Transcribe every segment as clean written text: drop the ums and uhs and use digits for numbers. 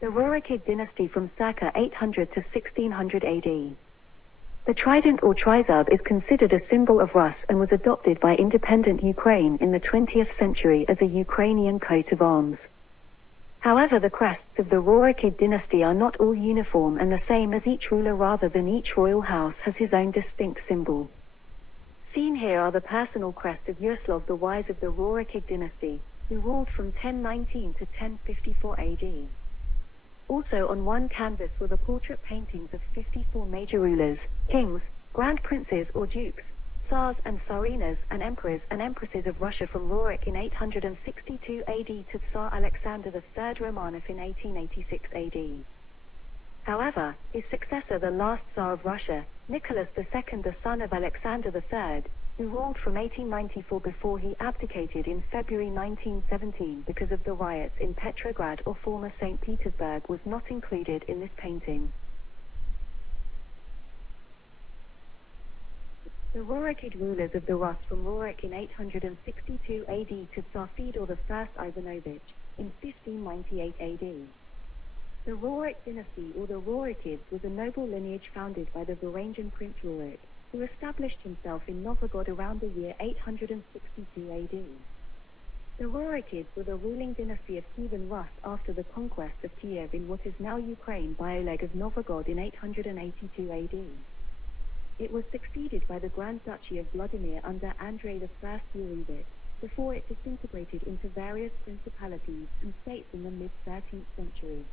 The RURIKID dynasty from circa 800 to 1600 AD. The trident or trizub is considered a symbol of Rus and was adopted by independent Ukraine in the 20th century as a Ukrainian coat of arms. However, the crests of the RURIKID dynasty are not all uniform and the same, as each ruler rather than each royal house has his own distinct symbol. Seen here are the personal crest of Yaroslav the Wise of the RURIKID dynasty, who ruled from 1019 to 1054 AD. Also on one canvas were the portrait paintings of 54 major rulers, kings, grand princes or dukes, Tsars and Tsarinas, and emperors and empresses of Russia from Rurik in 862 AD to Tsar Alexander III Romanov in 1886 AD. However, his successor, the last Tsar of Russia, Nicholas II, the son of Alexander III, who ruled from 1894 before he abdicated in February 1917 because of the riots in Petrograd or former St. Petersburg, was not included in this painting. The RURIKID rulers of the Rus from Rurik in 862 AD to Tsar Fyodor I Ivanovich in 1598 AD. The Rurik dynasty, or the Rurikids, was a noble lineage founded by the Varangian Prince Rurik, who established himself in Novgrod around the year 862 AD. The Rurikids were the ruling dynasty of Kievan Rus after the conquest of Kiev in what is now Ukraine by Oleg of Novgrod in 882 AD. It was succeeded by the Grand Duchy of Vladimir under Andrei I Urivich, before it disintegrated into various principalities and states in the mid-13th century.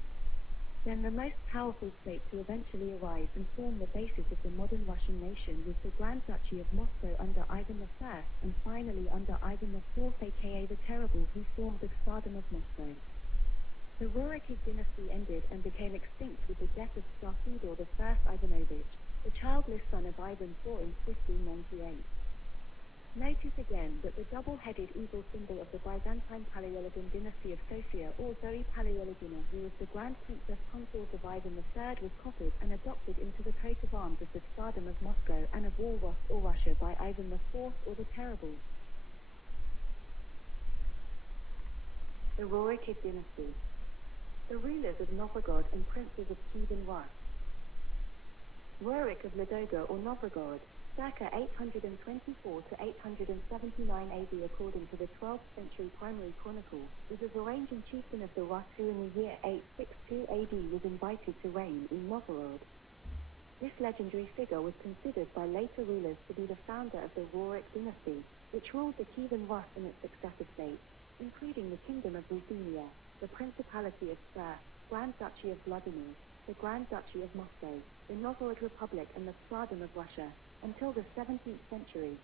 Then the most powerful state to eventually arise and form the basis of the modern Russian nation was the Grand Duchy of Moscow under Ivan I, and finally under Ivan IV aka the Terrible, who formed the Tsardom of Moscow. The Rurikid dynasty ended and became extinct with the death of Tsar Fyodor I Ivanovich, the childless son of Ivan IV in 1598. Notice again that the double-headed eagle symbol of the Byzantine Paleologan dynasty of Sofia, or Zoe Paleologina, who was the Grand Princess Consort of Ivan III, was copied and adopted into the coat of arms of the Tsardom of Moscow and of all Rus or Russia by Ivan IV, or the Terrible. The Rurikid dynasty. The rulers of Novgrod and princes of Kievan Rus. Rurik of Ladoga or Novrogod, circa 824 to 879 AD according to the 12th century primary chronicle, was a Varangian chieftain of the Rus who in the year 862 AD was invited to reign in Novgorod. This legendary figure was considered by later rulers to be the founder of the Rurik dynasty, which ruled the Kievan Rus and its successor states, including the Kingdom of Ruthenia, the Principality of Tsars, Grand Duchy of Vladimir, the Grand Duchy of Moscow, the Novgorod Republic and the Tsardom of Russia, until the 17th century.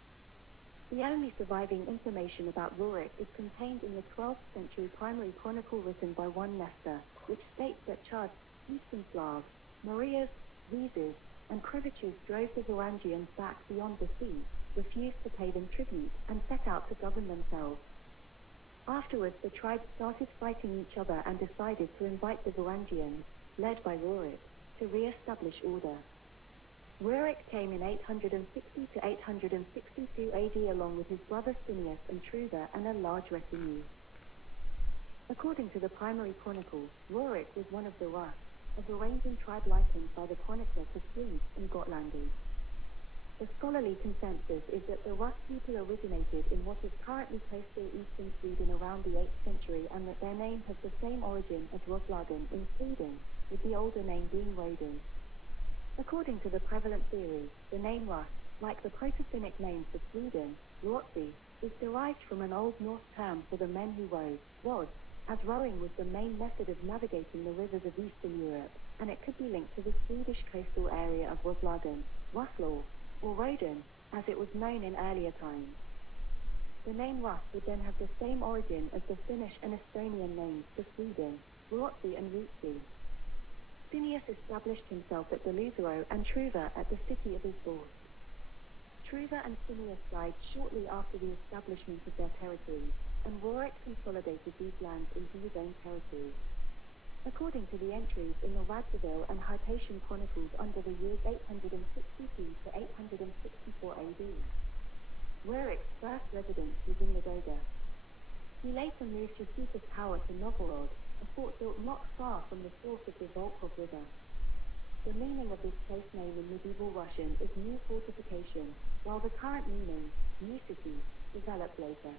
The only surviving information about Rurik is contained in the 12th century primary chronicle written by one Nestor, which states that Czars, Eastern Slavs, Marias, Vezes, and Kriviches drove the Varangians back beyond the sea, refused to pay them tribute, and set out to govern themselves. Afterwards the tribes started fighting each other and decided to invite the Varangians, led by Rurik, to re-establish order. Rurik came in 860 to 862 AD along with his brother Cineas and Truva and a large retinue. According to the primary chronicle, Rurik was one of the Rus, a Varangian tribe likened by the chronicler to Swedes and Gotlanders. The scholarly consensus is that the Rus people originated in what is currently coastal eastern Sweden around the 8th century and that their name has the same origin as Roslagen in Sweden, with the older name being Rodin. According to the prevalent theory, the name Rus, like the Proto-Finnic name for Sweden, Ruotsi, is derived from an Old Norse term for the men who row, rods, as rowing was the main method of navigating the rivers of Eastern Europe, and it could be linked to the Swedish coastal area of Roslagen, Ruslaw, or Rodin, as it was known in earlier times. The name Rus would then have the same origin as the Finnish and Estonian names for Sweden, Ruotsi and Ruotsi. Cineas established himself at the Luzero and Truva at the city of Izborsk. Truva and Cineas died shortly after the establishment of their territories, and Rurik consolidated these lands into his own territory. According to the entries in the Radziwill and Hypatian chronicles under the years 862 to 864 AD, Rurik's first residence was in Ladoga. He later moved to seek his power to Novgorod, a fort built not far from the source of the Volkhov River. The meaning of this place name in medieval Russian is new fortification, while the current meaning, new city, developed later.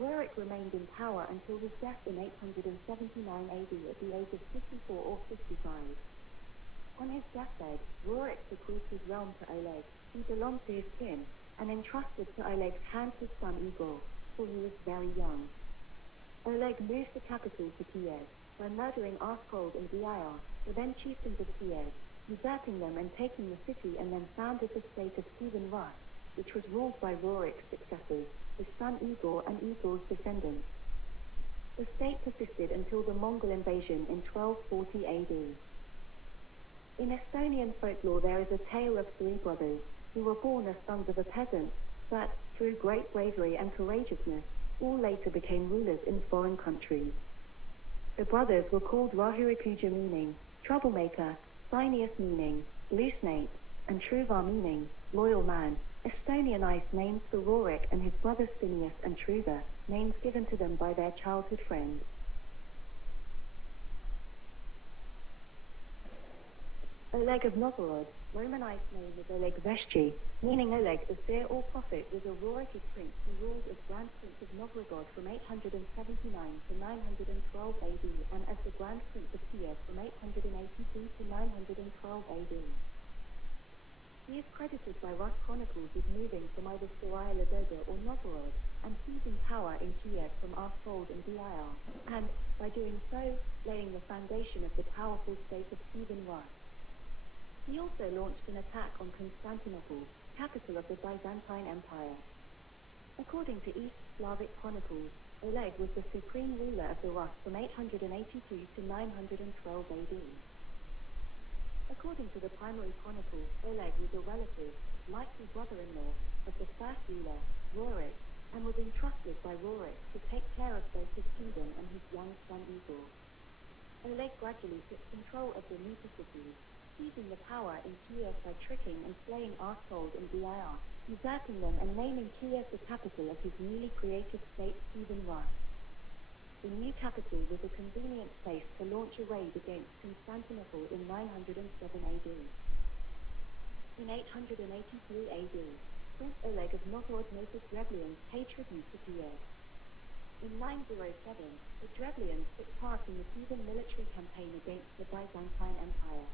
Rurik remained in power until his death in 879 AD at the age of 54 or 55. On his deathbed, Rurik bequeathed his realm to Oleg, who belonged to his kin, and entrusted to Oleg's hand his son Igor, for he was very young. Oleg moved the capital to Kiev, by murdering Arskold and Dyar, the then chieftains of Kiev, usurping them and taking the city, and then founded the state of Kievan Rus, which was ruled by Rurik's successors, his son Igor and Igor's descendants. The state persisted until the Mongol invasion in 1240 AD. In Estonian folklore there is a tale of three brothers, who were born as sons of a peasant, but, through great bravery and courageousness, all later became rulers in foreign countries. The brothers were called RURIKID meaning troublemaker, Sinius meaning loosenate, and Truvar meaning loyal man, Estonianized names for Rurik and his brothers Sinius and Truvar, names given to them by their childhood friend. Oleg of Novgorod, Romanized name is Oleg Veshchi, meaning Oleg the seer or prophet, was a Rurikid prince who ruled as Grand Prince of Novrogod from 879 to 912 AD and as the Grand Prince of Kiev from 882 to 912 AD. He is credited by Rus chronicles with moving from either Staraya Ladoga or Novgorod and seizing power in Kiev from Arskold and Dyar, and, by doing so, laying the foundation of the powerful state of Kievan Rus. He also launched an attack on Constantinople, capital of the Byzantine Empire. According to East Slavic chronicles, Oleg was the supreme ruler of the Rus from 882 to 912 AD. According to the primary chronicle, Oleg was a relative, likely brother-in-law, of the first ruler, Rurik, and was entrusted by Rurik to take care of both his kingdom and his young son Igor. Oleg gradually took control of the Dnieper cities, seizing the power in Kiev by tricking and slaying Arskold and Dyar, usurping them and naming Kiev the capital of his newly created state Kievan Rus. The new capital was a convenient place to launch a raid against Constantinople in 907 AD. In 883 AD, Prince Oleg of Novgorod noted Drevlians pay tribute to Kiev. In 907, the Drevlians took part in the Kievan military campaign against the Byzantine Empire.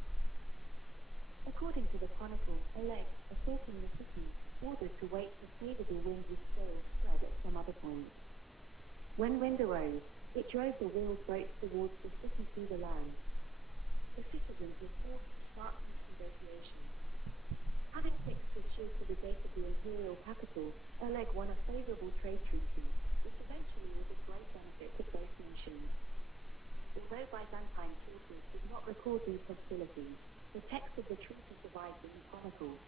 According to the chronicle, Oleg, assaulting the city, ordered to wait for favorable wind with sails spread at some other point. When wind arose, it drove the wheeled boats towards the city through the land. The citizens were forced to start peace negotiations. Having fixed his shield to the gate of the imperial capital, Oleg won a favorable trade treaty, which eventually was of great benefit to both nations. Although Byzantine sources did not record these hostilities, the text of the treaty survives in the chronicle.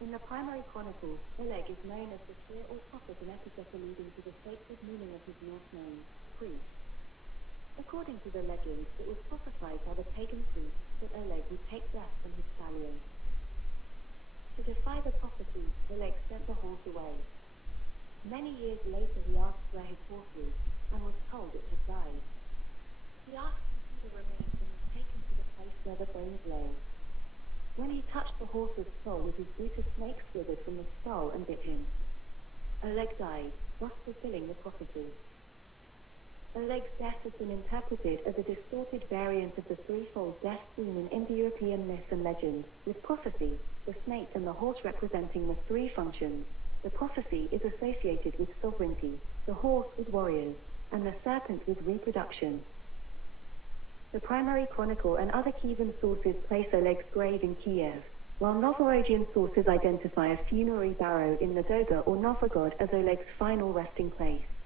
In the primary chronicle, Oleg is known as the seer or prophet, an epithet alluding to the sacred meaning of his Norse name, priest. According to the legend, it was prophesied by the pagan priests that Oleg would take death from his stallion. To defy the prophecy, Oleg sent the horse away. Many years later he asked where his horse was, and was told it had died. He asked to see the remains and was taken to the place where the bones lay. When he touched the horse's skull with his boot, a snake slithered from the skull and bit him. Oleg died, thus fulfilling the prophecy. Oleg's death has been interpreted as a distorted variant of the threefold death theme in Indo-European myth and legend, with prophecy, the snake and the horse representing the three functions. The prophecy is associated with sovereignty, the horse with warriors, and the serpent with reproduction. The primary chronicle and other Kievan sources place Oleg's grave in Kiev, while Novgorodian sources identify a funerary barrow in Ladoga or Novrogod as Oleg's final resting place.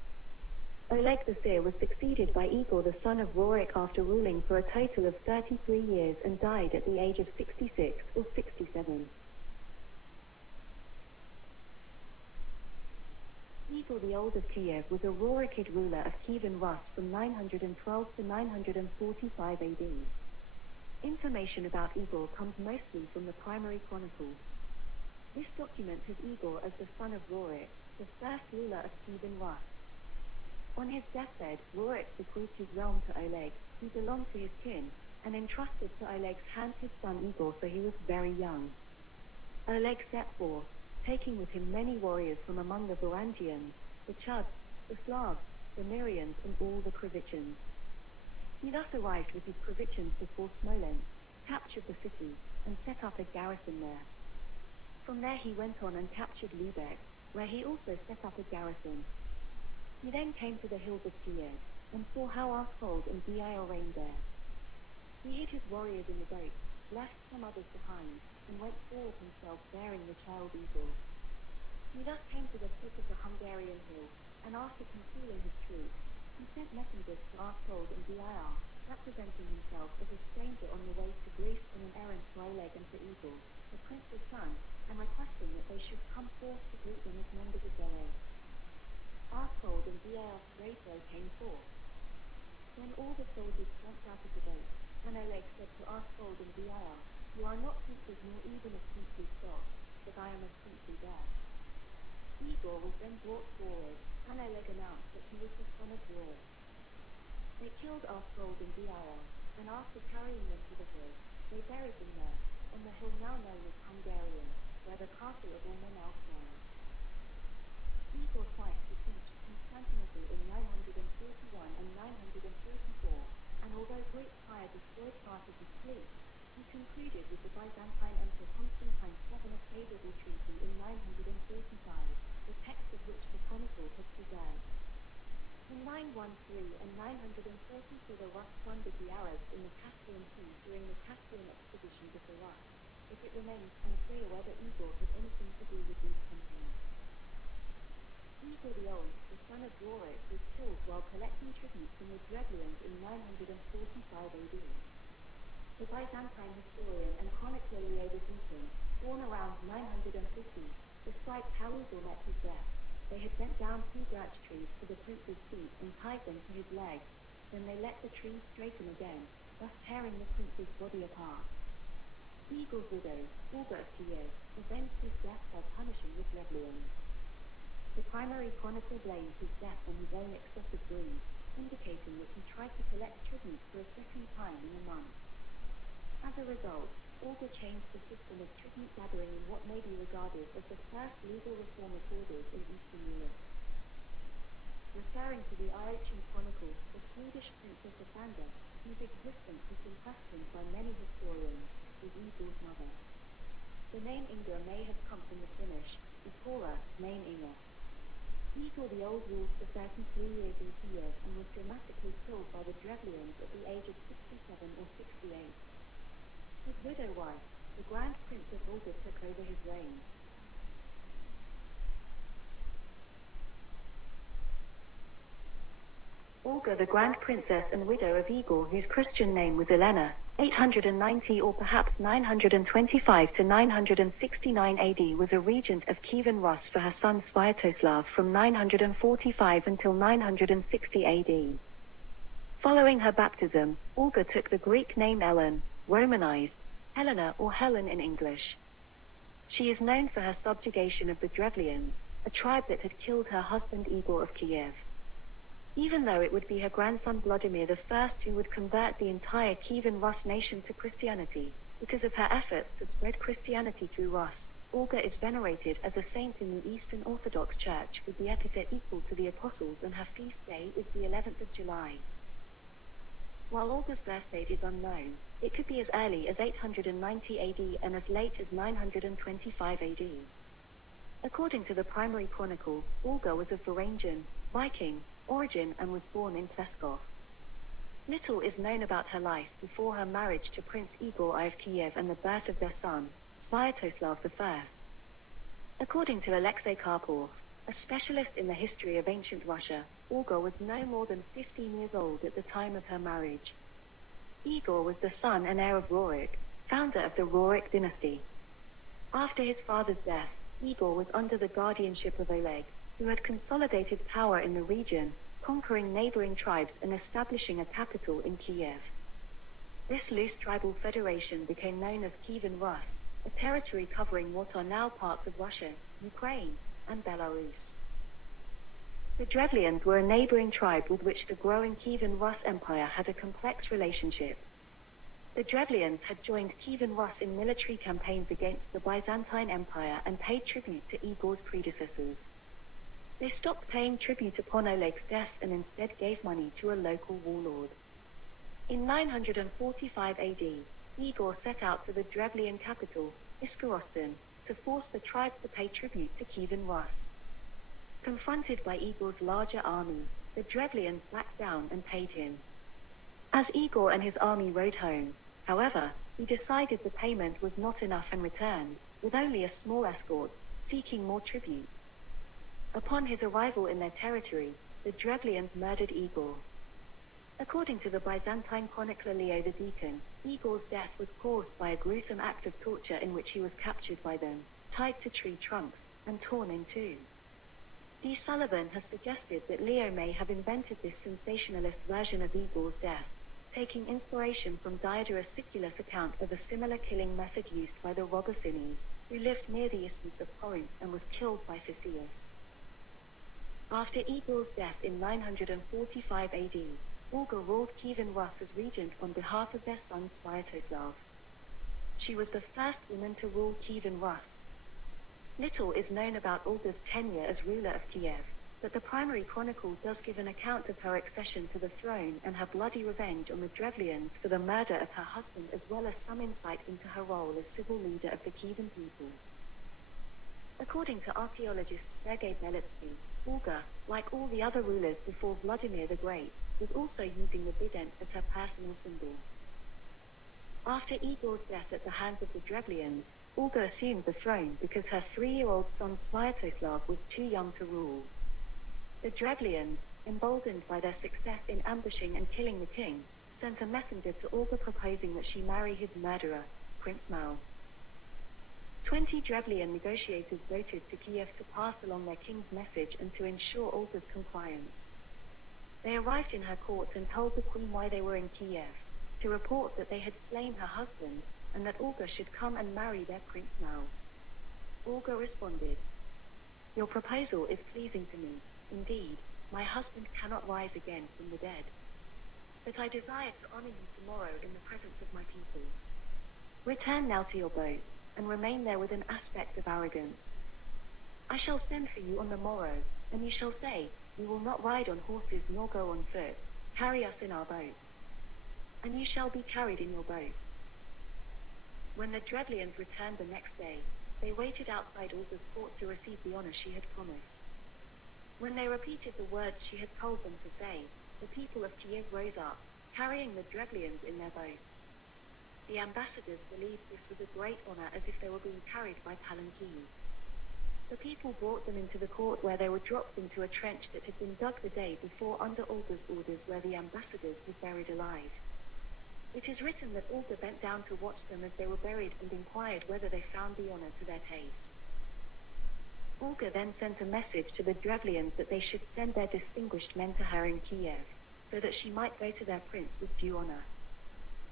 Oleg the Seer was succeeded by Igor the son of Rurik after ruling for a total of 33 years and died at the age of 66 or 67. Igor the Old of Kiev was a Rurikid ruler of Kievan Rus from 912 to 945 AD. Information about Igor comes mostly from the primary chronicle. This document has Igor as the son of Rurik, the first ruler of Kievan Rus. On his deathbed, Rurik bequeathed his realm to Oleg, who belonged to his kin, and entrusted to Oleg's hand his son Igor, for he was very young. Oleg set forth, taking with him many warriors from among the Varangians, the Czars, the Slavs, the Mirians, and all the Krivichans. He thus arrived with his Krivichans before Smolensk, captured the city, and set up a garrison there. From there he went on and captured Lubeck, where he also set up a garrison. He then came to the hills of Kiev, and saw how Arskold and Bial reigned there. He hid his warriors in the boats, left some others behind, and went forward himself bearing the child Igor. He thus came to the foot of the Hungarian hill, and after concealing his troops, he sent messengers to Arskold and Bial, representing himself as a stranger on the way to Greece on an errand to Oleg and to Igor, the prince's son, and requesting that they should come forth to greet them as members of their race. Arskold and Bial straightway came forth. When all the soldiers jumped out of the boats, and Oleg said to Arskold and Bial, "You are not princes nor even of princely stock, but I am of princely birth." Igor was then brought forward, and Oleg announced that he was the son of Rurik. They killed Arskold and Bial, and after carrying them to the hill, they buried them there, on the hill now known as Hungarian, where the castle of Ulma now stands. Igor twice besieged Constantinople in 941 and 944, and although great fire destroyed part of his fleet, he concluded with the Byzantine Emperor Constantine VII a favourable treaty in 945, the text of which the Chronicle has preserved. In 913 and 944 the Rus plundered the Arabs in the Caspian Sea during the Caspian expedition to the Rus, but it remains unclear whether Igor had anything to do with these campaigns. Igor the Old, the son of Rurik, was killed while collecting tribute from the Drevlians in 945 AD. The Byzantine historian and chronicler Leo de Beacon, born around 950, describes how Igor met his death. They had bent down 2 birch trees to the prince's feet and tied them to his legs, then they let the trees straighten again, thus tearing the prince's body apart. Igor's widow, Olga of Kiev, avenged his death by punishing the Drevlians. The primary chronicle blames his death on his own excessive greed, indicating that he tried to collect tribute for a second time in a month. As a result, Olga changed the system of tribute gathering in what may be regarded as the first legal reform recorded in Eastern Europe. Referring to the Iochin Chronicle, the Swedish princess Afanda, whose existence has been questioned by many historians, is Igor's mother. The name Inga may have come from the Finnish, Ishora, main Inga. Igor the Old ruled for 33 years in Kiev and was dramatically killed by the Drevlians at the age of 67 or 68. His widow wife, the Grand Princess Olga, took over his reign. Olga, the Grand Princess and widow of Igor, whose Christian name was Elena, 890 or perhaps 925 to 969 AD, was a regent of Kievan Rus for her son Sviatoslav from 945 until 960 AD. Following her baptism, Olga took the Greek name Ellen, Romanized, Helena or Helen in English. She is known for her subjugation of the Drevlians, a tribe that had killed her husband Igor of Kiev. Even though it would be her grandson Vladimir I who would convert the entire Kievan Rus nation to Christianity, because of her efforts to spread Christianity through Rus, Olga is venerated as a saint in the Eastern Orthodox Church with the epithet equal to the Apostles, and her feast day is the 11th of July. While Olga's birth date is unknown, it could be as early as 890 AD and as late as 925 AD. According to the primary chronicle, Olga was of Varangian, Viking, origin and was born in Pskov. Little is known about her life before her marriage to Prince Igor I of Kiev and the birth of their son, Sviatoslav I. According to Alexei Karpov, a specialist in the history of ancient Russia, Olga was no more than 15 years old at the time of her marriage. Igor was the son and heir of Rurik, founder of the Rurik dynasty. After his father's death, Igor was under the guardianship of Oleg, who had consolidated power in the region, conquering neighboring tribes and establishing a capital in Kiev. This loose tribal federation became known as Kievan Rus, a territory covering what are now parts of Russia, Ukraine, and Belarus. The Drevlians were a neighboring tribe with which the growing Kievan Rus Empire had a complex relationship. The Drevlians had joined Kievan Rus in military campaigns against the Byzantine Empire and paid tribute to Igor's predecessors. They stopped paying tribute upon Oleg's death and instead gave money to a local warlord. In 945 AD, Igor set out for the Drevlian capital, Iskorostan, to force the tribe to pay tribute to Kievan Rus. Confronted by Igor's larger army, the Drevlians backed down and paid him. As Igor and his army rode home, however, he decided the payment was not enough and returned, with only a small escort, seeking more tribute. Upon his arrival in their territory, the Drevlians murdered Igor. According to the Byzantine chronicler Leo the Deacon, Igor's death was caused by a gruesome act of torture in which he was captured by them, tied to tree trunks, and torn in two. D. Sullivan has suggested that Leo may have invented this sensationalist version of Igor's death, taking inspiration from Diodorus Siculus' account of a similar killing method used by the Robosines, who lived near the Isthmus of Corinth and was killed by Theseus. After Igor's death in 945 AD, Olga ruled Kievan Rus as regent on behalf of their son Sviatoslav. She was the first woman to rule Kievan Rus. Little is known about Olga's tenure as ruler of Kiev, but the primary chronicle does give an account of her accession to the throne and her bloody revenge on the Drevlians for the murder of her husband, as well as some insight into her role as civil leader of the Kievan people. According to archaeologist Sergei Belitsky, Olga, like all the other rulers before Vladimir the Great, was also using the bident as her personal symbol. After Igor's death at the hands of the Drevlians, Olga assumed the throne because her 3-year-old son Sviatoslav was too young to rule. The Drevlians, emboldened by their success in ambushing and killing the king, sent a messenger to Olga proposing that she marry his murderer, Prince Mal. 20 Drevlian negotiators voted to Kiev to pass along their king's message and to ensure Olga's compliance. They arrived in her court and told the queen why they were in Kiev, to report that they had slain her husband, and that Olga should come and marry their Prince Mal. Olga responded, "Your proposal is pleasing to me. Indeed, my husband cannot rise again from the dead. But I desire to honor you tomorrow in the presence of my people. Return now to your boat, and remain there with an aspect of arrogance. I shall send for you on the morrow, and you shall say, 'We will not ride on horses nor go on foot. Carry us in our boat.' And you shall be carried in your boat." When the Drevlians returned the next day, they waited outside Olga's court to receive the honor she had promised. When they repeated the words she had told them to say, the people of Kiev rose up, carrying the Drevlians in their boat. The ambassadors believed this was a great honor, as if they were being carried by palanquin. The people brought them into the court, where they were dropped into a trench that had been dug the day before under Olga's orders, where the ambassadors were buried alive. It is written that Olga bent down to watch them as they were buried and inquired whether they found the honor to their taste. Olga then sent a message to the Drevlians that they should send their distinguished men to her in Kiev, so that she might go to their prince with due honor.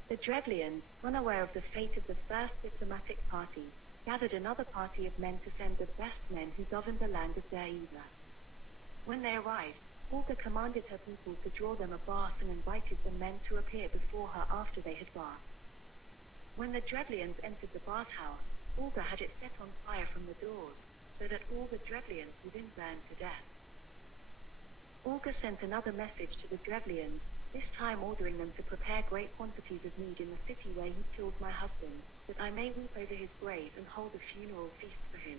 The Drevlians, unaware of the fate of the first diplomatic party, gathered another party of men to send the best men who governed the land of Dyaeva. When they arrived, Olga commanded her people to draw them a bath and invited the men to appear before her after they had bathed. When the Drevlians entered the bathhouse, Olga had it set on fire from the doors, so that all the Drevlians within burned to death. Olga sent another message to the Drevlians, this time ordering them to prepare great quantities of mead in the city where you killed my husband, that I may weep over his grave and hold a funeral feast for him.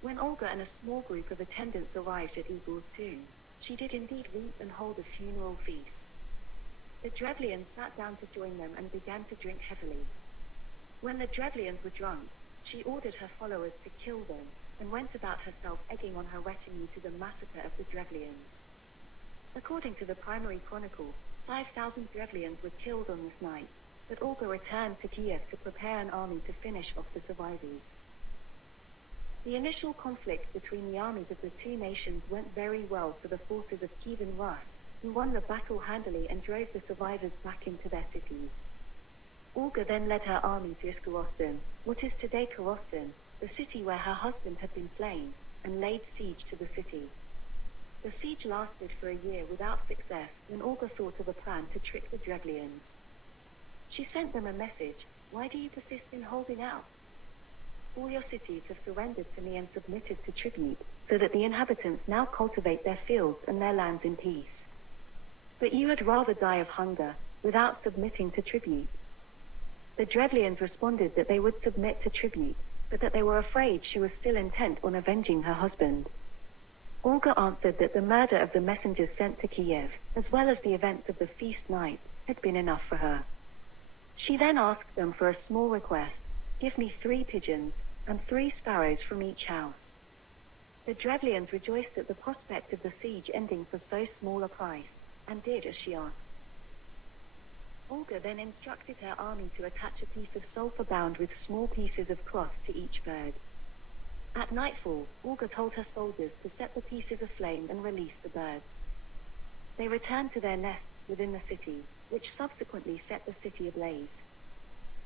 When Olga and a small group of attendants arrived at Igor's tomb, she did indeed weep and hold a funeral feast. The Drevlians sat down to join them and began to drink heavily. When the Drevlians were drunk, she ordered her followers to kill them, and went about herself egging on her retinue to the massacre of the Drevlians. According to the primary chronicle, 5,000 Drevlians were killed on this night, but Olga returned to Kiev to prepare an army to finish off the survivors. The initial conflict between the armies of the two nations went very well for the forces of Kievan Rus, who won the battle handily and drove the survivors back into their cities. Olga then led her army to Iskorostan, what is today Korostan, the city where her husband had been slain, and laid siege to the city. The siege lasted for a year without success when Olga thought of a plan to trick the Drevlians. She sent them a message: "Why do you persist in holding out? All your cities have surrendered to me and submitted to tribute, so that the inhabitants now cultivate their fields and their lands in peace. But you had rather die of hunger, without submitting to tribute." The Drevlians responded that they would submit to tribute, but that they were afraid she was still intent on avenging her husband. Olga answered that the murder of the messengers sent to Kiev, as well as the events of the feast night, had been enough for her. She then asked them for a small request: "Give me 3 pigeons, and 3 sparrows from each house." The Drevlians rejoiced at the prospect of the siege ending for so small a price, and did as she asked. Olga then instructed her army to attach a piece of sulfur bound with small pieces of cloth to each bird. At nightfall, Olga told her soldiers to set the pieces aflame and release the birds. They returned to their nests within the city, which subsequently set the city ablaze.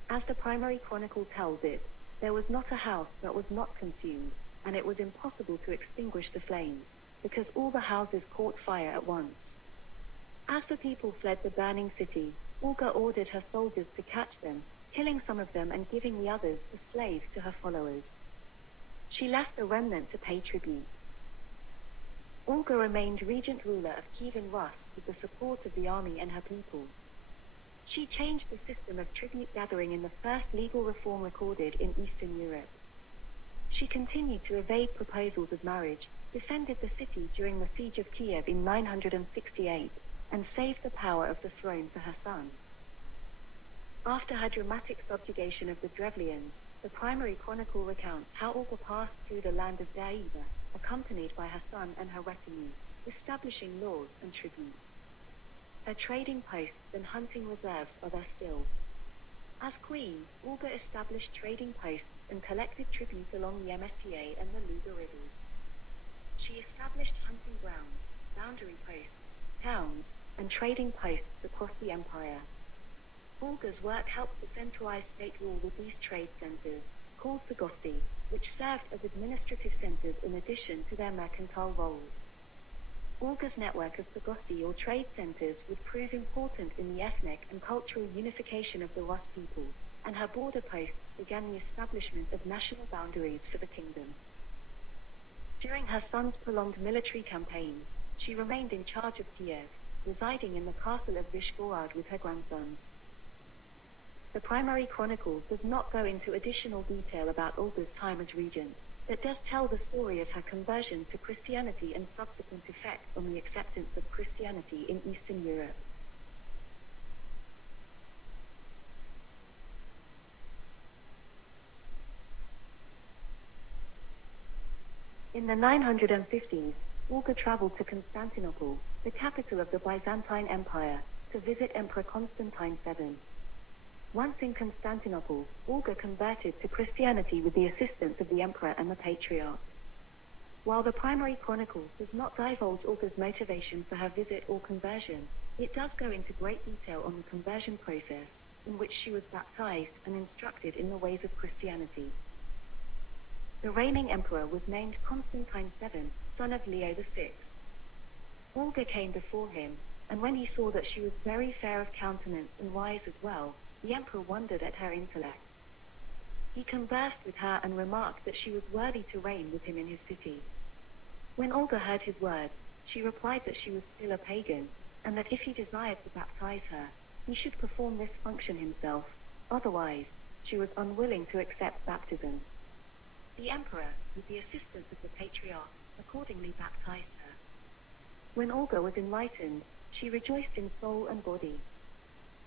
As the primary chronicle tells it, there was not a house that was not consumed, and it was impossible to extinguish the flames, because all the houses caught fire at once. As the people fled the burning city, Olga ordered her soldiers to catch them, killing some of them and giving the others as slaves to her followers. She left the remnant to pay tribute. Olga remained regent ruler of Kievan Rus with the support of the army and her people. She changed the system of tribute gathering in the first legal reform recorded in Eastern Europe. She continued to evade proposals of marriage, defended the city during the siege of Kiev in 968, and saved the power of the throne for her son. After her dramatic subjugation of the Drevlians, the primary chronicle recounts how Olga passed through the land of Daiva, accompanied by her son and her retinue, establishing laws and tribute. Her trading posts and hunting reserves are there still. As queen, Olga established trading posts and collected tribute along the Msta and the Luga rivers. She established hunting grounds, boundary posts, towns, and trading posts across the empire. Olga's work helped to centralize state rule with these trade centers, called Pagosti, which served as administrative centers in addition to their mercantile roles. Olga's network of Pagosti or trade centers would prove important in the ethnic and cultural unification of the Rus people, and her border posts began the establishment of national boundaries for the kingdom. During her son's prolonged military campaigns, she remained in charge of Kiev, residing in the castle of Vyshgorod with her grandsons. The primary chronicle does not go into additional detail about Olga's time as regent, but does tell the story of her conversion to Christianity and subsequent effect on the acceptance of Christianity in Eastern Europe. In the 950s, Olga traveled to Constantinople, the capital of the Byzantine Empire, to visit Emperor Constantine VII. Once in Constantinople, Olga converted to Christianity with the assistance of the emperor and the patriarch. While the primary chronicle does not divulge Olga's motivation for her visit or conversion, it does go into great detail on the conversion process, in which she was baptized and instructed in the ways of Christianity. The reigning emperor was named Constantine VII, son of Leo VI. Olga came before him, and when he saw that she was very fair of countenance and wise as well, the emperor wondered at her intellect. He conversed with her and remarked that she was worthy to reign with him in his city. When Olga heard his words, she replied that she was still a pagan, and that if he desired to baptize her, he should perform this function himself, otherwise, she was unwilling to accept baptism. The emperor, with the assistance of the patriarch, accordingly baptized her. When Olga was enlightened, she rejoiced in soul and body.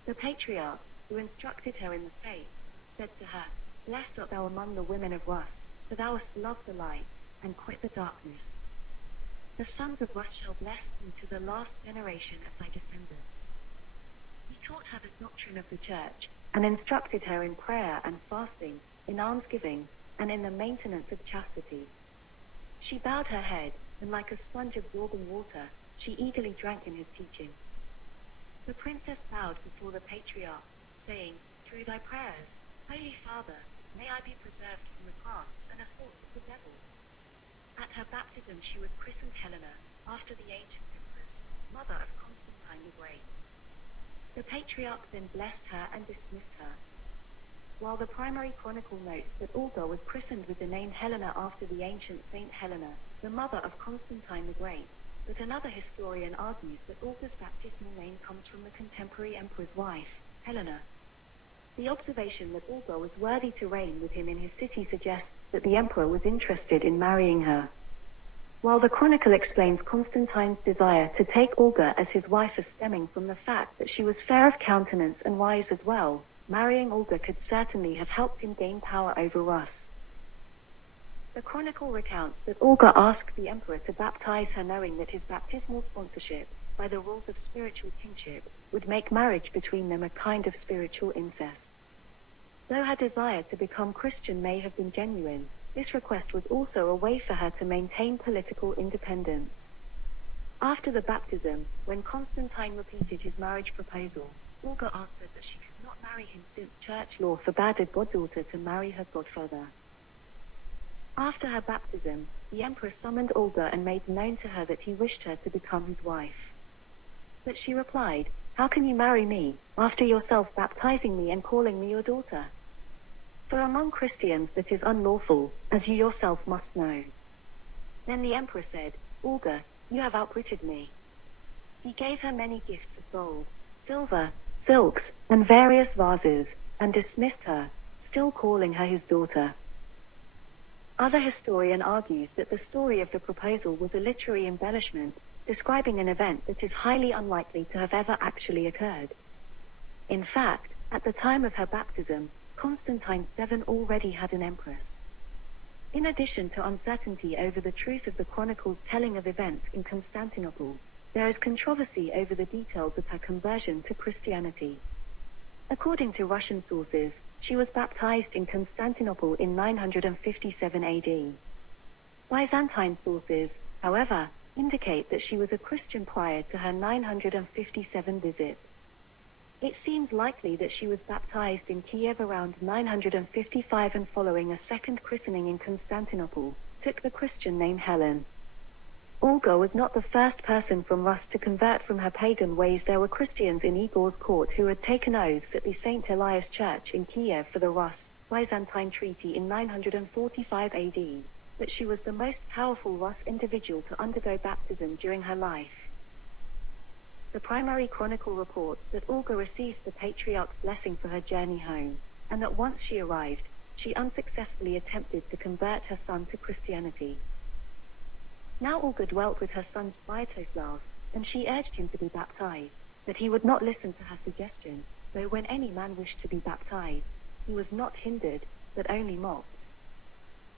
The patriarch, who instructed her in the faith, said to her, "Blessed art thou among the women of Rus, for thou hast loved the light, and quit the darkness. The sons of Rus shall bless thee to the last generation of thy descendants." He taught her the doctrine of the church, and instructed her in prayer and fasting, in almsgiving, and in the maintenance of chastity. She bowed her head, and like a sponge absorbing water, she eagerly drank in his teachings. The princess bowed before the patriarch, saying, "Through thy prayers, Holy Father, may I be preserved from the crafts and assaults of the devil." At her baptism she was christened Helena, after the ancient empress, mother of Constantine the Great. The patriarch then blessed her and dismissed her. While the primary chronicle notes that Olga was christened with the name Helena after the ancient Saint Helena, the mother of Constantine the Great, but another historian argues that Olga's baptismal name comes from the contemporary emperor's wife, Helena. The observation that Olga was worthy to reign with him in his city suggests that the emperor was interested in marrying her. While the chronicle explains Constantine's desire to take Olga as his wife as stemming from the fact that she was fair of countenance and wise as well, marrying Olga could certainly have helped him gain power over Rus. The chronicle recounts that Olga asked the emperor to baptize her, knowing that his baptismal sponsorship, by the rules of spiritual kingship, would make marriage between them a kind of spiritual incest. Though her desire to become Christian may have been genuine, this request was also a way for her to maintain political independence. After the baptism, when Constantine repeated his marriage proposal, Olga answered that she could not marry him since church law forbade a goddaughter to marry her godfather. After her baptism, the emperor summoned Olga and made known to her that he wished her to become his wife. But she replied, "How can you marry me, after yourself baptizing me and calling me your daughter? For among Christians that is unlawful, as you yourself must know." Then the emperor said, "Olga, you have outwitted me." He gave her many gifts of gold, silver, silks, and various vases, and dismissed her, still calling her his daughter. Other historian argues that the story of the proposal was a literary embellishment, describing an event that is highly unlikely to have ever actually occurred. In fact, at the time of her baptism, Constantine VII already had an empress. In addition to uncertainty over the truth of the chronicle's telling of events in Constantinople, there is controversy over the details of her conversion to Christianity. According to Russian sources, she was baptized in Constantinople in 957 AD. Byzantine sources, however, indicate that she was a Christian prior to her 957 visit. It seems likely that she was baptized in Kiev around 955 and following a second christening in Constantinople, took the Christian name Helen. Olga was not the first person from Rus to convert from her pagan ways. There were Christians in Igor's court who had taken oaths at the St. Elias Church in Kiev for the Rus-Byzantine treaty in 945 AD, but she was the most powerful Rus individual to undergo baptism during her life. The primary chronicle reports that Olga received the patriarch's blessing for her journey home, and that once she arrived, she unsuccessfully attempted to convert her son to Christianity. Now Olga dwelt with her son Sviatoslav, and she urged him to be baptized, but he would not listen to her suggestion, though when any man wished to be baptized, he was not hindered, but only mocked.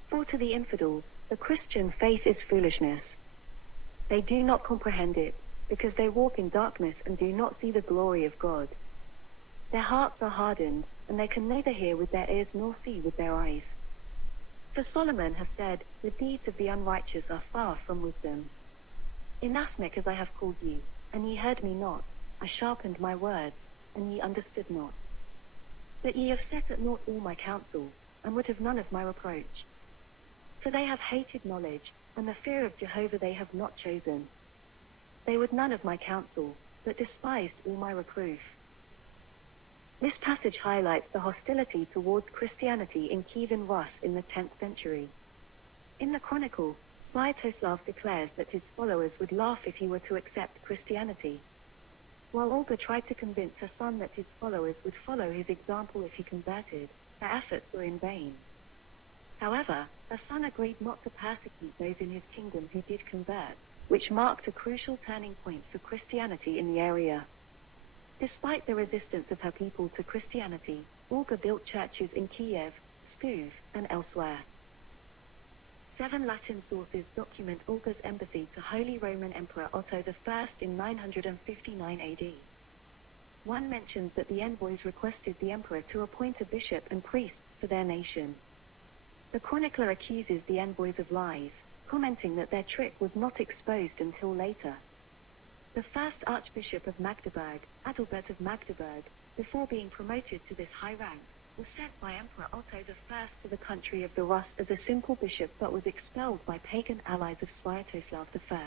For to the infidels, the Christian faith is foolishness. They do not comprehend it, because they walk in darkness and do not see the glory of God. Their hearts are hardened, and they can neither hear with their ears nor see with their eyes. For Solomon has said, "The deeds of the unrighteous are far from wisdom." Inasmuch as I have called you, and ye heard me not, I sharpened my words, and ye understood not. But ye have set at naught all my counsel, and would have none of my reproach. For they have hated knowledge, and the fear of Jehovah they have not chosen. They would none of my counsel, but despised all my reproof. This passage highlights the hostility towards Christianity in Kievan Rus in the 10th century. In the chronicle, Sviatoslav declares that his followers would laugh if he were to accept Christianity. While Olga tried to convince her son that his followers would follow his example if he converted, her efforts were in vain. However, her son agreed not to persecute those in his kingdom who did convert, which marked a crucial turning point for Christianity in the area. Despite the resistance of her people to Christianity, Olga built churches in Kiev, Pskov, and elsewhere. 7 Latin sources document Olga's embassy to Holy Roman Emperor Otto I in 959 AD. One mentions that the envoys requested the emperor to appoint a bishop and priests for their nation. The chronicler accuses the envoys of lies, commenting that their trick was not exposed until later. The first Archbishop of Magdeburg, Adalbert of Magdeburg, before being promoted to this high rank, was sent by Emperor Otto I to the country of the Rus as a simple bishop but was expelled by pagan allies of Sviatoslav I.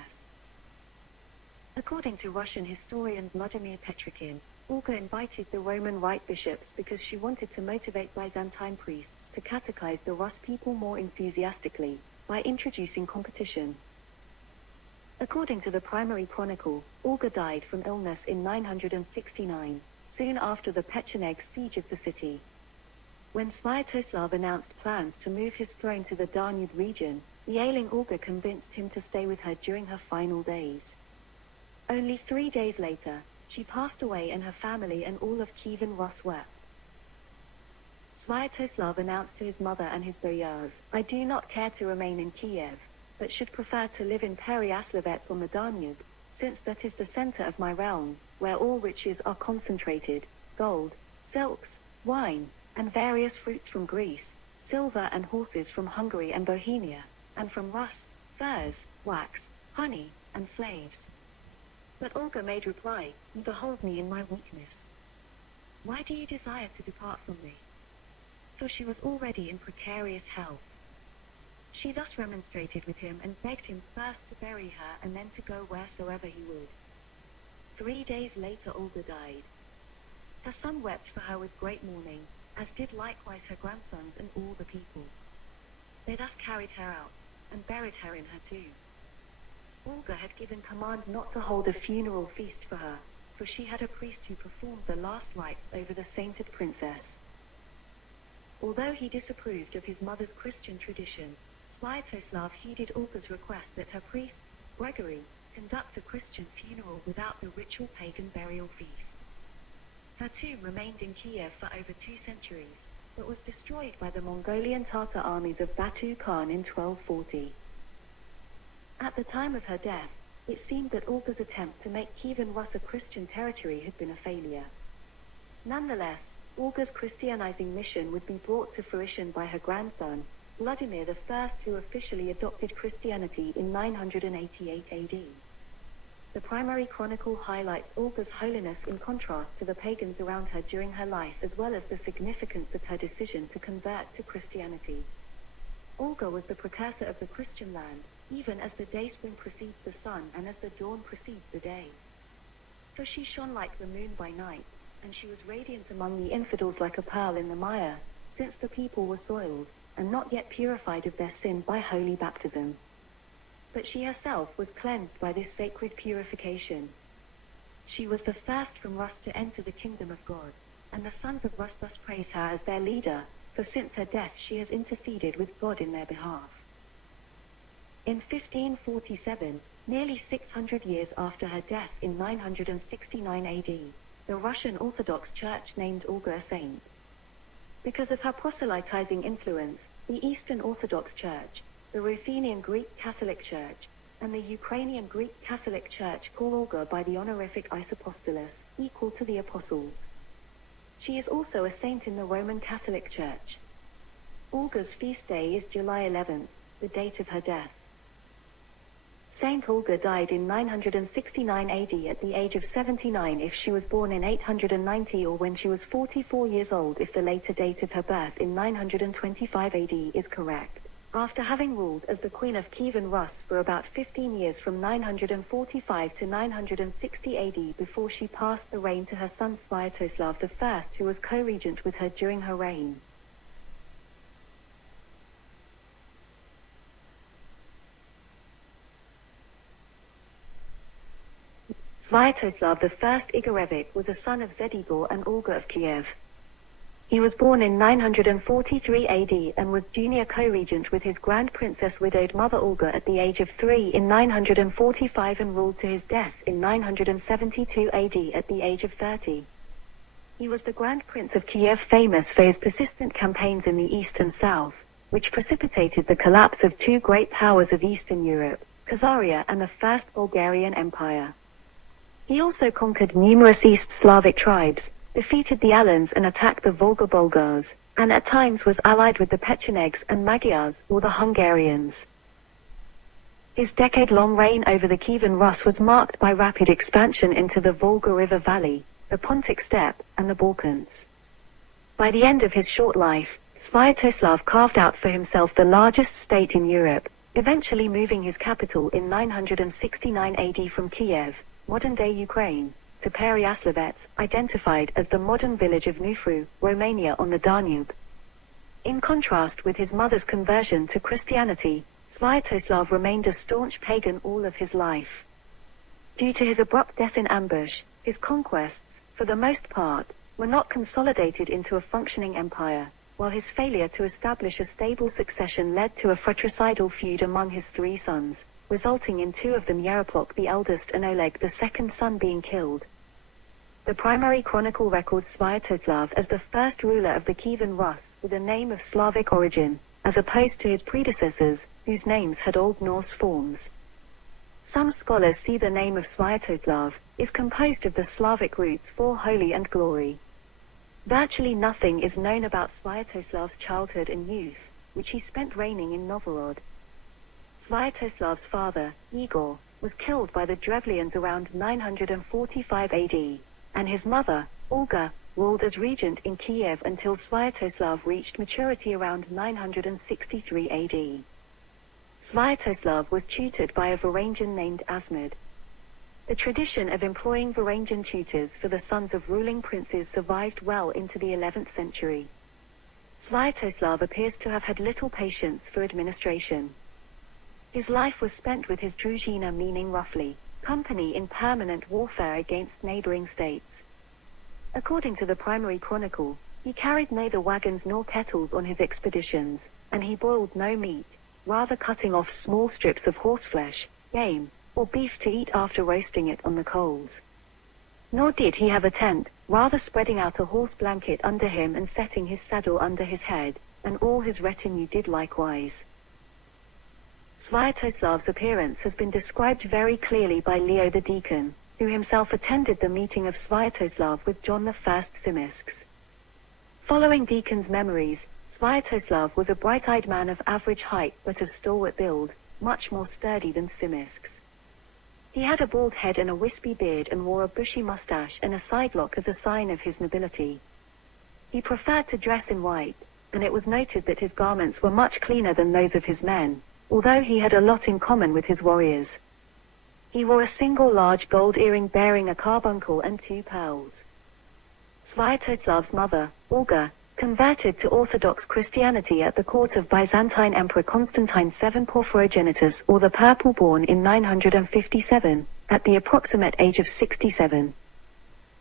According to Russian historian Vladimir Petrikhin, Olga invited the Roman Rite bishops because she wanted to motivate Byzantine priests to catechize the Rus people more enthusiastically, by introducing competition. According to the primary chronicle, Olga died from illness in 969, soon after the Pecheneg siege of the city. When Sviatoslav announced plans to move his throne to the Danube region, the ailing Olga convinced him to stay with her during her final days. Only 3 days later, she passed away and her family and all of Kievan Rus wept. Sviatoslav announced to his mother and his boyars, "I do not care to remain in Kiev, but should prefer to live in Pereaslavets on the Danube, since that is the center of my realm, where all riches are concentrated, gold, silks, wine, and various fruits from Greece, silver and horses from Hungary and Bohemia, and from Rus, furs, wax, honey, and slaves." But Olga made reply, "You behold me in my weakness. Why do you desire to depart from me?" For she was already in precarious health. She thus remonstrated with him and begged him first to bury her and then to go wheresoever he would. 3 days later Olga died. Her son wept for her with great mourning, as did likewise her grandsons and all the people. They thus carried her out, and buried her in her tomb. Olga had given command not to hold a funeral feast for her, for she had a priest who performed the last rites over the sainted princess. Although he disapproved of his mother's Christian tradition, Sviatoslav heeded Olga's request that her priest, Gregory, conduct a Christian funeral without the ritual pagan burial feast. Her tomb remained in Kiev for over 2 centuries, but was destroyed by the Mongolian Tatar armies of Batu Khan in 1240. At the time of her death, it seemed that Olga's attempt to make Kievan Rus a Christian territory had been a failure. Nonetheless, Olga's Christianizing mission would be brought to fruition by her grandson, Vladimir I, who officially adopted Christianity in 988 AD. The primary chronicle highlights Olga's holiness in contrast to the pagans around her during her life, as well as the significance of her decision to convert to Christianity. Olga was the precursor of the Christian land, even as the dayspring precedes the sun and as the dawn precedes the day. For she shone like the moon by night, and she was radiant among the infidels like a pearl in the mire, since the people were soiled, and not yet purified of their sin by holy baptism. But she herself was cleansed by this sacred purification. She was the first from Rus to enter the kingdom of God, and the sons of Rus thus praise her as their leader, for since her death she has interceded with God in their behalf. In 1547, nearly 600 years after her death in 969 AD, the Russian Orthodox Church named Olga a saint. Because of her proselytizing influence, the Eastern Orthodox Church, the Ruthenian Greek Catholic Church, and the Ukrainian Greek Catholic Church call Olga by the honorific Isapostolus, equal to the Apostles. She is also a saint in the Roman Catholic Church. Olga's feast day is July 11th, the date of her death. Saint Olga died in 969 AD at the age of 79 if she was born in 890, or when she was 44 years old if the later date of her birth in 925 AD is correct, after having ruled as the Queen of Kievan Rus for about 15 years from 945 to 960 AD before she passed the reign to her son Sviatoslav I, who was co-regent with her during her reign. Sviatoslav I Igorevich was a son of Zedibor and Olga of Kiev. He was born in 943 AD and was junior co-regent with his Grand Princess widowed mother Olga at the age of 3 in 945 and ruled to his death in 972 AD at the age of 30. He was the Grand Prince of Kiev, famous for his persistent campaigns in the east and south, which precipitated the collapse of 2 great powers of Eastern Europe, Khazaria and the First Bulgarian Empire. He also conquered numerous East Slavic tribes, defeated the Alans and attacked the Volga Bulgars, and at times was allied with the Pechenegs and Magyars, or the Hungarians. His decade-long reign over the Kievan Rus was marked by rapid expansion into the Volga River Valley, the Pontic Steppe, and the Balkans. By the end of his short life, Sviatoslav carved out for himself the largest state in Europe, eventually moving his capital in 969 AD from Kiev, modern-day Ukraine, to Pereyaslavets, identified as the modern village of Nufru, Romania on the Danube. In contrast with his mother's conversion to Christianity, Sviatoslav remained a staunch pagan all of his life. Due to his abrupt death in ambush, his conquests, for the most part, were not consolidated into a functioning empire, while his failure to establish a stable succession led to a fratricidal feud among his three sons, resulting in two of them, Yaroslav the eldest and Oleg the second son, being killed. The primary chronicle records Sviatoslav as the first ruler of the Kievan Rus with a name of Slavic origin, as opposed to his predecessors, whose names had Old Norse forms. Some scholars see the name of Sviatoslav is composed of the Slavic roots for holy and glory. Virtually nothing is known about Sviatoslav's childhood and youth, which he spent reigning in Novgorod. Sviatoslav's father, Igor, was killed by the Drevlians around 945 AD, and his mother, Olga, ruled as regent in Kiev until Sviatoslav reached maturity around 963 AD. Sviatoslav was tutored by a Varangian named Asmod. The tradition of employing Varangian tutors for the sons of ruling princes survived well into the 11th century. Sviatoslav appears to have had little patience for administration. His life was spent with his druzhina, meaning roughly, company in permanent warfare against neighboring states. According to the primary chronicle, he carried neither wagons nor kettles on his expeditions, and he boiled no meat, rather cutting off small strips of horseflesh, game, or beef to eat after roasting it on the coals. Nor did he have a tent, rather spreading out a horse blanket under him and setting his saddle under his head, and all his retinue did likewise. Sviatoslav's appearance has been described very clearly by Leo the Deacon, who himself attended the meeting of Sviatoslav with John I Tsimisks. Following Deacon's memories, Sviatoslav was a bright-eyed man of average height but of stalwart build, much more sturdy than Tsimisks. He had a bald head and a wispy beard and wore a bushy mustache and a sidelock as a sign of his nobility. He preferred to dress in white, and it was noted that his garments were much cleaner than those of his men, although he had a lot in common with his warriors. He wore a single large gold earring bearing a carbuncle and 2 pearls. Sviatoslav's mother, Olga, converted to Orthodox Christianity at the court of Byzantine Emperor Constantine VII Porphyrogenitus, or the Purple-born, in 957, at the approximate age of 67.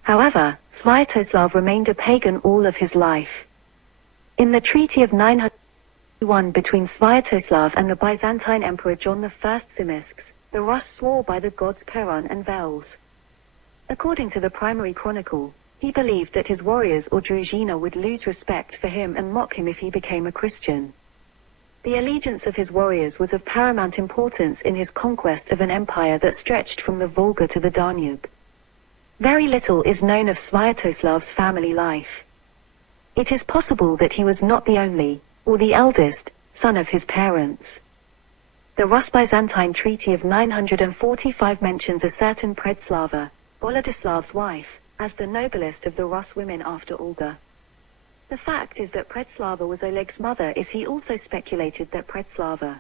However, Sviatoslav remained a pagan all of his life. In the Treaty of 901 between Sviatoslav and the Byzantine Emperor John I Tsimisks, the Rus swore by the gods Perun and Vels. According to the primary chronicle, he believed that his warriors or druzhina would lose respect for him and mock him if he became a Christian. The allegiance of his warriors was of paramount importance in his conquest of an empire that stretched from the Volga to the Danube. Very little is known of Sviatoslav's family life. It is possible that he was not the only, or the eldest, son of his parents. The Rus-Byzantine Treaty of 945 mentions a certain Predslava, Volodislav's wife, as the noblest of the Rus women after Olga. The fact is that Predslava was Oleg's mother, as he also speculated that Predslava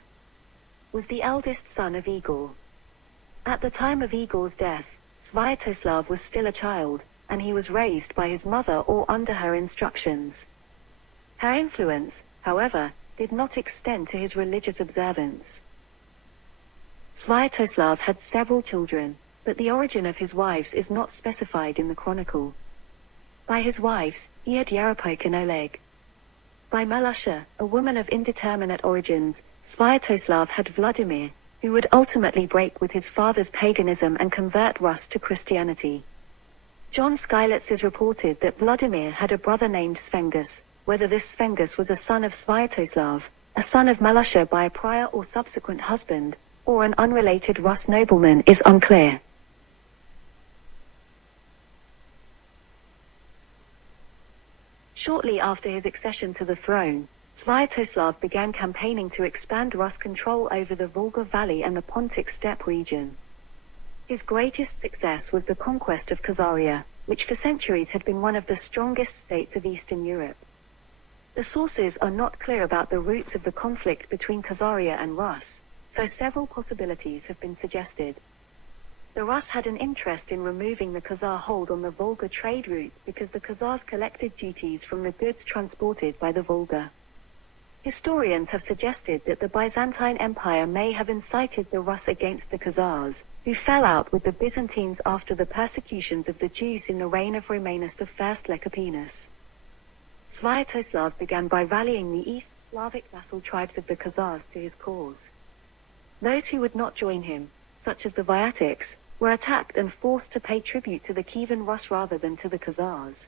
was the eldest son of Igor. At the time of Igor's death, Sviatoslav was still a child, and he was raised by his mother or under her instructions. Her influence, however, did not extend to his religious observance. Sviatoslav had several children, but the origin of his wives is not specified in the chronicle. By his wives, he had Yaropok and Oleg. By Malusha, a woman of indeterminate origins, Sviatoslav had Vladimir, who would ultimately break with his father's paganism and convert Rus to Christianity. John Skylitz is reported that Vladimir had a brother named Svengus. Whether this Svengus was a son of Sviatoslav, a son of Malusha by a prior or subsequent husband, or an unrelated Rus nobleman is unclear. Shortly after his accession to the throne, Sviatoslav began campaigning to expand Rus control over the Volga Valley and the Pontic steppe region. His greatest success was the conquest of Khazaria, which for centuries had been one of the strongest states of Eastern Europe. The sources are not clear about the roots of the conflict between Khazaria and Rus, so several possibilities have been suggested. The Rus had an interest in removing the Khazar hold on the Volga trade route because the Khazars collected duties from the goods transported by the Volga. Historians have suggested that the Byzantine Empire may have incited the Rus against the Khazars, who fell out with the Byzantines after the persecutions of the Jews in the reign of Romanus I Lecapenus. Sviatoslav began by rallying the East Slavic vassal tribes of the Khazars to his cause. Those who would not join him, such as the Viatics, were attacked and forced to pay tribute to the Kievan Rus rather than to the Khazars.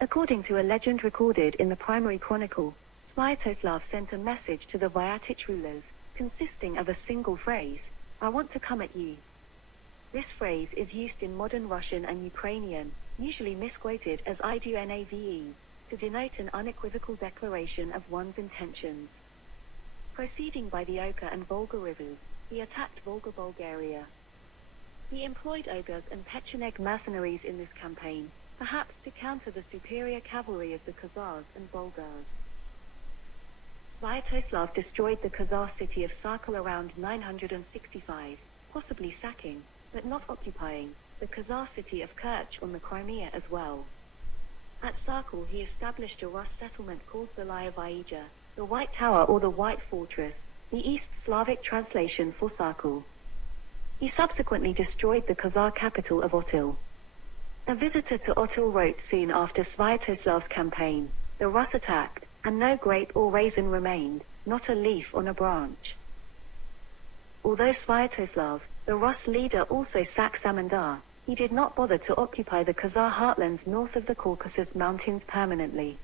According to a legend recorded in the primary chronicle, Sviatoslav sent a message to the Viatic rulers, consisting of a single phrase, "I want to come at you." This phrase is used in modern Russian and Ukrainian, usually misquoted as "idunave," to denote an unequivocal declaration of one's intentions. Proceeding by the Oka and Volga rivers, he attacked Volga Bulgaria. He employed Ogars and Pecheneg mercenaries in this campaign, perhaps to counter the superior cavalry of the Khazars and Bulgars. Sviatoslav destroyed the Khazar city of Sarkal around 965, possibly sacking, but not occupying, the Khazar city of Kerch on the Crimea as well. At Sarkal he established a Rus settlement called Vasilyevicha, the White Tower or the White Fortress, the East Slavic translation for Sarkal. He subsequently destroyed the Khazar capital of Otyl. A visitor to Otyl wrote soon after Sviatoslav's campaign, "The Rus attacked, and no grape or raisin remained, not a leaf on a branch." Although Sviatoslav, the Rus leader, also sacked Samandar, he did not bother to occupy the Khazar heartlands north of the Caucasus Mountains permanently.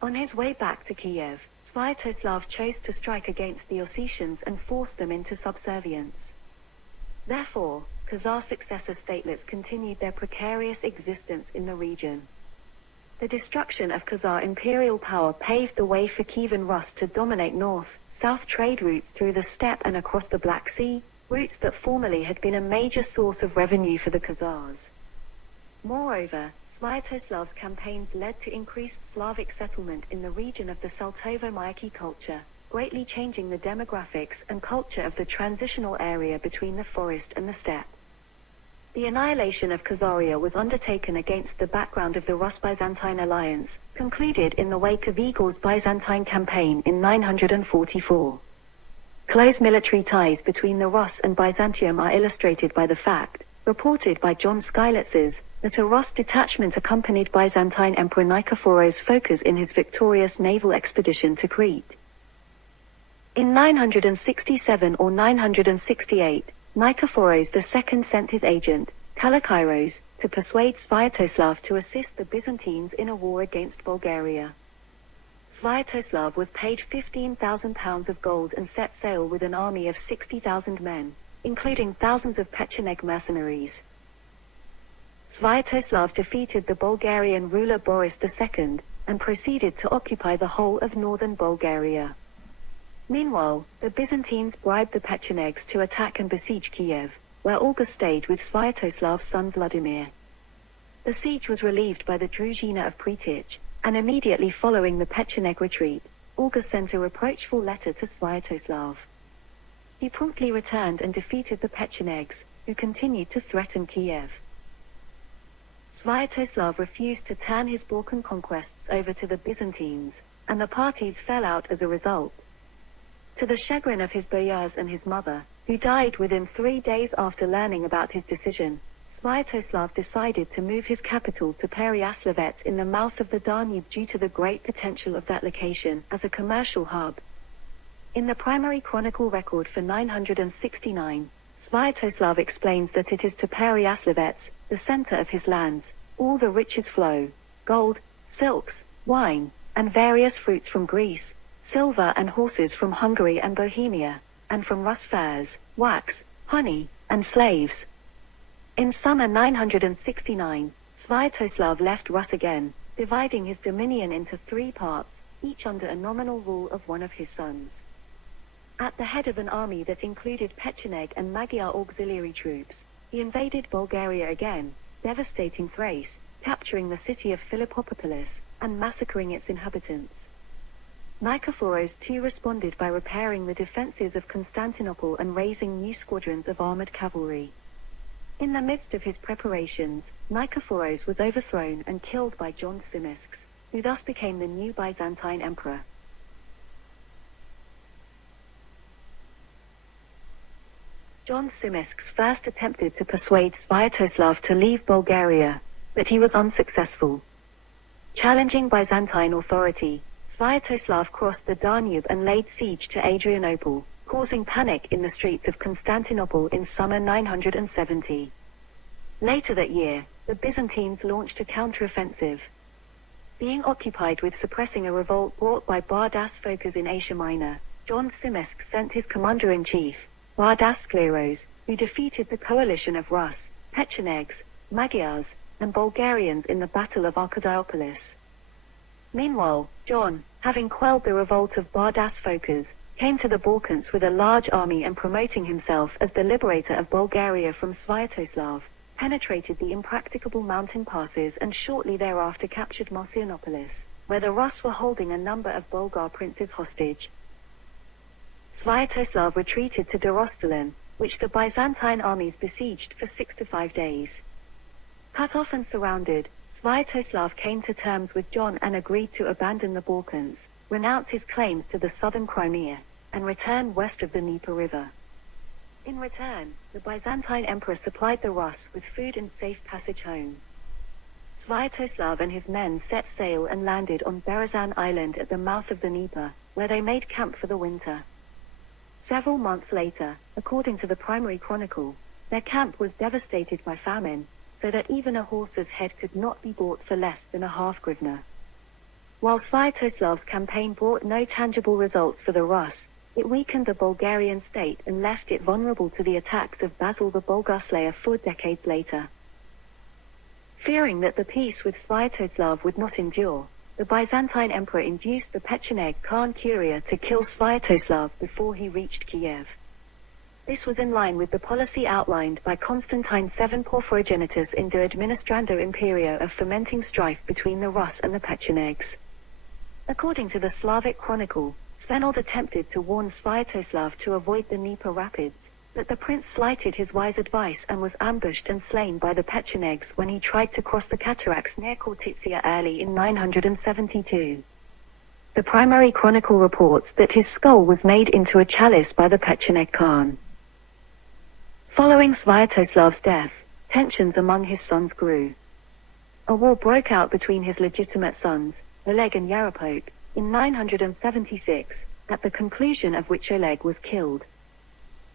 On his way back to Kiev, Sviatoslav chose to strike against the Ossetians and force them into subservience. Therefore, Khazar successor statelets continued their precarious existence in the region. The destruction of Khazar imperial power paved the way for Kievan Rus to dominate north-south trade routes through the steppe and across the Black Sea, routes that formerly had been a major source of revenue for the Khazars. Moreover, Sviatoslav's campaigns led to increased Slavic settlement in the region of the Saltovo-Myaki culture, greatly changing the demographics and culture of the transitional area between the forest and the steppe. The annihilation of Khazaria was undertaken against the background of the Rus-Byzantine alliance, concluded in the wake of Igor's Byzantine campaign in 944. Close military ties between the Rus and Byzantium are illustrated by the fact, reported by John Skylitzes, that a Rus detachment accompanied Byzantine Emperor Nikephoros Phokas in his victorious naval expedition to Crete. In 967 or 968, Nikephoros II sent his agent, Kalakairos, to persuade Sviatoslav to assist the Byzantines in a war against Bulgaria. Sviatoslav was paid £15,000 of gold and set sail with an army of 60,000 men, including thousands of Pecheneg mercenaries. Sviatoslav defeated the Bulgarian ruler Boris II, and proceeded to occupy the whole of northern Bulgaria. Meanwhile, the Byzantines bribed the Pechenegs to attack and besiege Kiev, where Olga stayed with Sviatoslav's son Vladimir. The siege was relieved by the Druzhina of Pretich, and immediately following the Pecheneg retreat, Olga sent a reproachful letter to Sviatoslav. He promptly returned and defeated the Pechenegs, who continued to threaten Kiev. Sviatoslav refused to turn his Balkan conquests over to the Byzantines, and the parties fell out as a result. To the chagrin of his boyars and his mother, who died within 3 days after learning about his decision, Sviatoslav decided to move his capital to Pereyaslavets in the mouth of the Danube due to the great potential of that location as a commercial hub. In the primary chronicle record for 969, Sviatoslav explains that it is to Pereyaslavets, the center of his lands, all the riches flow: gold, silks, wine, and various fruits from Greece, silver and horses from Hungary and Bohemia, and from Rus furs, wax, honey, and slaves. In summer 969, Sviatoslav left Rus again, dividing his dominion into 3 parts, each under a nominal rule of one of his sons. At the head of an army that included Pecheneg and Magyar auxiliary troops, he invaded Bulgaria again, devastating Thrace, capturing the city of Philippopolis, and massacring its inhabitants. Nikephoros too responded by repairing the defenses of Constantinople and raising new squadrons of armored cavalry. In the midst of his preparations, Nikephoros was overthrown and killed by John Tzimiskes, who thus became the new Byzantine emperor. John Tzimiskes first attempted to persuade Sviatoslav to leave Bulgaria, but he was unsuccessful. Challenging Byzantine authority, Sviatoslav crossed the Danube and laid siege to Adrianople, causing panic in the streets of Constantinople in summer 970. Later that year, the Byzantines launched a counteroffensive. Being occupied with suppressing a revolt brought by Bardas Phokas in Asia Minor, John Tzimiskes sent his commander-in-chief, Bardas Skleros, who defeated the coalition of Rus, Pechenegs, Magyars, and Bulgarians in the Battle of Archidiopolis. Meanwhile, John, having quelled the revolt of Bardas Phokas, came to the Balkans with a large army and promoting himself as the liberator of Bulgaria from Sviatoslav, penetrated the impracticable mountain passes and shortly thereafter captured Marcianopolis, where the Rus were holding a number of Bulgar princes hostage. Sviatoslav retreated to Dorostelin, which the Byzantine armies besieged for 6 to 5 days. Cut off and surrounded, Sviatoslav came to terms with John and agreed to abandon the Balkans, renounce his claims to the southern Crimea, and return west of the Dnieper River. In return, the Byzantine emperor supplied the Rus with food and safe passage home. Sviatoslav and his men set sail and landed on Berezan Island at the mouth of the Dnieper, where they made camp for the winter. Several months later, according to the primary chronicle, their camp was devastated by famine, so that even a horse's head could not be bought for less than a half hryvnia. While Sviatoslav's campaign brought no tangible results for the Rus, it weakened the Bulgarian state and left it vulnerable to the attacks of Basil the Bulgar Slayer 4 decades later. Fearing that the peace with Sviatoslav would not endure, the Byzantine emperor induced the Pecheneg Khan Kuria to kill Sviatoslav before he reached Kiev. This was in line with the policy outlined by Constantine VII Porphyrogenitus in De Administrando Imperio of fomenting strife between the Rus and the Pechenegs. According to the Slavic chronicle, Svenold attempted to warn Sviatoslav to avoid the Dnieper rapids, but the prince slighted his wise advice and was ambushed and slain by the Pechenegs when he tried to cross the cataracts near Khortytsia early in 972. The primary chronicle reports that his skull was made into a chalice by the Pecheneg Khan. Following Sviatoslav's death, tensions among his sons grew. A war broke out between his legitimate sons, Oleg and Yarapok, in 976, at the conclusion of which Oleg was killed.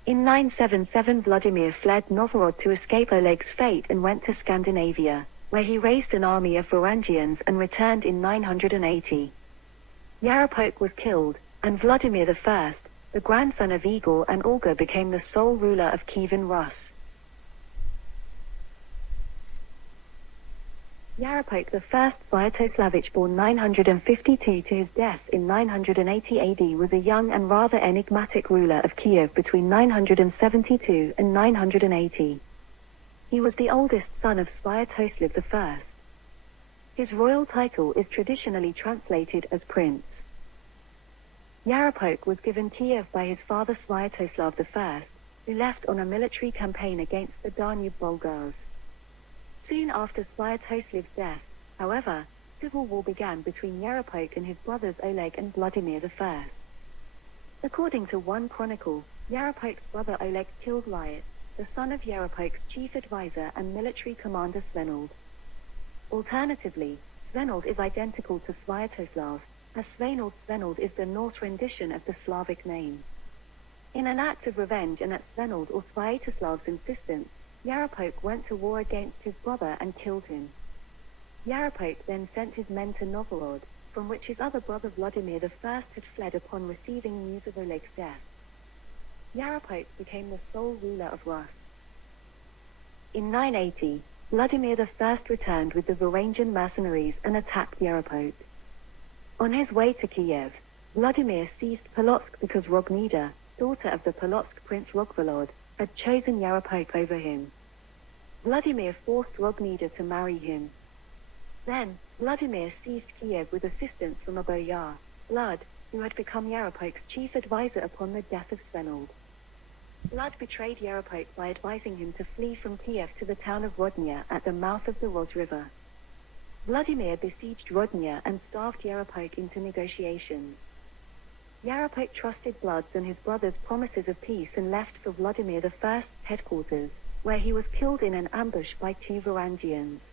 In 977 Vladimir fled Novgorod to escape Oleg's fate and went to Scandinavia, where he raised an army of Varangians and returned in 980. Yarapok was killed, and Vladimir I, the grandson of Igor and Olga, became the sole ruler of Kievan Rus. Yarapok I Sviatoslavich, born 952 to his death in 980 AD, was a young and rather enigmatic ruler of Kiev between 972 and 980. He was the oldest son of Sviatoslav I. His royal title is traditionally translated as prince. Yarapok was given Kiev by his father Sviatoslav I, who left on a military campaign against the Danube Bulgars. Soon after Sviatoslav's death, however, civil war began between Yarapok and his brothers Oleg and Vladimir I. According to one chronicle, Yarapok's brother Oleg killed Lyat, the son of Yarapok's chief advisor and military commander Svenold. Alternatively, Svenold is identical to Sviatoslav, as Svenold is the Norse rendition of the Slavic name. In an act of revenge and at Svenold or Sviatoslav's insistence, Yarapok went to war against his brother and killed him. Yarapok then sent his men to Novgorod, from which his other brother Vladimir I had fled upon receiving news of Oleg's death. Yarapok became the sole ruler of Rus. In 980, Vladimir I returned with the Varangian mercenaries and attacked Yarapok. On his way to Kiev, Vladimir seized Polotsk because Rognida, daughter of the Polotsk prince Rogvolod, had chosen Yarapok over him. Vladimir forced Rognida to marry him. Then, Vladimir seized Kiev with assistance from a boyar, Vlad, who had become Yarapok's chief advisor upon the death of Svenold. Vlad betrayed Yaropolk by advising him to flee from Kiev to the town of Rodnya at the mouth of the Roz River. Vladimir besieged Rodnya and starved Yaropolk into negotiations. Yaropolk trusted Vlad's and his brother's promises of peace and left for Vladimir I's headquarters, where he was killed in an ambush by 2 Varangians.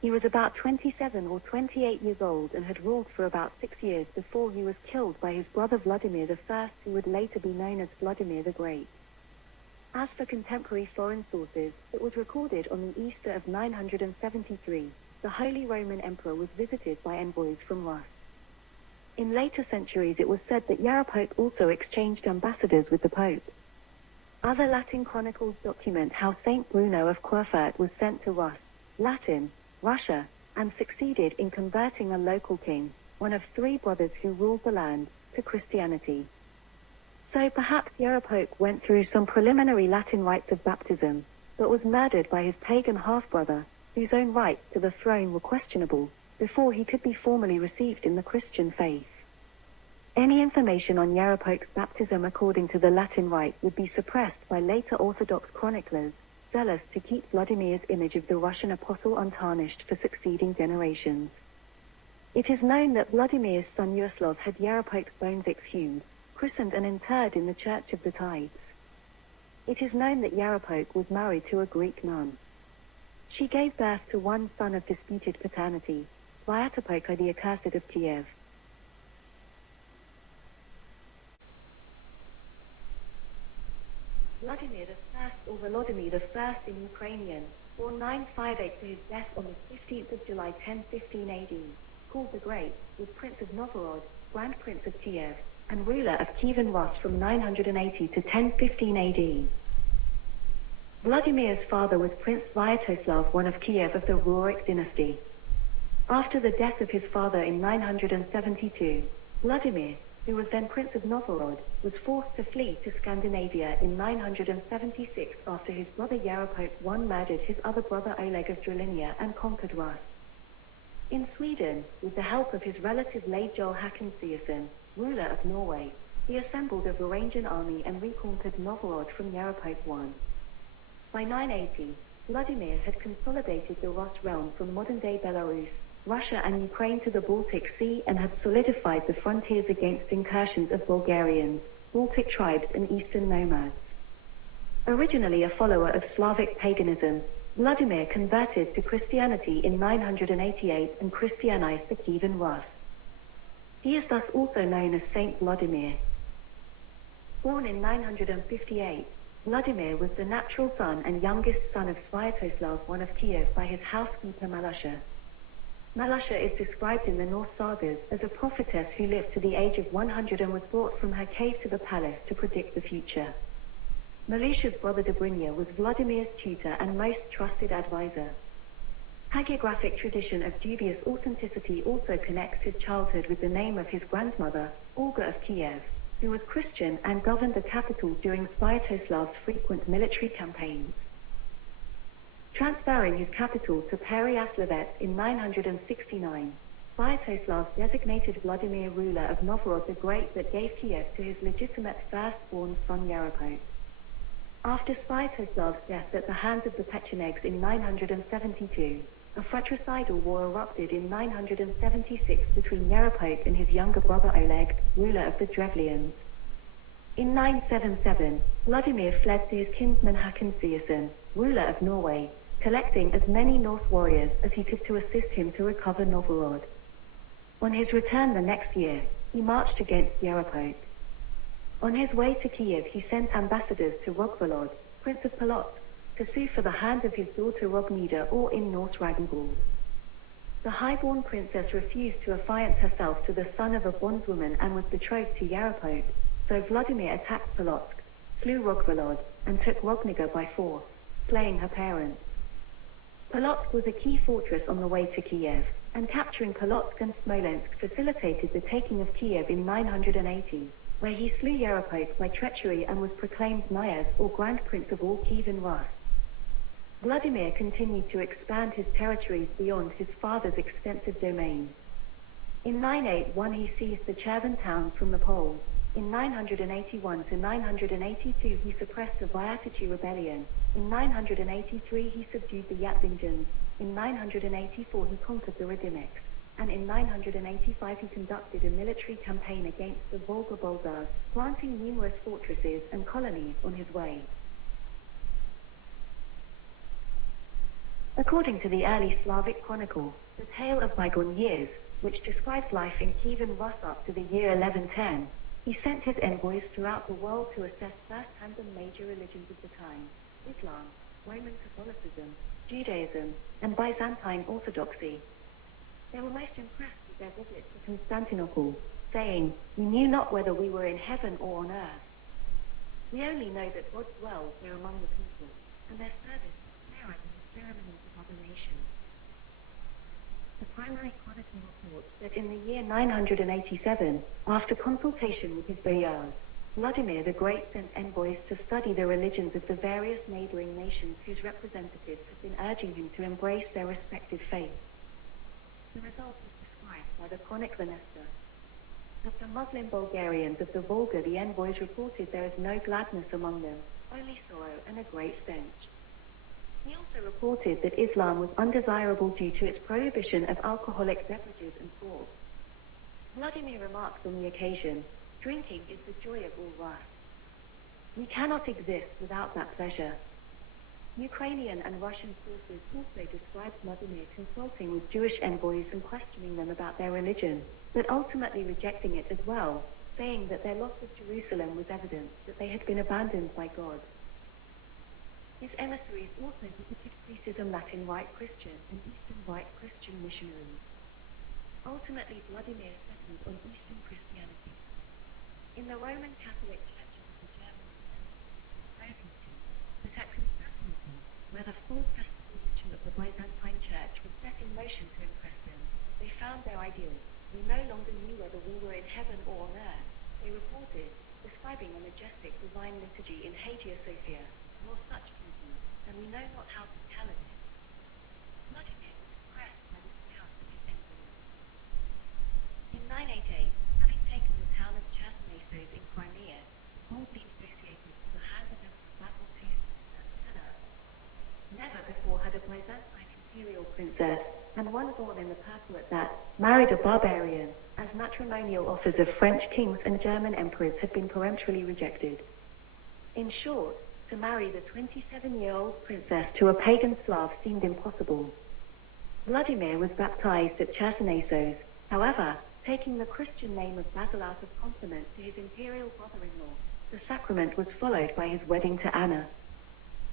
He was about 27 or 28 years old and had ruled for about 6 years before he was killed by his brother Vladimir I, who would later be known as Vladimir the Great. As for contemporary foreign sources, it was recorded on the Easter of 973, the Holy Roman Emperor was visited by envoys from Rus. In later centuries it was said that Yaropolk also exchanged ambassadors with the Pope. Other Latin chronicles document how Saint Bruno of Querfurt was sent to Rus, Latin, Russia, and succeeded in converting a local king, one of 3 brothers who ruled the land, to Christianity. So perhaps Yaropolk went through some preliminary Latin rites of baptism, but was murdered by his pagan half-brother, whose own rights to the throne were questionable, before he could be formally received in the Christian faith. Any information on Yaropolk's baptism according to the Latin rite would be suppressed by later Orthodox chroniclers, zealous to keep Vladimir's image of the Russian apostle untarnished for succeeding generations. It is known that Vladimir's son Yaroslav had Yaropolk's bones exhumed, christened and interred in the Church of the Tides. It is known that Yaropolk was married to a Greek nun. She gave birth to 1 son of disputed paternity, Svyatopolk the Accursed of Kiev. Vladimir I, or Volodymyr I in Ukrainian, born 958 to his death on the 15th of July 1015 AD, called the Great, was Prince of Novgorod, Grand Prince of Kiev, and ruler of Kievan Rus from 980 to 1015 AD. Vladimir's father was Prince Svyatoslav I of Kiev of the RURIK dynasty. After the death of his father in 972, Vladimir, who was then Prince of Novgorod, was forced to flee to Scandinavia in 976 after his brother Yaropolk I murdered his other brother Oleg of Drilinia and conquered Rus. In Sweden, with the help of his relative Lejoll Håkon Siason, ruler of Norway, he assembled a Varangian army and reconquered Novgorod from Yaropolk I. By 980, Vladimir had consolidated the Rus realm from modern-day Belarus, Russia and Ukraine to the Baltic Sea and had solidified the frontiers against incursions of Bulgarians, Baltic tribes and eastern nomads. Originally a follower of Slavic paganism, Vladimir converted to Christianity in 988 and Christianized the Kievan Rus. He is thus also known as Saint Vladimir. Born in 958, Vladimir was the natural son and youngest son of Svyatoslav I of Kiev by his housekeeper Malusha. Malusha is described in the Norse sagas as a prophetess who lived to the age of 100 and was brought from her cave to the palace to predict the future. Malusha's brother Dobrynya was Vladimir's tutor and most trusted advisor. Hagiographic tradition of dubious authenticity also connects his childhood with the name of his grandmother, Olga of Kiev, who was Christian and governed the capital during Svyatoslav's frequent military campaigns. Transferring his capital to Pereyaslawets in 969, Svyatoslav designated Vladimir ruler of Novgorod the Great but gave Kiev to his legitimate firstborn son Yaropolk. After Svyatoslav's death at the hands of the Pechenegs in 972, a fratricidal war erupted in 976 between Yaropolk and his younger brother Oleg, ruler of the Drevlians. In 977, Vladimir fled to his kinsman Håkon Siason, ruler of Norway, collecting as many Norse warriors as he could to assist him to recover Novgorod. On his return the next year, he marched against Yaropolk. On his way to Kiev he sent ambassadors to Rogvolod, Prince of Polotsk, to sue for the hand of his daughter Rognida, or in Norse Ragnvald. The highborn princess refused to affiance herself to the son of a bondswoman and was betrothed to Yaropolk, so Vladimir attacked Polotsk, slew Rogvolod, and took Rognida by force, slaying her parents. Polotsk was a key fortress on the way to Kiev, and capturing Polotsk and Smolensk facilitated the taking of Kiev in 980, where he slew Yaropolk by treachery and was proclaimed Knyaz, or Grand Prince of all Kievan Rus. Vladimir continued to expand his territories beyond his father's extensive domain. In 981 he seized the Chervan town from the Poles, In 981 to 982 he suppressed the Vyatiki rebellion. In 983 he subdued the Yatvinjans. In 984 he conquered the Radimics. And in 985 he conducted a military campaign against the Volga Bulgars, planting numerous fortresses and colonies on his way. According to the early Slavic chronicle, the Tale of Bygone Years, which describes life in Kievan Rus up to the year 1110, he sent his envoys throughout the world to assess first-hand the major religions of the time: Islam, Roman Catholicism, Judaism, and Byzantine Orthodoxy. They were most impressed with their visit to Constantinople, saying, "We knew not whether we were in heaven or on earth. We only know that God dwells there among the people, and their service is fairer than the ceremonies of other nations." The primary chronicle reports that in the year 987, after consultation with his boyars, Vladimir the Great sent envoys to study the religions of the various neighboring nations whose representatives had been urging him to embrace their respective faiths. The result is described by the chronicler Nestor. Of the Muslim Bulgarians of the Volga, the envoys reported there is no gladness among them, only sorrow and a great stench. He also reported that Islam was undesirable due to its prohibition of alcoholic beverages and pork. Vladimir remarked on the occasion, "Drinking is the joy of all Rus. We cannot exist without that pleasure." Ukrainian and Russian sources also describe Vladimir consulting with Jewish envoys and questioning them about their religion, but ultimately rejecting it as well, saying that their loss of Jerusalem was evidence that they had been abandoned by God. His emissaries also visited Greece's Latin Rite Christian and Eastern Rite Christian missionaries. Ultimately, Vladimir settled on Eastern Christianity. In the Roman Catholic churches of the Germans, his emissaries sought priority, but at Constantinople, where the full festival ritual of the Byzantine Church was set in motion to impress them, they found their ideal. "We no longer knew whether we were in heaven or on earth," they reported, describing a majestic divine liturgy in Hagia Sophia, "nor such beauty, and we know not how to tell of it." Vladimir was impressed by this account of his envoys. In 988, having taken the town of Tsars in Crimea, boldly negotiated for the hand of Emperor Basil II's sister, Anna. Never before had a Byzantine imperial princess, and one born in the purple at that, married a barbarian, as matrimonial offers of French kings and German emperors had been peremptorily rejected. In short, to marry the 27-year-old princess to a pagan Slav seemed impossible. Vladimir was baptized at Tsars, however, taking the Christian name of Basil out of compliment to his imperial brother-in-law. The sacrament was followed by his wedding to Anna.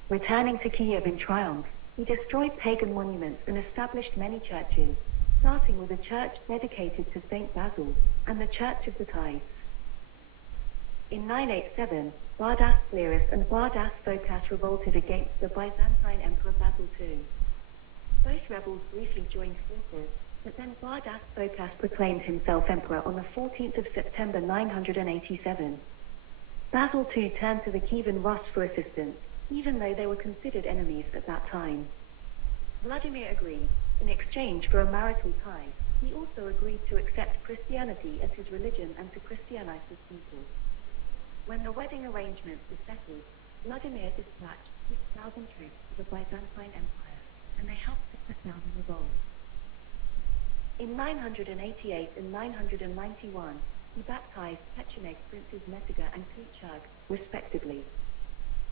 Returning to Kiev in triumph, he destroyed pagan monuments and established many churches, starting with a church dedicated to Saint Basil and the Church of the Tides. In 987, Bardas Skleras and Bardas Phokas revolted against the Byzantine Emperor Basil II. Both rebels briefly joined forces, but then Bardas Phokas proclaimed himself emperor on the 14th of September 987. Basil II turned to the Kievan Rus for assistance, even though they were considered enemies at that time. Vladimir agreed. In exchange for a marital tie, he also agreed to accept Christianity as his religion and to Christianize his people. When the wedding arrangements were settled, Vladimir dispatched 6,000 troops to the Byzantine Empire, and they helped to put down the revolt. In 988 and 991, he baptized Pecheneg princes Metiga and Kuchug, respectively.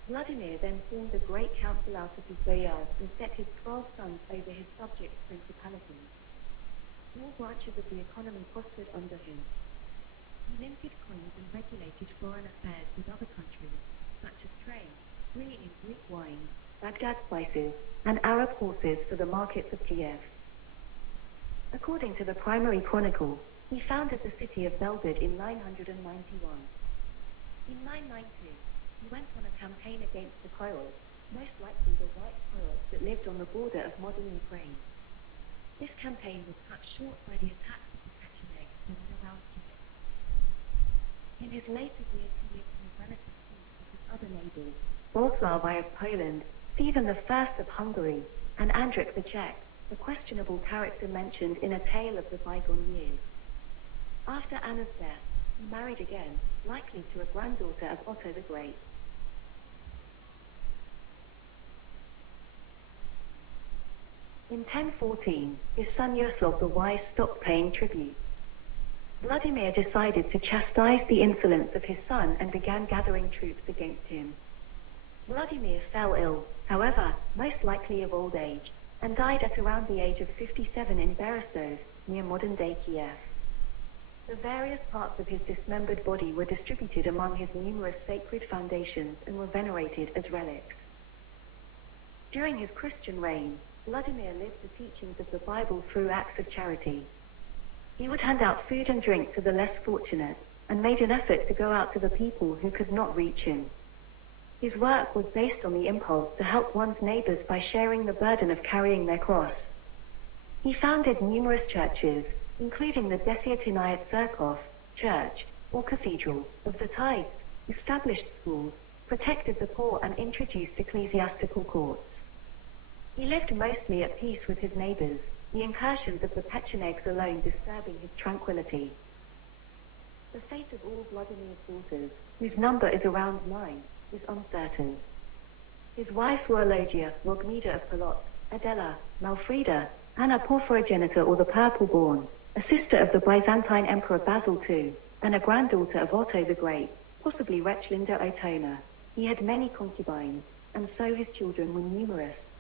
Vladimir then formed a great council out of his boyars and set his 12 sons over his subject principalities. All branches of the economy prospered under him. He minted coins and regulated foreign affairs with other countries, such as trade, bringing in Greek wines, Baghdad spices, and Arab horses for the markets of Kiev. According to the primary chronicle, he founded the city of Belgrade in 991. In 992, he went on a campaign against the Croats, most likely the white Croats that lived on the border of modern Ukraine. This campaign was cut short by the attacks of the Pechenegs and around Kiev. In his later years he lived in relative peace with his other neighbors, Bolesław I of Poland, Stephen I of Hungary, and Andrik the Czech, the questionable character mentioned in A Tale of the Bygone Years. After Anna's death, He married again, likely to a granddaughter of Otto the Great. In 1014, his son Yaroslav the Wise stopped paying tribute. Vladimir decided to chastise the insolence of his son and began gathering troops against him. Vladimir fell ill, however, most likely of old age, and died at around the age of 57 in Berestov, near modern-day Kiev. The various parts of his dismembered body were distributed among his numerous sacred foundations and were venerated as relics. During his Christian reign, Vladimir lived the teachings of the Bible through acts of charity. He would hand out food and drink to the less fortunate, and made an effort to go out to the people who could not reach him. His work was based on the impulse to help one's neighbors by sharing the burden of carrying their cross. He founded numerous churches, including the Desiatinayat Cerkov, church, or cathedral, of the Tides, established schools, protected the poor and introduced ecclesiastical courts. He lived mostly at peace with his neighbors, the incursions of the Pechenegs alone disturbing his tranquility. The fate of all Vladimir's daughters, whose number is around 9, is uncertain. His wives were Alodia, Rogmida of Polotsk, Adela, Malfrida, Anna Porphyrogenitor or the Purple-born, a sister of the Byzantine Emperor Basil II, and a granddaughter of Otto the Great, possibly Rechlinda Otona. He had many concubines, and so his children were numerous.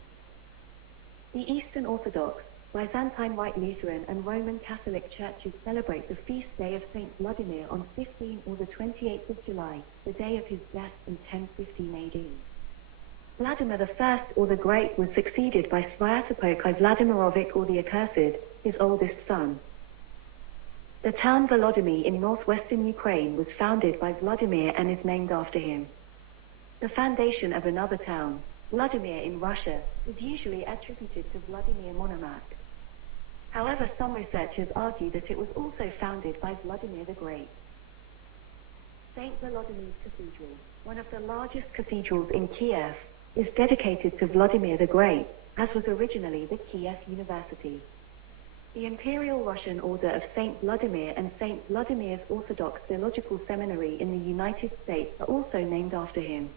The Eastern Orthodox, Byzantine Rite Lutheran and Roman Catholic churches celebrate the feast day of Saint Vladimir on 15 or the 28th of July, the day of his death in 1015 AD. Vladimir I or the Great was succeeded by Svyatopolk I Vladimirovich or the Accursed, his oldest son. The town Volodymyr in northwestern Ukraine was founded by Vladimir and is named after him. The foundation of another town, Vladimir in Russia, is usually attributed to Vladimir Monomakh. However, some researchers argue that it was also founded by Vladimir the Great. St. Volodymyr's Cathedral, one of the largest cathedrals in Kiev, is dedicated to Vladimir the Great, as was originally the Kiev University. The Imperial Russian Order of St. Vladimir and St. Vladimir's Orthodox Theological Seminary in the United States are also named after him.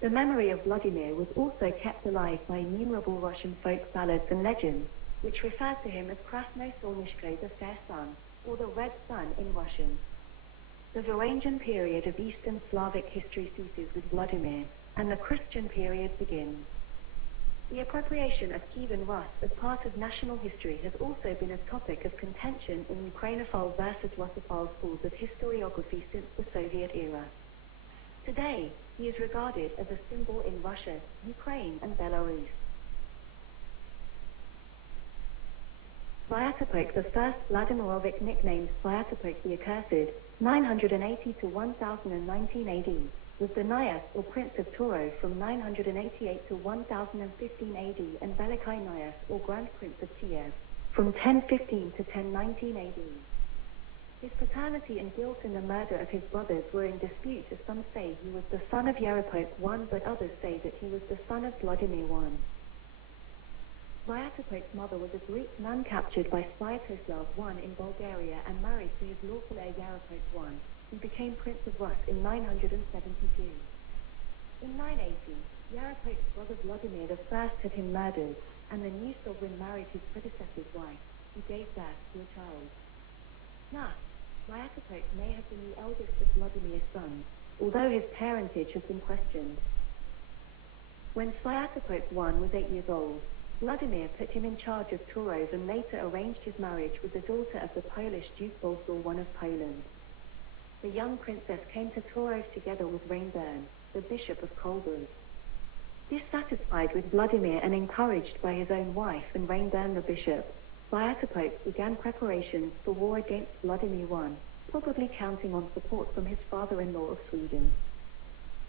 The memory of Vladimir was also kept alive by innumerable Russian folk ballads and legends, which refer to him as Krasnoy Solnishko, the Fair Sun, or the Red Sun in Russian. The Varangian period of Eastern Slavic history ceases with Vladimir, and the Christian period begins. The appropriation of Kievan Rus as part of national history has also been a topic of contention in Ukrainophile versus Russophile schools of historiography since the Soviet era. Today, he is regarded as a symbol in Russia, Ukraine, and Belarus. Svyatopolk I Vladimirovich, nicknamed Svyatopolk the Accursed, 980 to 1019 AD, was the Nyas or Prince of Turo from 988 to 1015 AD and Velikai Nyas or Grand Prince of Kiev from 1015 to 1019 AD. His paternity and guilt in the murder of his brothers were in dispute, as some say he was the son of Yaropolk I but others say that he was the son of Vladimir I. Svyatopolk's mother was a Greek nun captured by Svyatoslav I in Bulgaria and married to his lawful heir Yaropolk I, who became Prince of Rus in 972. In 980, Yaropolk's brother Vladimir I had him murdered, and the new sovereign married his predecessor's wife, who gave birth to a child. Thus, Svyatopolk may have been the eldest of Vladimir's sons, although his parentage has been questioned. When Svyatopolk I was 8 years old, Vladimir put him in charge of Turov and later arranged his marriage with the daughter of the Polish Duke Bolesław I of Poland. The young princess came to Turov together with Rainburn, the Bishop of Kolberg. Dissatisfied with Vladimir and encouraged by his own wife and Rainburn the bishop, Svyatopolk began preparations for war against Vladimir I, probably counting on support from his father-in-law of Sweden.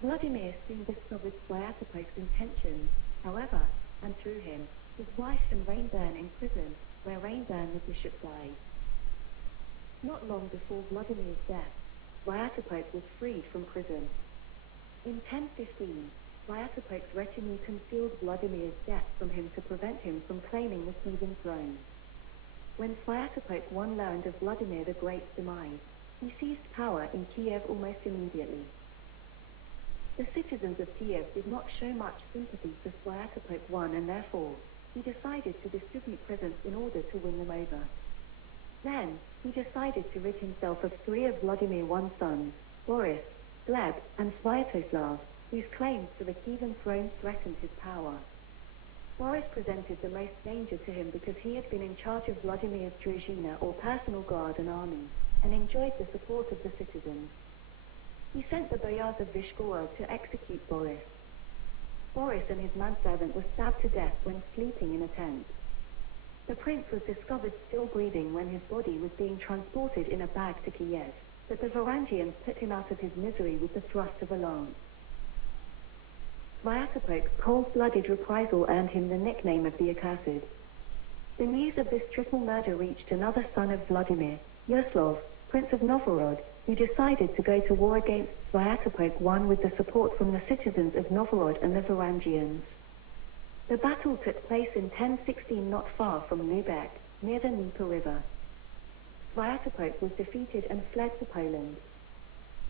Vladimir soon discovered Svyatopolk's intentions, however, and through him, his wife and Rainburn in prison, where Rainburn the bishop died. Not long before Vladimir's death, Svyatopolk was freed from prison. In 1015, Svyatopolk's retinue concealed Vladimir's death from him to prevent him from claiming the Kievan throne. When Svyatopolk I learned of Vladimir the Great's demise, He seized power in Kiev almost immediately. The citizens of Kiev did not show much sympathy for Svyatopolk I, and therefore, he decided to distribute presents in order to win them over. Then, he decided to rid himself of 3 of Vladimir I's sons, Boris, Gleb, and Svyatoslav, whose claims to the Kievan throne threatened his power. Boris presented the most danger to him because he had been in charge of Vladimir's druzhina or personal guard and army, and enjoyed the support of the citizens. He sent the boyars of Vyshgorod to execute Boris. Boris and his manservant were stabbed to death when sleeping in a tent. The prince was discovered still breathing when his body was being transported in a bag to Kiev, but the Varangians put him out of his misery with the thrust of a lance. Svyatopolk's cold-blooded reprisal earned him the nickname of the Accursed. The news of this triple murder reached another son of Vladimir, Yaroslav, Prince of Novgorod, who decided to go to war against Svyatopolk I with the support from the citizens of Novgorod and the Varangians. The battle took place in 1016 not far from Lubeck, near the Dnieper River. Svyatopolk was defeated and fled to Poland.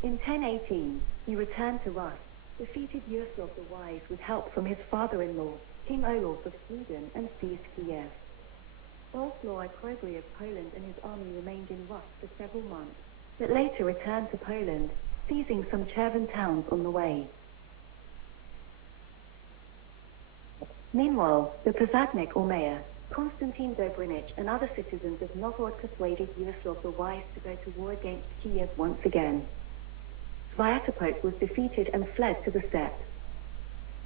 In 1018, he returned to Rus, defeated Yaroslav the Wise with help from his father-in-law, King Olaf of Sweden, and seized Kiev. Boleslaw I Krovary of Poland and his army remained in Rus for several months, but later returned to Poland, seizing some Chervan towns on the way. Meanwhile, the Pozadnik or mayor, Konstantin Dobrinich, and other citizens of Novgorod persuaded Yaroslav the Wise to go to war against Kiev once again. Svyatopolk was defeated and fled to the steppes.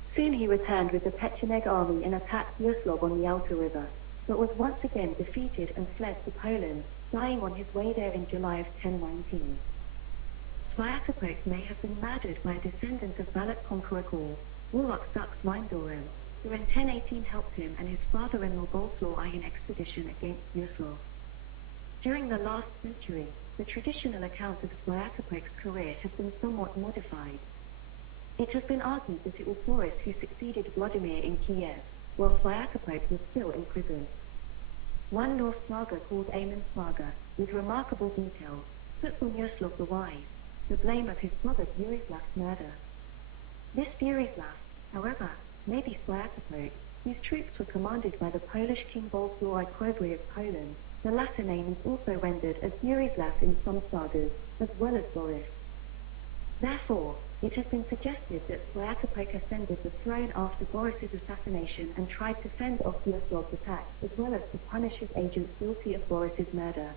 Soon he returned with the Pecheneg army and attacked Yaroslav on the Alta River, but was once again defeated and fled to Poland, dying on his way there in July of 1019. Svyatopolk may have been murdered by a descendant of Balak conqueror called Warlock Stux Mindoro, who in 1018 helped him and his father-in-law Boleslaw I in expedition against Yaroslav. During the last century, the traditional account of Svyatopolk's career has been somewhat modified. It has been argued that it was Boris who succeeded Vladimir in Kiev, while Svyatopolk was still in prison. One Norse saga called Aemon Saga, with remarkable details, puts on Yaroslav the Wise the blame of his brother Vurislav's murder. This Vuorislav, however, may be Svyatopolk, whose troops were commanded by the Polish King Boleslaw I Krovary of Poland. The latter name is also rendered as Vuorislav in some sagas, as well as Boris. Therefore, it has been suggested that Svyatopolk ascended the throne after Boris's assassination and tried to fend off Yaroslav's attacks as well as to punish his agents guilty of Boris's murder.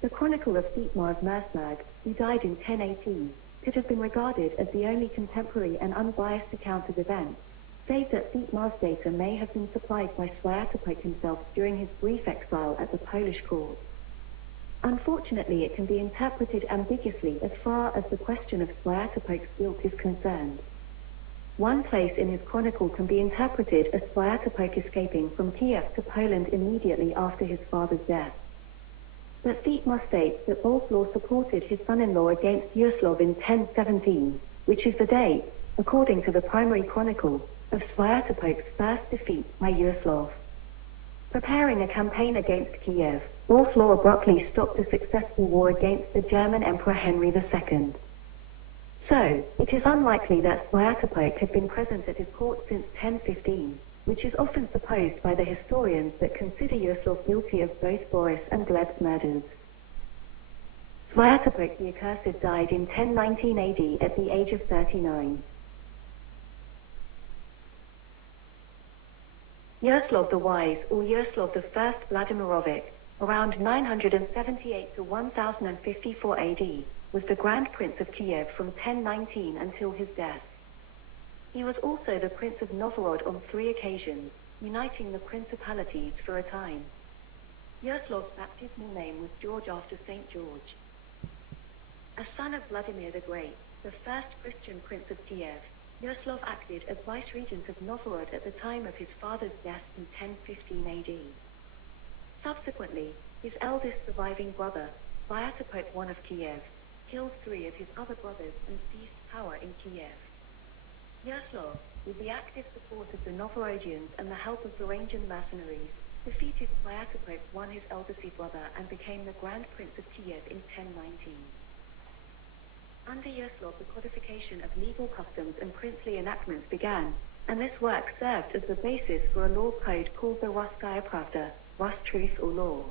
The Chronicle of Dietmar of Mersburg, who died in 1018, could have been regarded as the only contemporary and unbiased account of events, save that Dietmar's data may have been supplied by Svyatopolk himself during his brief exile at the Polish court. Unfortunately, it can be interpreted ambiguously as far as the question of Svyatopolk's guilt is concerned. One place in his chronicle can be interpreted as Svyatopolk escaping from Kiev to Poland immediately after his father's death. But Dietmar states that Boleslaw supported his son-in-law against Yaroslav in 1017, which is the date, according to the primary chronicle, of Svyatopolk's first defeat by Yaroslav. Preparing a campaign against Kiev, Boleslaw abruptly stopped a successful war against the German Emperor Henry II. So, it is unlikely that Svyatopolk had been present at his court since 1015, which is often supposed by the historians that consider Yaroslav guilty of both Boris and Gleb's murders. Svyatopolk the Accursed died in 1019 AD at the age of 39. Yaroslav the Wise, or Yaroslav I Vladimirovich, around 978 to 1054 AD, was the Grand Prince of Kiev from 1019 until his death. He was also the Prince of Novgorod on 3 occasions, uniting the principalities for a time. Yaroslav's baptismal name was George after St. George. A son of Vladimir the Great, the first Christian prince of Kiev, Yaroslav acted as vice-regent of Novgorod at the time of his father's death in 1015 AD. Subsequently, his eldest surviving brother, Svyatopolk I of Kiev, killed 3 of his other brothers and seized power in Kiev. Yaroslav, with the active support of the Novgorodians and the help of Varangian mercenaries, defeated Svyatopolk I, his elder brother, and became the Grand Prince of Kiev in 1019. Under Yaroslav, the codification of legal customs and princely enactments began, and this work served as the basis for a law code called the Russkaya Pravda, Rus truth or law.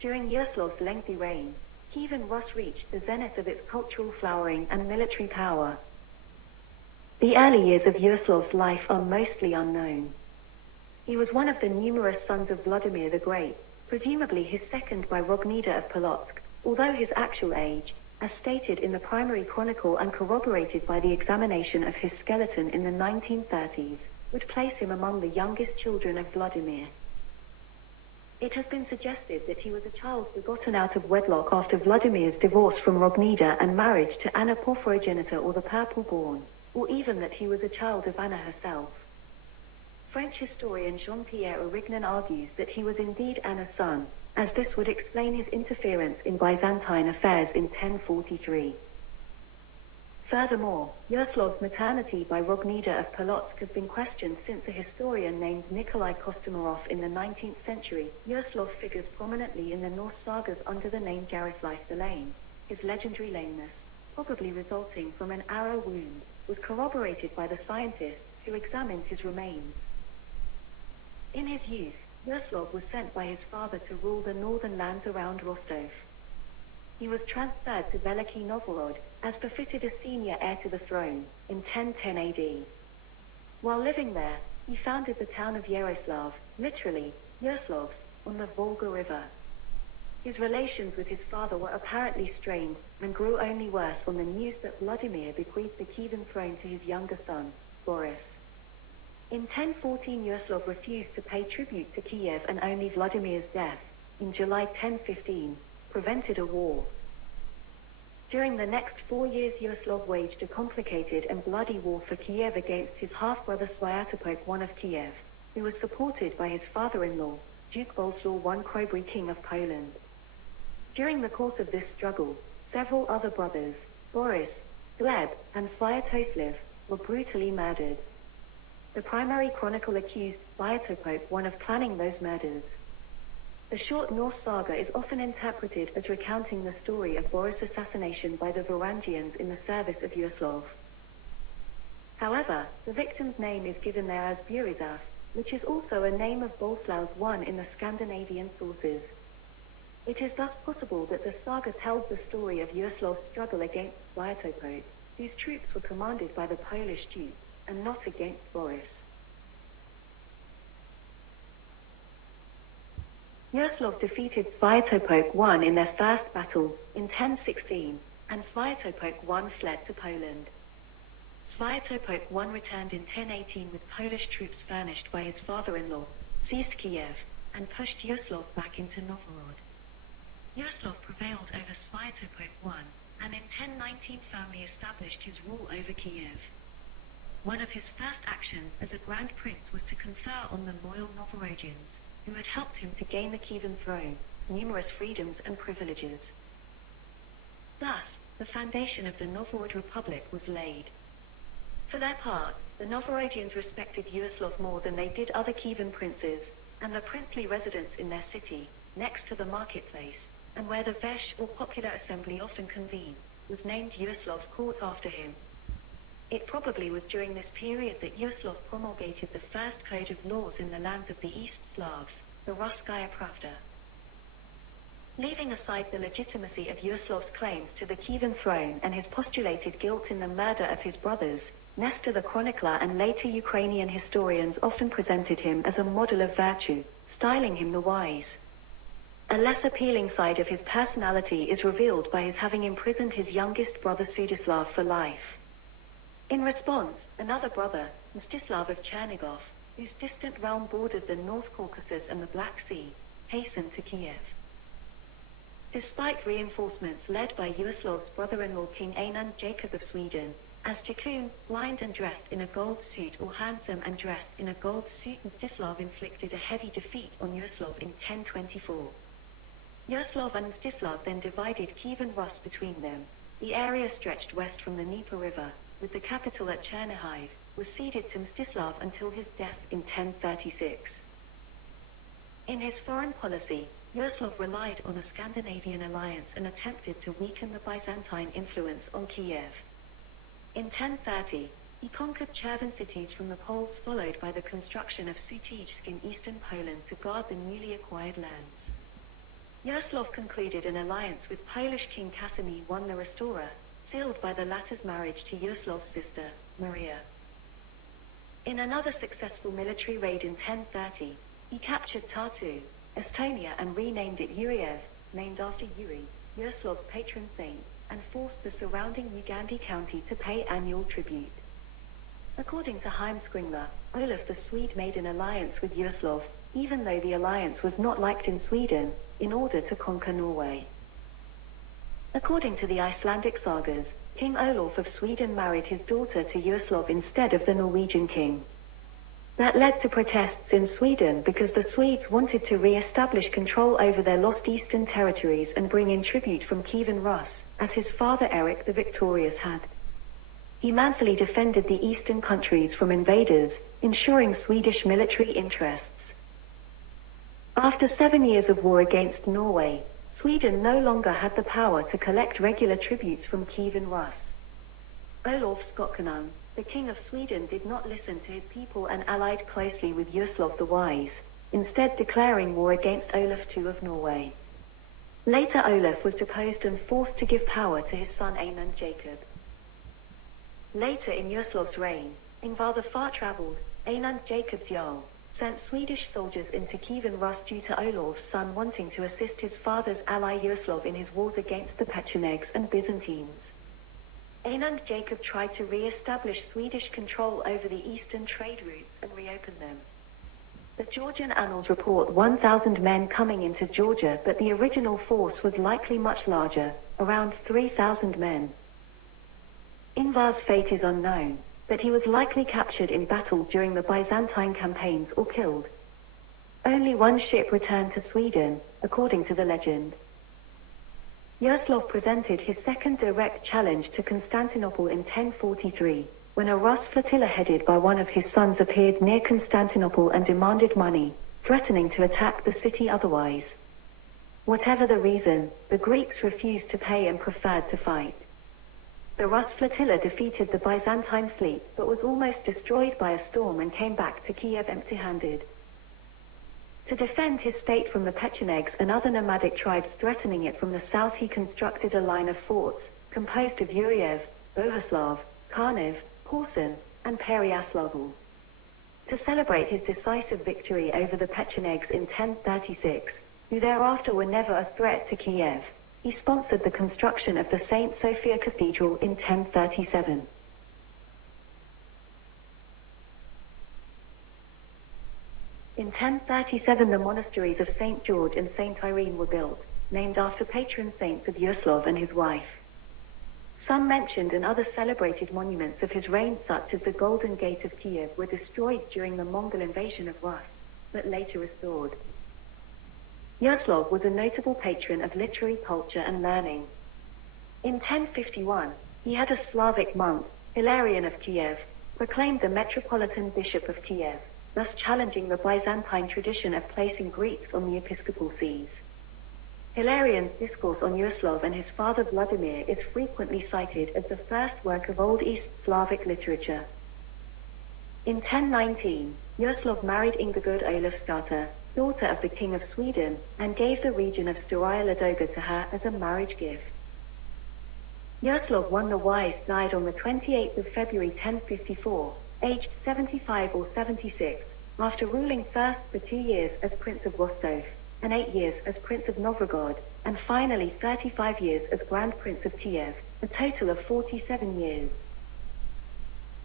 During Yaroslav's lengthy reign, Kievan Rus reached the zenith of its cultural flowering and military power. The early years of Yaroslav's life are mostly unknown. He was one of the numerous sons of Vladimir the Great, presumably his second by Rognida of Polotsk, although his actual age, as stated in the primary chronicle and corroborated by the examination of his skeleton in the 1930s, would place him among the youngest children of Vladimir. It has been suggested that he was a child begotten out of wedlock after Vladimir's divorce from Rognida and marriage to Anna Porphyrogenita or the Purple-born, or even that he was a child of Anna herself. French historian Jean-Pierre Orignan argues that he was indeed Anna's son, as this would explain his interference in Byzantine affairs in 1043. Furthermore, Yaroslav's maternity by Rognida of Polotsk has been questioned since a historian named Nikolai Kostomarov in the 19th century. Yaroslav figures prominently in the Norse sagas under the name Jaroslav the Lame. His legendary lameness, probably resulting from an arrow wound, was corroborated by the scientists who examined his remains. In his youth, Yaroslav was sent by his father to rule the northern lands around Rostov. He was transferred to Veliki Novgorod, as befitted a senior heir to the throne, in 1010 AD. While living there, he founded the town of Yaroslav, literally, Yaroslavs, on the Volga River. His relations with his father were apparently strained, and grew only worse on the news that Vladimir bequeathed the Kievan throne to his younger son, Boris. In 1014 Yaroslav refused to pay tribute to Kiev, and only Vladimir's death, in July 1015, prevented a war. During the next 4 years Yaroslav waged a complicated and bloody war for Kiev against his half-brother Svyatopolk I of Kiev, who was supported by his father-in-law, Duke Boleslaw I Chrobry, King of Poland. During the course of this struggle, several other brothers, Boris, Gleb, and Svyatoslav, were brutally murdered. The primary chronicle accused Svyatopolk I of planning those murders. The short Norse saga is often interpreted as recounting the story of Boris' assassination by the Varangians in the service of Yaroslav. However, the victim's name is given there as Burislav, which is also a name of Boleslaus I in the Scandinavian sources. It is thus possible that the saga tells the story of Yaroslav's struggle against Svyatopolk, whose troops were commanded by the Polish Duke, and not against Boris. Yaroslav defeated Svyatopolk I in their first battle, in 1016, and Svyatopolk I fled to Poland. Svyatopolk I returned in 1018 with Polish troops furnished by his father-in-law, seized Kiev, and pushed Yaroslav back into Novgorod. Yaroslav prevailed over Svyatopolk I, and in 1019 firmly established his rule over Kiev. One of his first actions as a Grand Prince was to confer on the loyal Novgorodians, who had helped him to gain the Kievan throne, numerous freedoms and privileges. Thus, the foundation of the Novgorod Republic was laid. For their part, the Novgorodians respected Yaroslav more than they did other Kievan princes, and the princely residence in their city, next to the marketplace, and where the Vesh or popular assembly often convened, was named Yaroslav's court after him. It probably was during this period that Yaroslav promulgated the first code of laws in the lands of the East Slavs, the Russkaya Pravda. Leaving aside the legitimacy of Yaroslav's claims to the Kievan throne and his postulated guilt in the murder of his brothers, Nestor the chronicler and later Ukrainian historians often presented him as a model of virtue, styling him the wise. A less appealing side of his personality is revealed by his having imprisoned his youngest brother Sudislav for life. In response, another brother, Mstislav of Chernigov, whose distant realm bordered the North Caucasus and the Black Sea, hastened to Kiev. Despite reinforcements led by Yaroslav's brother-in-law King Einar Jacob of Sweden, as Jakun, blind and dressed in a gold suit, or handsome and dressed in a gold suit, Mstislav inflicted a heavy defeat on Yaroslav in 1024. Yaroslav and Mstislav then divided Kievan Rus between them. The area stretched west from the Dnieper River, with the capital at Chernihiv, was ceded to Mstislav until his death in 1036. In his foreign policy, Yaroslav relied on a Scandinavian alliance and attempted to weaken the Byzantine influence on Kiev. In 1030, he conquered Cherven cities from the Poles, followed by the construction of Sutijsk in eastern Poland to guard the newly acquired lands. Yaroslav concluded an alliance with Polish King Casimir I the Restorer, sealed by the latter's marriage to Yaroslav's sister, Maria. In another successful military raid in 1030, he captured Tartu, Estonia, and renamed it Yuriev, named after Yuri, Yaroslav's patron saint, and forced the surrounding Ugandi county to pay annual tribute. According to Heimskringla, Olaf the Swede made an alliance with Yaroslav, even though the alliance was not liked in Sweden, in order to conquer Norway. According to the Icelandic sagas, King Olaf of Sweden married his daughter to Yaroslav instead of the Norwegian king. That led to protests in Sweden because the Swedes wanted to re-establish control over their lost eastern territories and bring in tribute from Kievan Rus, as his father Eric the Victorious had. He manfully defended the eastern countries from invaders, ensuring Swedish military interests. After 7 years of war against Norway, Sweden no longer had the power to collect regular tributes from Kievan Rus. Olaf Skotkonung, the King of Sweden, did not listen to his people and allied closely with Yaroslav the Wise, instead declaring war against Olaf II of Norway. Later Olaf was deposed and forced to give power to his son Einund Jacob. Later in Yaroslav's reign, Ingvar the far-travelled, Einund Jacob's Jarl, sent Swedish soldiers into Kievan Rus due to Olaf's son wanting to assist his father's ally Yaroslav in his wars against the Pechenegs and Byzantines. Einund Jacob tried to re-establish Swedish control over the eastern trade routes and reopen them. The Georgian annals report 1,000 men coming into Georgia, but the original force was likely much larger, around 3,000 men. Ingvar's fate is unknown, but he was likely captured in battle during the Byzantine campaigns or killed. Only one ship returned to Sweden, according to the legend. Yaroslav presented his second direct challenge to Constantinople in 1043, when a Rus flotilla headed by one of his sons appeared near Constantinople and demanded money, threatening to attack the city otherwise. Whatever the reason, the Greeks refused to pay and preferred to fight. The Rus flotilla defeated the Byzantine fleet but was almost destroyed by a storm and came back to Kiev empty-handed. To defend his state from the Pechenegs and other nomadic tribes threatening it from the south, he constructed a line of forts, composed of Yuriev, Bohuslav, Karniv, Korsun, and Pereyaslav. To celebrate his decisive victory over the Pechenegs in 1036, who thereafter were never a threat to Kiev, he sponsored the construction of the St. Sophia Cathedral in 1037. In 1037 the monasteries of St. George and St. Irene were built, named after patron saints of Yaroslav and his wife. Some mentioned and other celebrated monuments of his reign, such as the Golden Gate of Kiev, were destroyed during the Mongol invasion of Rus, but later restored. Yaroslav was a notable patron of literary culture and learning. In 1051, he had a Slavic monk, Hilarion of Kiev, proclaimed the Metropolitan Bishop of Kiev, thus challenging the Byzantine tradition of placing Greeks on the episcopal sees. Hilarion's discourse on Yaroslav and his father Vladimir is frequently cited as the first work of Old East Slavic literature. In 1019, Yaroslav married Ingigerd Olafsdotter, daughter of the King of Sweden, and gave the region of Staraya Ladoga to her as a marriage gift. Yaroslav I the Wise died on the 28th of February 1054, aged 75 or 76, after ruling first for 2 years as Prince of Rostov, and 8 years as Prince of Novrogod, and finally 35 years as Grand Prince of Kiev, a total of 47 years.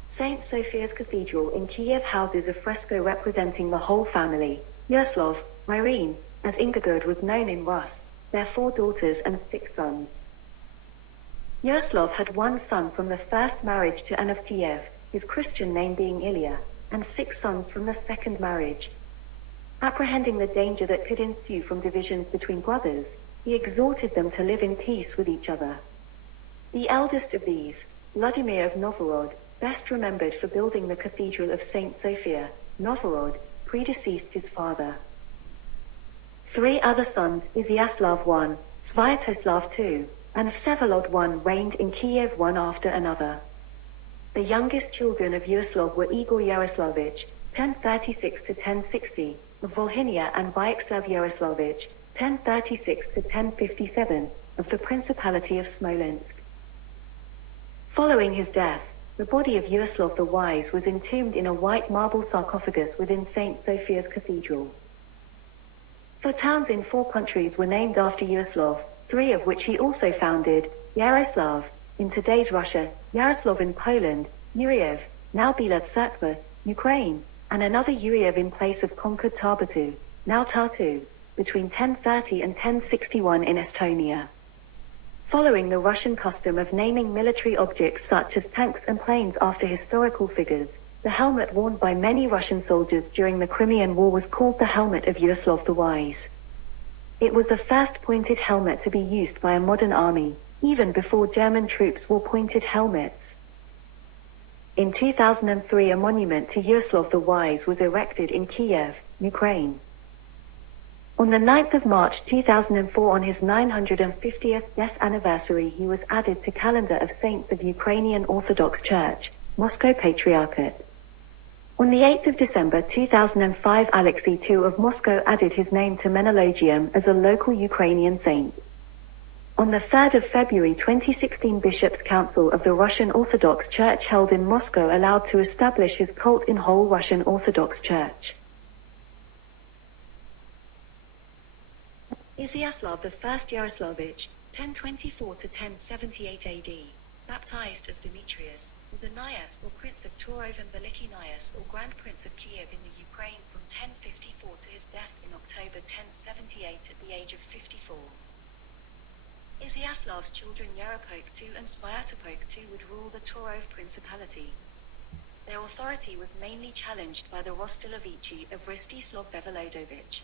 St. Sophia's Cathedral in Kiev houses a fresco representing the whole family, Yaroslav, Irene, as Ingigerd was known in Rus, their 4 daughters and 6 sons. Yaroslav had 1 son from the first marriage to Anne of Kiev, his Christian name being Ilya, and 6 sons from the second marriage. Apprehending the danger that could ensue from divisions between brothers, he exhorted them to live in peace with each other. The eldest of these, Vladimir of Novgorod, best remembered for building the Cathedral of St. Sophia, Novgorod, predeceased his father. 3 other sons, Izyaslav I, Sviatoslav II, and Vsevolod I, reigned in Kiev one after another. The youngest children of Yaroslav were Igor Yaroslavich, 1036 to 1060, of Volhynia, and Vyacheslav Yaroslavich, 1036 to 1057, of the Principality of Smolensk. Following his death, the body of Yaroslav the Wise was entombed in a white marble sarcophagus within St. Sophia's Cathedral. 4 towns in 4 countries were named after Yaroslav, 3 of which he also founded: Yaroslav, in today's Russia; Yaroslav in Poland; Yuriev, now Bila Tserkva, Ukraine; and another Yuriev in place of conquered Tarbatu, now Tartu, between 1030 and 1061 in Estonia. Following the Russian custom of naming military objects such as tanks and planes after historical figures, the helmet worn by many Russian soldiers during the Crimean War was called the helmet of Yaroslav the Wise. It was the first pointed helmet to be used by a modern army, even before German troops wore pointed helmets. In 2003, a monument to Yaroslav the Wise was erected in Kiev, Ukraine. On the 9th of March 2004, on his 950th death anniversary, he was added to calendar of saints of Ukrainian Orthodox Church, Moscow Patriarchate. On the 8th of December 2005, Alexei II of Moscow added his name to Menologium as a local Ukrainian saint. On the 3rd of February 2016, Bishops' Council of the Russian Orthodox Church held in Moscow allowed to establish his cult in whole Russian Orthodox Church. Izyaslav I Yaroslavich, 1024 to 1078 AD, baptized as Demetrius, was a Nias or Prince of Turov and Veliky Nias or Grand Prince of Kiev in the Ukraine from 1054 to his death in October 1078 at the age of 54. Izyaslav's children Yaropolk II and Sviatopolk II would rule the Turov Principality. Their authority was mainly challenged by the Rostilovichi of Rostislav Vsevolodovich.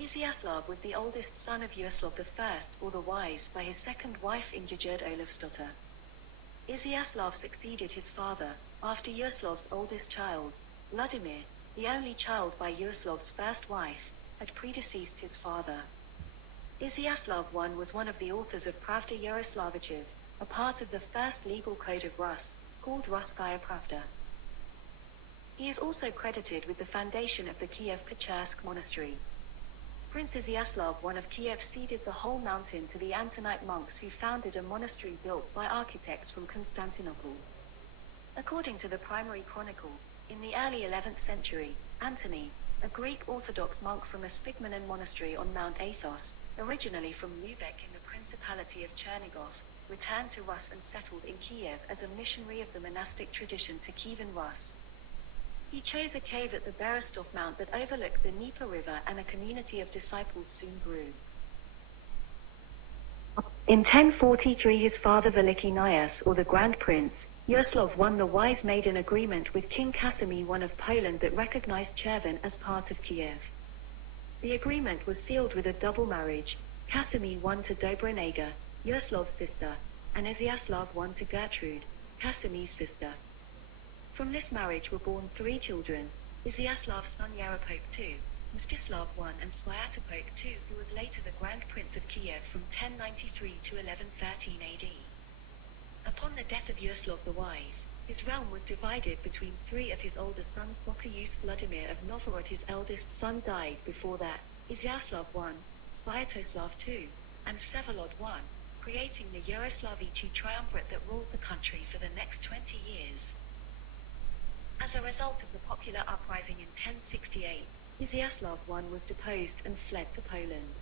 Izyaslav was the oldest son of Yaroslav I, or the Wise, by his second wife Ingigerd Olafsdotter. Izyaslav succeeded his father, after Yaroslav's oldest child, Vladimir, the only child by Yaroslav's first wife, had predeceased his father. Izyaslav I was one of the authors of Pravda Yaroslavichev, a part of the first legal code of Rus, called Russkaya Pravda. He is also credited with the foundation of the Kiev-Pechersk monastery. Prince Izyaslav I of Kiev ceded the whole mountain to the Antonite monks who founded a monastery built by architects from Constantinople. According to the primary chronicle, in the early 11th century, Antony, a Greek Orthodox monk from a Sphygmonian monastery on Mount Athos, originally from Lubeck in the Principality of Chernigov, returned to Rus and settled in Kiev as a missionary of the monastic tradition to Kievan Rus. He chose a cave at the Berestov Mount that overlooked the Dnieper River, and a community of disciples soon grew. In 1043, his father Veliky Nias, or the Grand Prince, Yaroslav I the Wise, made an agreement with King Casimir I of Poland that recognized Cherven as part of Kiev. The agreement was sealed with a double marriage: Casimir I to Dobronaga, Yaroslav's sister, and Izyaslav I to Gertrude, Casimir's sister. From this marriage were born 3 children: Izyaslav's son Yaropolk II, Mstislav I, and Sviatopolk II, who was later the Grand Prince of Kiev from 1093 to 1113 AD. Upon the death of Yaroslav the Wise, his realm was divided between 3 of his older sons. Bokayus Vladimir of Novgorod, his eldest son, died before that, Izyaslav I, Sviatoslav II, and Vsevolod I, creating the Yaroslavichi triumvirate that ruled the country for the next 20 years. As a result of the popular uprising in 1068, Izyaslav I was deposed and fled to Poland.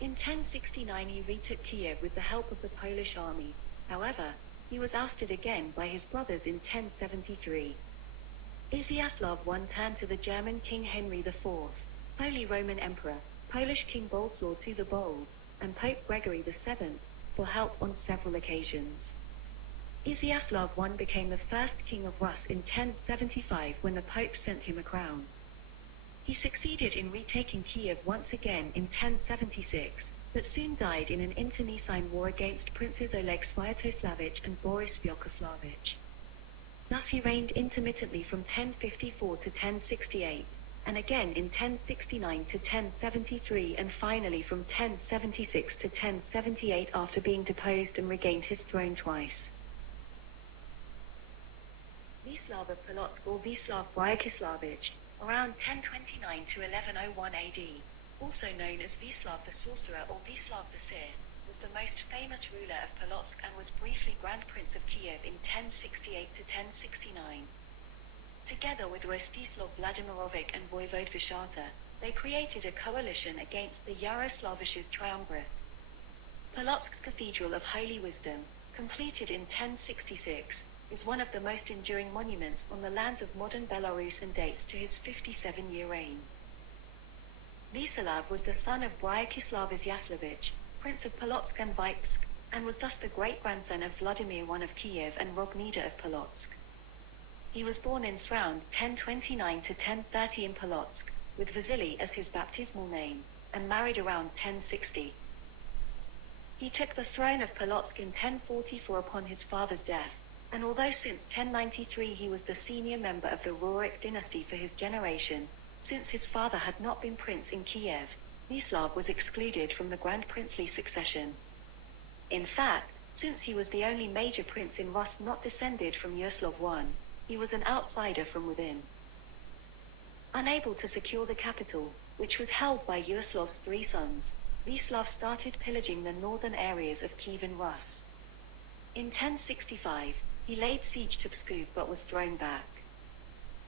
In 1069 he retook Kiev with the help of the Polish army. However, he was ousted again by his brothers in 1073. Izyaslav I turned to the German King Henry IV, Holy Roman Emperor, Polish King Bolesław II the Bold, and Pope Gregory VII, for help on several occasions. Izyaslav I became the first king of Rus in 1075 when the Pope sent him a crown. He succeeded in retaking Kiev once again in 1076, but soon died in an internecine war against Princes Oleg Sviatoslavich and Boris Vyakoslavich. Thus he reigned intermittently from 1054 to 1068, and again in 1069 to 1073, and finally from 1076 to 1078 after being deposed and regained his throne twice. Vislav of Polotsk, or Vislav Bryakislawicz, around 1029 to 1101 AD, also known as Vislav the Sorcerer or Vislav the Seer, was the most famous ruler of Polotsk and was briefly Grand Prince of Kiev in 1068 to 1069. Together with Rostislav Vladimirovich and Voivode Vyshata, they created a coalition against the Yaroslavich's triumvirate. Polotsk's Cathedral of Holy Wisdom, completed in 1066, is one of the most enduring monuments on the lands of modern Belarus and dates to his 57-year reign. Vasilav was the son of Bryakislav Yaslevich, Prince of Polotsk and Vitebsk, and was thus the great-grandson of Vladimir I of Kiev and Rognida of Polotsk. He was born in Sround 1029 to 1030 in Polotsk, with Vasily as his baptismal name, and married around 1060. He took the throne of Polotsk in 1044 upon his father's death, and although since 1093 he was the senior member of the RURIK dynasty for his generation, since his father had not been prince in Kiev, Vislav was excluded from the grand princely succession. In fact, since he was the only major prince in Rus not descended from Yaroslav I, he was an outsider from within. Unable to secure the capital, which was held by Yaroslav's three sons, Vislav started pillaging the northern areas of Kievan Rus. In 1065, he laid siege to Pskov but was thrown back.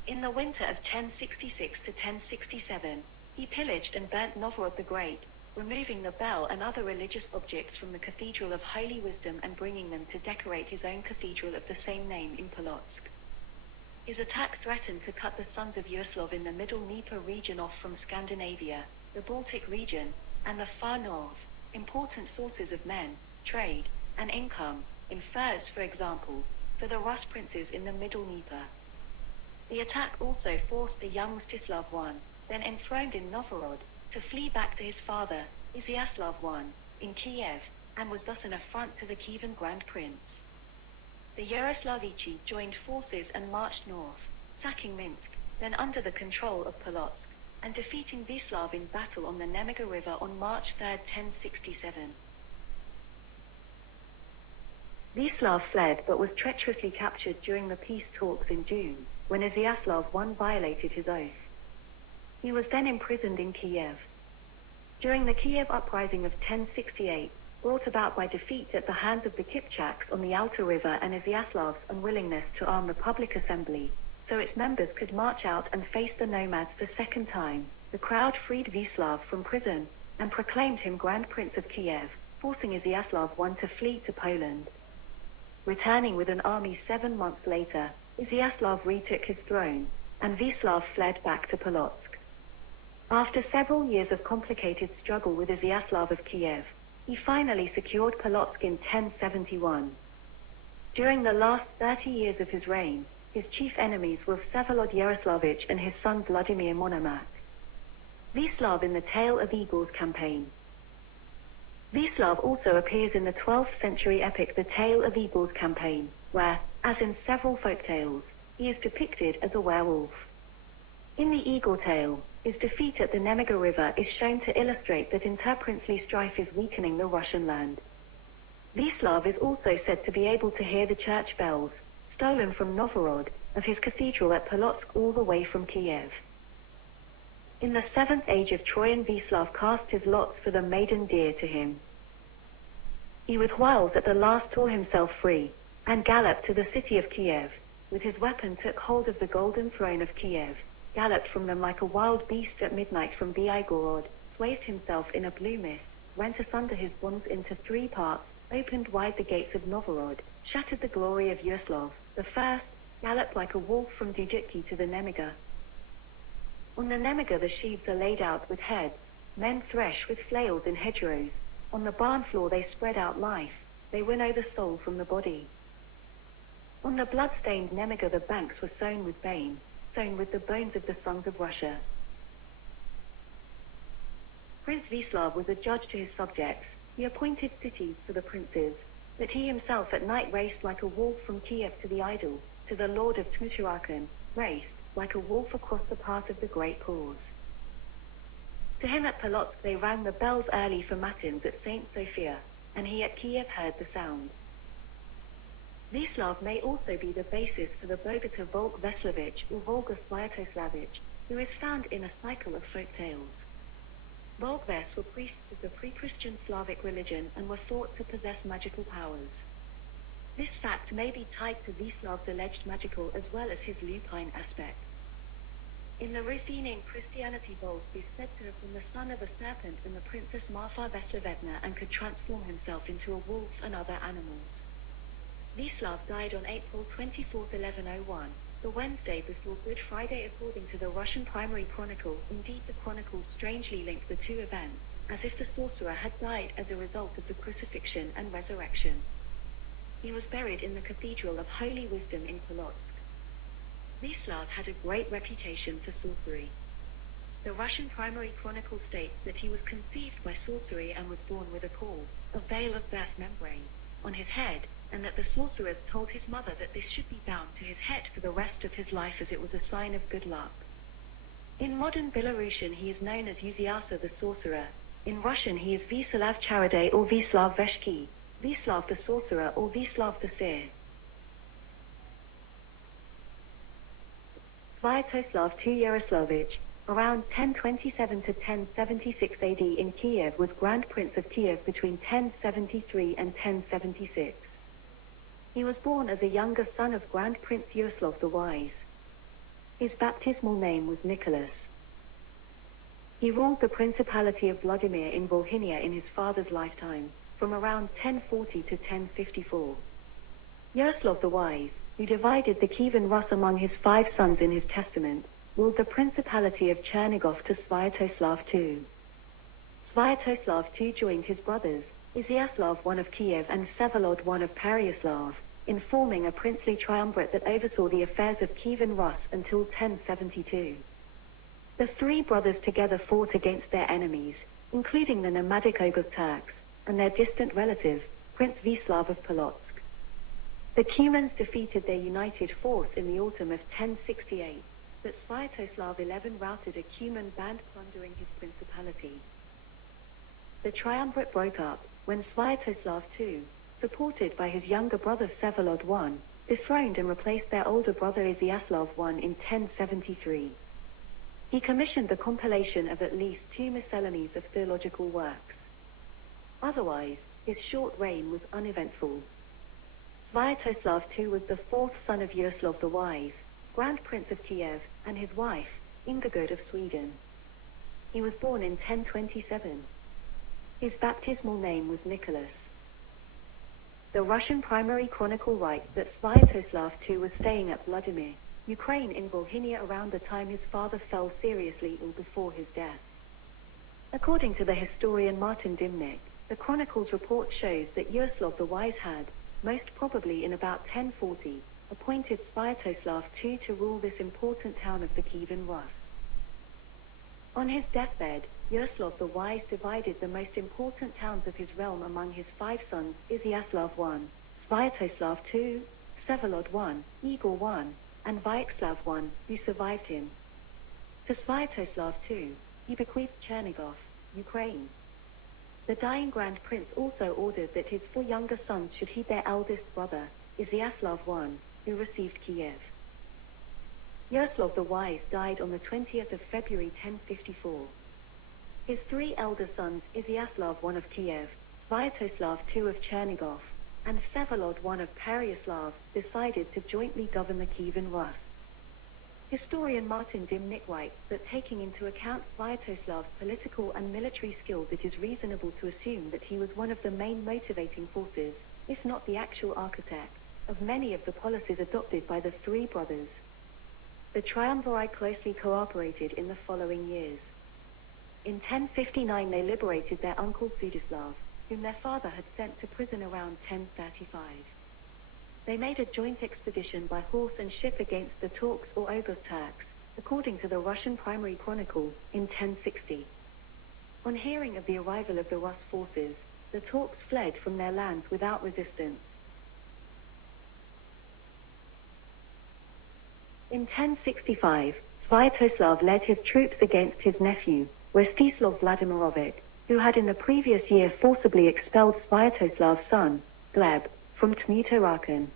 In the winter of 1066 to 1067, he pillaged and burnt Novgorod the Great, removing the bell and other religious objects from the Cathedral of Holy Wisdom and bringing them to decorate his own cathedral of the same name in Polotsk. His attack threatened to cut the sons of Yaroslav in the Middle Dnieper region off from Scandinavia, the Baltic region, and the far north, important sources of men, trade, and income, in furs for example, for the Rus princes in the Middle Dnieper. The attack also forced the young Mstislav I, then enthroned in Novgorod, to flee back to his father, Izyaslav I, in Kiev, and was thus an affront to the Kievan Grand Prince. The Yaroslavichi joined forces and marched north, sacking Minsk, then under the control of Polotsk, and defeating Vislav in battle on the Nemiga River on March 3, 1067. Vislav fled but was treacherously captured during the peace talks in June, when Izyaslav I violated his oath. He was then imprisoned in Kiev. During the Kiev uprising of 1068, brought about by defeat at the hands of the Kipchaks on the Alta River and Izyaslav's unwillingness to arm the public assembly, so its members could march out and face the nomads the second time, the crowd freed Vislav from prison, and proclaimed him Grand Prince of Kiev, forcing Izyaslav I to flee to Poland. Returning with an army 7 months later, Izyaslav retook his throne, and Vislav fled back to Polotsk. After several years of complicated struggle with Izyaslav of Kiev, he finally secured Polotsk in 1071. During the last 30 years of his reign, his chief enemies were Vsevolod Yaroslavich and his son Vladimir Monomakh. Vislav in the Tale of Eagles campaign. Vislav also appears in the 12th century epic The Tale of Eagles campaign, where, as in several folk tales, he is depicted as a werewolf. In the Eagle Tale, his defeat at the Nemiga River is shown to illustrate that interprincely strife is weakening the Russian land. Vislav is also said to be able to hear the church bells, stolen from Novgorod, of his cathedral at Polotsk all the way from Kiev. In the 7th age of Troyan, Vislav cast his lots for the maiden dear to him. He with wiles at the last tore himself free, and galloped to the city of Kiev, with his weapon took hold of the golden throne of Kiev, galloped from them like a wild beast at midnight from Byagorod, swathed himself in a blue mist, rent asunder his bonds into 3 parts, opened wide the gates of Novgorod, shattered the glory of Yaroslav the first, galloped like a wolf from Dujitki to the Nemiga. On the Nemiga the sheaves are laid out with heads, men thresh with flails in hedgerows, on the barn floor they spread out life, they winnow the soul from the body. On the blood-stained Nemiga the banks were sown with bane, sown with the bones of the sons of Russia. Prince Vislav was a judge to his subjects. He appointed cities for the princes, but he himself at night raced like a wolf from Kiev to the idol, to the lord of Tmutarakan, raced, like a wolf across the path of the great pause. To him at Polotsk they rang the bells early for matins at St. Sophia, and he at Kiev heard the sound. Vyslav may also be the basis for the Bogota Volk Vasilevich or Volga Sviatoslavich, who is found in a cycle of folk tales. Volgves were priests of the pre-Christian Slavic religion and were thought to possess magical powers. This fact may be tied to Vyslav's alleged magical as well as his lupine aspects. In the Ruthenian Christianity, Volk is said to have been the son of a serpent and the princess Marfa Vasilevna and could transform himself into a wolf and other animals. Vyslav died on April 24, 1101, the Wednesday before Good Friday according to the Russian Primary Chronicle. Indeed, the chronicles strangely link the two events, as if the sorcerer had died as a result of the crucifixion and resurrection. He was buried in the Cathedral of Holy Wisdom in Polotsk. Vyslav had a great reputation for sorcery. The Russian Primary Chronicle states that he was conceived by sorcery and was born with a caul, a veil of birth membrane, on his head, and that the sorcerers told his mother that this should be bound to his head for the rest of his life as it was a sign of good luck. In modern Belarusian he is known as Yuziasa the sorcerer. In Russian he is Vyslav Charadai or Vyslav Veshki, Vyslav the sorcerer or Vyslav the seer. Sviatoslav II Yaroslavich, around 1027 to 1076 AD in Kiev, was Grand Prince of Kiev between 1073 and 1076. He was born as a younger son of Grand Prince Yaroslav the Wise. His baptismal name was Nicholas. He ruled the Principality of Vladimir in Volhynia in his father's lifetime, from around 1040 to 1054. Yaroslav the Wise, who divided the Kievan Rus among his 5 sons in his testament, ruled the Principality of Chernigov to Sviatoslav II. Sviatoslav II joined his brothers, Izyaslav I of Kiev and Vsevolod I of Pereyaslav, in forming a princely triumvirate that oversaw the affairs of Kievan Rus until 1072. The 3 brothers together fought against their enemies, including the nomadic Oghuz Turks, and their distant relative, Prince Vyslav of Polotsk. The Cumans defeated their united force in the autumn of 1068, but Sviatoslav XI routed a Cuman band plundering his principality. The triumvirate broke up when Sviatoslav II, supported by his younger brother Vsevolod I, dethroned and replaced their older brother Izyaslav I in 1073. He commissioned the compilation of at least 2 miscellanies of theological works. Otherwise, his short reign was uneventful. Sviatoslav II was the 4th son of Yaroslav the Wise, Grand Prince of Kiev, and his wife, Ingigerd of Sweden. He was born in 1027. His baptismal name was Nicholas. The Russian Primary Chronicle writes that Sviatoslav II was staying at Vladimir, Ukraine in Volhynia around the time his father fell seriously ill before his death. According to the historian Martin Dimnik, the Chronicle's report shows that Yaroslav the Wise had, most probably in about 1040, appointed Sviatoslav II to rule this important town of the Kievan Rus. On his deathbed, Yaroslav the Wise divided the most important towns of his realm among his 5 sons, Izyaslav I, Sviatoslav II, Vsevolod I, Igor I, and Vyacheslav I, who survived him. To Sviatoslav II, he bequeathed Chernigov, Ukraine. The dying Grand Prince also ordered that his 4 younger sons should heed their eldest brother, Izyaslav I, who received Kiev. Yaroslav the Wise died on the 20th of February 1054. His 3 elder sons, Izyaslav I of Kiev, Sviatoslav II of Chernigov, and Vsevolod I of Pereyaslav, decided to jointly govern the Kievan Rus. Historian Martin Dimnik writes that taking into account Sviatoslav's political and military skills, it is reasonable to assume that he was one of the main motivating forces, if not the actual architect, of many of the policies adopted by the 3 brothers. The triumvirate closely cooperated in the following years. In 1059 they liberated their uncle Sudislav, whom their father had sent to prison around 1035. They made a joint expedition by horse and ship against the Turks or Oghuz Turks, according to the Russian Primary Chronicle, in 1060. On hearing of the arrival of the Rus forces, the Turks fled from their lands without resistance. In 1065, Sviatoslav led his troops against his nephew, Mstislav Vladimirovich, who had in the previous year forcibly expelled Sviatoslav's son, Gleb, from Tmutorakan.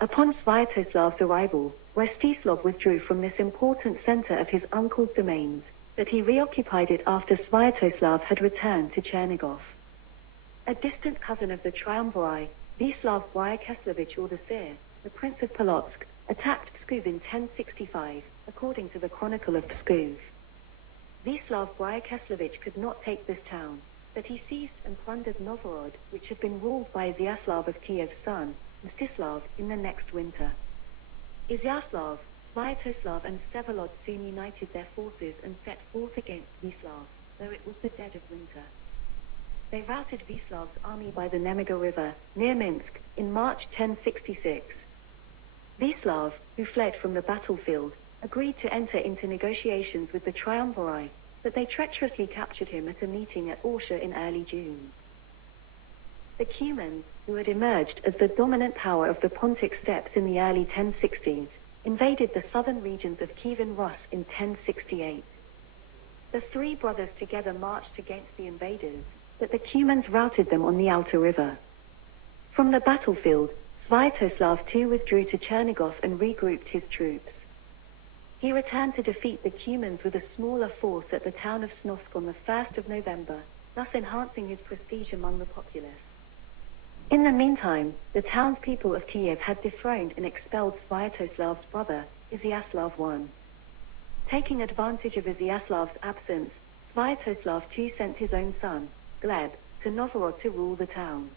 Upon Sviatoslav's arrival, Mstislav withdrew from this important center of his uncle's domains, but he reoccupied it after Sviatoslav had returned to Chernigov. A distant cousin of the triumvirate, Vislav Vyacheslevich or the Tsar, the Prince of Polotsk, attacked Pskov in 1065, according to the Chronicle of Pskov. Vislav Vyacheslevich could not take this town, but he seized and plundered Novgorod, which had been ruled by Izyaslav of Kiev's son, Mstislav, in the next winter. Izyaslav, Sviatoslav and Vsevolod soon united their forces and set forth against Vislav, though it was the dead of winter. They routed Vislav's army by the Nemiga River, near Minsk, in March 1066. Vislav, who fled from the battlefield, agreed to enter into negotiations with the triumvirate, but they treacherously captured him at a meeting at Orsha in early June. The Cumans, who had emerged as the dominant power of the Pontic steppes in the early 1060s, invaded the southern regions of Kievan Rus in 1068. The three brothers together marched against the invaders, but the Cumans routed them on the outer river. From the battlefield, Sviatoslav too withdrew to Chernigov and regrouped his troops. He returned to defeat the Cumans with a smaller force at the town of Snovsk on the 1st of November, thus enhancing his prestige among the populace. In the meantime, the townspeople of Kiev had dethroned and expelled Sviatoslav's brother, Izyaslav I. Taking advantage of Izyaslav's absence, Sviatoslav too sent his own son, Gleb, to Novgorod to rule the town.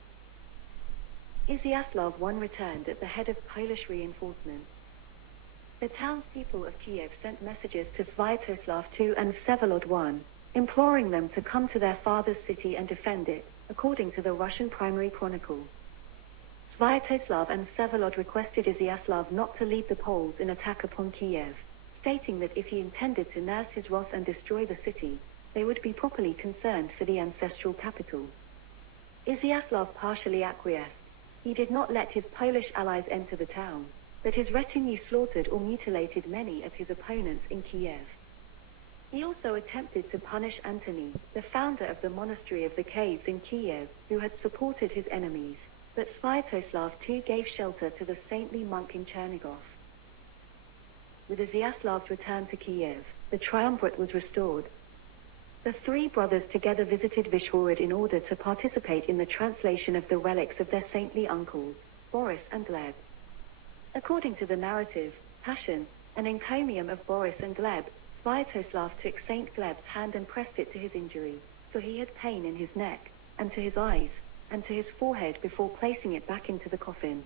Izyaslav I returned at the head of Polish reinforcements. The townspeople of Kiev sent messages to Sviatoslav II and Vsevolod I, imploring them to come to their father's city and defend it, according to the Russian Primary Chronicle. Sviatoslav and Vsevolod requested Izyaslav not to lead the Poles in attack upon Kiev, stating that if he intended to nurse his wrath and destroy the city, they would be properly concerned for the ancestral capital. Izyaslav partially acquiesced. He did not let his Polish allies enter the town, but his retinue slaughtered or mutilated many of his opponents in Kiev. He also attempted to punish Antony, the founder of the monastery of the caves in Kiev, who had supported his enemies, but Sviatoslav too gave shelter to the saintly monk in Chernigov. With Izyaslav's return to Kiev, the triumvirate was restored. The three brothers together visited Vishhorod in order to participate in the translation of the relics of their saintly uncles, Boris and Gleb. According to the narrative, Passion, an encomium of Boris and Gleb, Sviatoslav took Saint Gleb's hand and pressed it to his injury, for he had pain in his neck, and to his eyes, and to his forehead before placing it back into the coffin.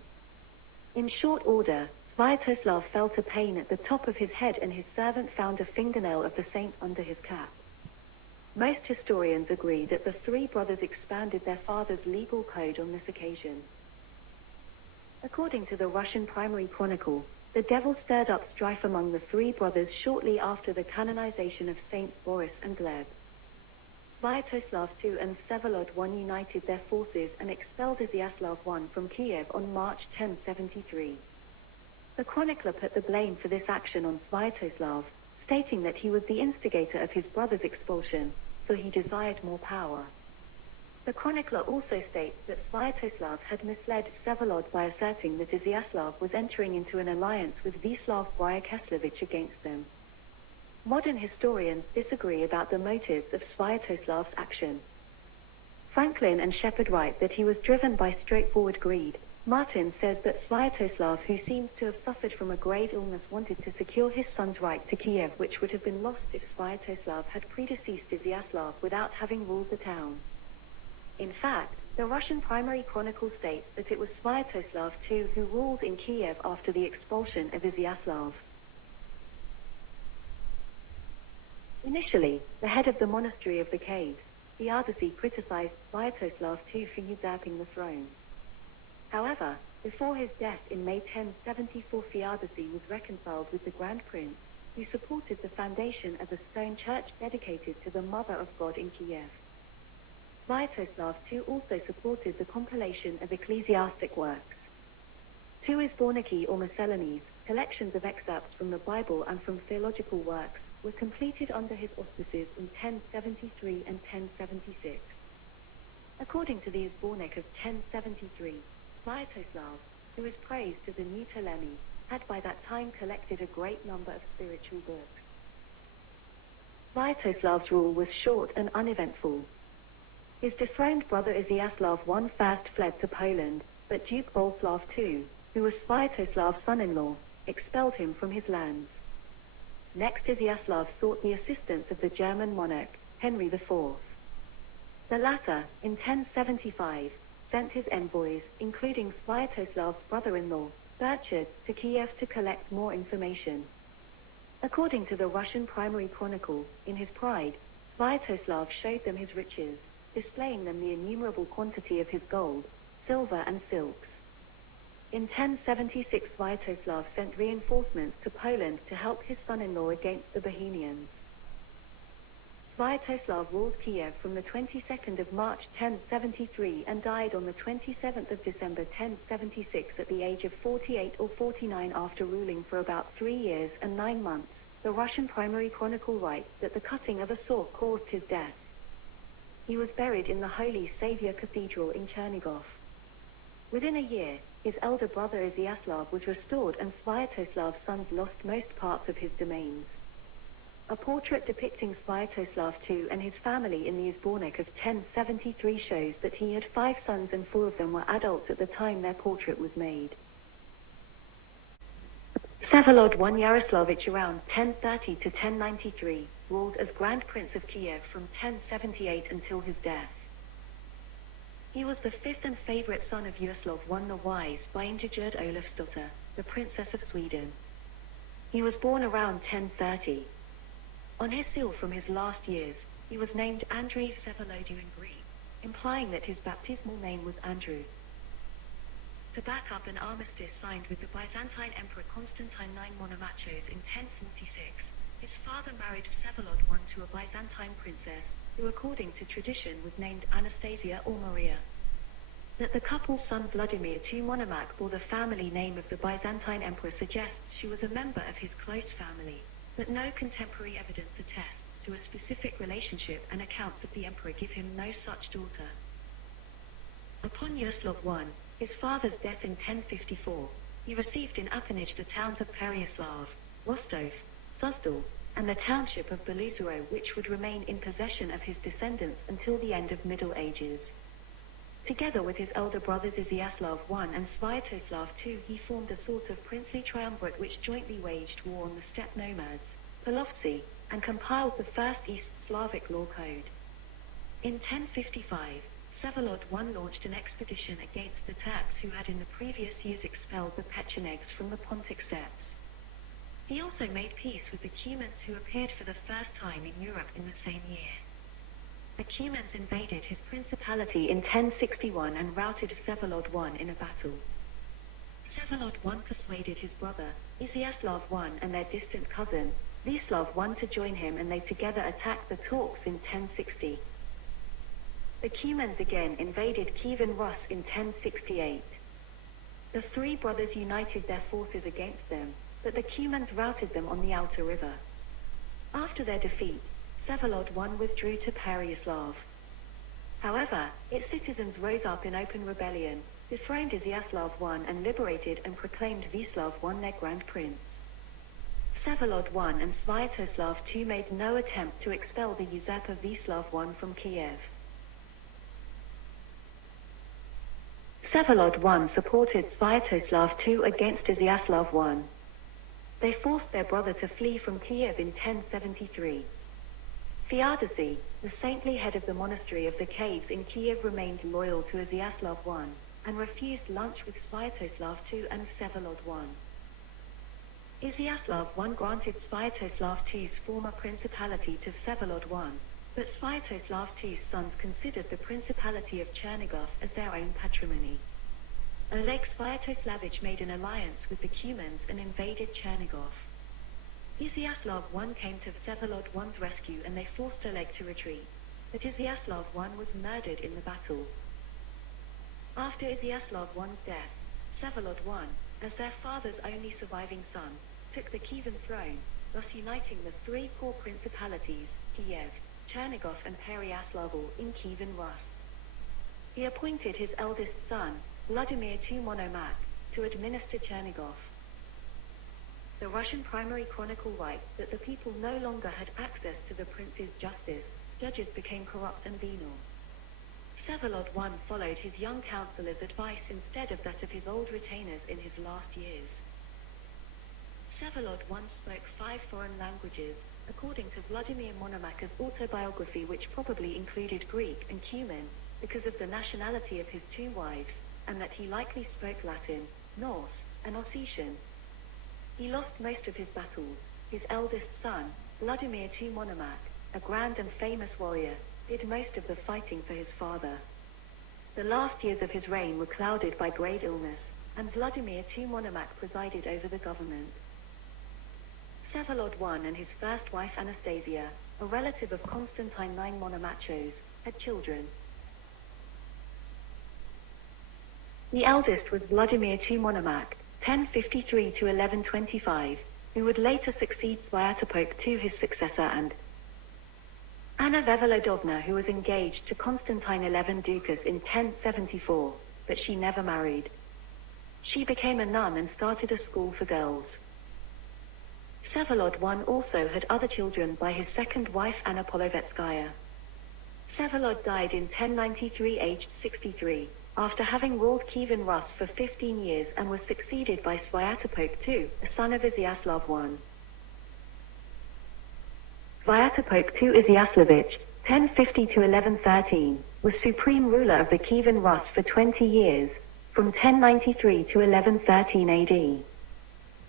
In short order, Sviatoslav felt a pain at the top of his head and his servant found a fingernail of the saint under his cap. Most historians agree that the three brothers expanded their father's legal code on this occasion. According to the Russian Primary Chronicle, the devil stirred up strife among the three brothers shortly after the canonization of Saints Boris and Gleb. Sviatoslav II and Vsevolod I united their forces and expelled Izyaslav I from Kiev on March 1073. The chronicler put the blame for this action on Sviatoslav, stating that he was the instigator of his brother's expulsion, for he desired more power. The chronicler also states that Sviatoslav had misled Vsevolod by asserting that Izyaslav was entering into an alliance with Vislav Vyacheslevich against them. Modern historians disagree about the motives of Sviatoslav's action. Franklin and Shepard write that he was driven by straightforward greed. Martin says that Sviatoslav, who seems to have suffered from a grave illness, wanted to secure his son's right to Kiev, which would have been lost if Sviatoslav had predeceased Izyaslav without having ruled the town. In fact, the Russian Primary Chronicle states that it was Sviatoslav II who ruled in Kiev after the expulsion of Izyaslav. Initially, the head of the monastery of the caves, Theodosy, criticized Sviatoslav II for usurping the throne. However, before his death in May 1074, Theodosy was reconciled with the Grand Prince, who supported the foundation of a stone church dedicated to the Mother of God in Kiev. Sviatoslav II also supported the compilation of ecclesiastic works. Two Isborniki or Miscellanies, collections of excerpts from the Bible and from theological works, were completed under his auspices in 1073 and 1076. According to the Isbornik of 1073, Sviatoslav, who is praised as a new Ptolemy, had by that time collected a great number of spiritual books. Sviatoslav's rule was short and uneventful. His dethroned brother Iziaslav I first fled to Poland, but Duke Boleslav II, who was Sviatoslav's son-in-law, expelled him from his lands. Next Iziaslav sought the assistance of the German monarch, Henry IV. The latter, in 1075, sent his envoys, including Sviatoslav's brother-in-law, Burchard, to Kiev to collect more information. According to the Russian Primary Chronicle, in his pride, Sviatoslav showed them his riches, displaying them the innumerable quantity of his gold, silver and silks. In 1076 Sviatoslav sent reinforcements to Poland to help his son-in-law against the Bohemians. Sviatoslav ruled Kiev from the 22nd of March 1073 and died on the 27th of December 1076 at the age of 48 or 49 after ruling for about 3 years and 9 months. The Russian Primary Chronicle writes that the cutting of a saw caused his death. He was buried in the Holy Saviour Cathedral in Chernigov. Within a year, his elder brother Iziaslav was restored and Sviatoslav's sons lost most parts of his domains. A portrait depicting Sviatoslav II and his family in the Isbornik of 1073 shows that he had 5 sons and 4 of them were adults at the time their portrait was made. Vsevolod I Yaroslavich around 1030 to 1093, ruled as Grand Prince of Kiev from 1078 until his death. He was the 5th and favourite son of Yaroslav I the Wise by Ingegerd Olofsdotter, the Princess of Sweden. He was born around 1030. On his seal from his last years, he was named Andrei Vsevolodou in Greek, implying that his baptismal name was Andrew. To back up an armistice signed with the Byzantine Emperor Constantine IX Monomachos in 1046, his father married Vsevolod I to a Byzantine princess, who according to tradition was named Anastasia or Maria. That the couple's son Vladimir II Monomach bore the family name of the Byzantine emperor suggests she was a member of his close family, but no contemporary evidence attests to a specific relationship and accounts of the emperor give him no such daughter. Upon Yaroslav I, his father's death in 1054, he received in appanage the towns of Pereyaslav, Rostov, Suzdal, and the township of Beluzero, which would remain in possession of his descendants until the end of Middle Ages. Together with his elder brothers Iziaslav I and Sviatoslav II, he formed a sort of princely triumvirate which jointly waged war on the steppe nomads, Polovtsi, and compiled the first East Slavic law code. In 1055, Vsevolod I launched an expedition against the Turks who had in the previous years expelled the Pechenegs from the Pontic steppes. He also made peace with the Cumans who appeared for the first time in Europe in the same year. The Cumans invaded his principality in 1061 and routed Vsevolod I in a battle. Vsevolod I persuaded his brother, Iziaslav I, and their distant cousin, Vyacheslav I, to join him, and they together attacked the Turks in 1060. The Cumans again invaded Kievan Rus in 1068. The 3 brothers united their forces against them, but the Cumans routed them on the Alta River. After their defeat, Vsevolod I withdrew to Pereyaslav. However, its citizens rose up in open rebellion, dethroned Iziaslav I and liberated and proclaimed Vyacheslav I their Grand Prince. Vsevolod I and Sviatoslav II made no attempt to expel the usurper Vyacheslav I from Kiev. Vsevolod I supported Sviatoslav II against Iziaslav I. They forced their brother to flee from Kiev in 1073. Feodosy, the saintly head of the monastery of the caves in Kiev, remained loyal to Iziaslav I, and refused lunch with Sviatoslav II and Vsevolod I. Iziaslav I granted Sviatoslav II's former principality to Vsevolod I, but Sviatoslav II's sons considered the principality of Chernigov as their own patrimony. Oleg Sviatoslavich made an alliance with the Cumans and invaded Chernigov. Iziaslav I came to Vsevolod I's rescue and they forced Oleg to retreat, but Iziaslav I was murdered in the battle. After Iziaslav I's death, Vsevolod I, as their father's only surviving son, took the Kievan throne, thus uniting the three core principalities, Kiev, Chernigov and Pereyaslav in Kievan Rus. He appointed his eldest son, Vladimir II Monomakh, to administer Chernigov. The Russian primary chronicle writes that the people no longer had access to the prince's justice, judges became corrupt and venal. Vsevolod I followed his young counselor's advice instead of that of his old retainers in his last years. Vsevolod I spoke 5 foreign languages, according to Vladimir Monomakh's autobiography, which probably included Greek and Cuman, because of the nationality of his 2 wives, and that he likely spoke Latin, Norse, and Ossetian. He lost most of his battles. His eldest son, Vladimir II Monomakh, a grand and famous warrior, did most of the fighting for his father. The last years of his reign were clouded by grave illness, and Vladimir II Monomakh presided over the government. Vsevolod I and his first wife Anastasia, a relative of Constantine IX Monomachos, had children. The eldest was Vladimir II Monomakh, 1053 to 1125, who would later succeed Svyatopolk II, his successor, and Anna Vsevolodovna, who was engaged to Constantine XI Ducas in 1074, but she never married. She became a nun and started a school for girls. Vsevolod I also had other children by his second wife Anna Polovetskaya. Vsevolod died in 1093 aged 63, after having ruled Kievan Rus for 15 years, and was succeeded by Svyatopolk II, a son of Izyaslav I. Svyatopolk II Izyaslevich, 1050 to 1113, was supreme ruler of the Kievan Rus for 20 years, from 1093 to 1113 AD.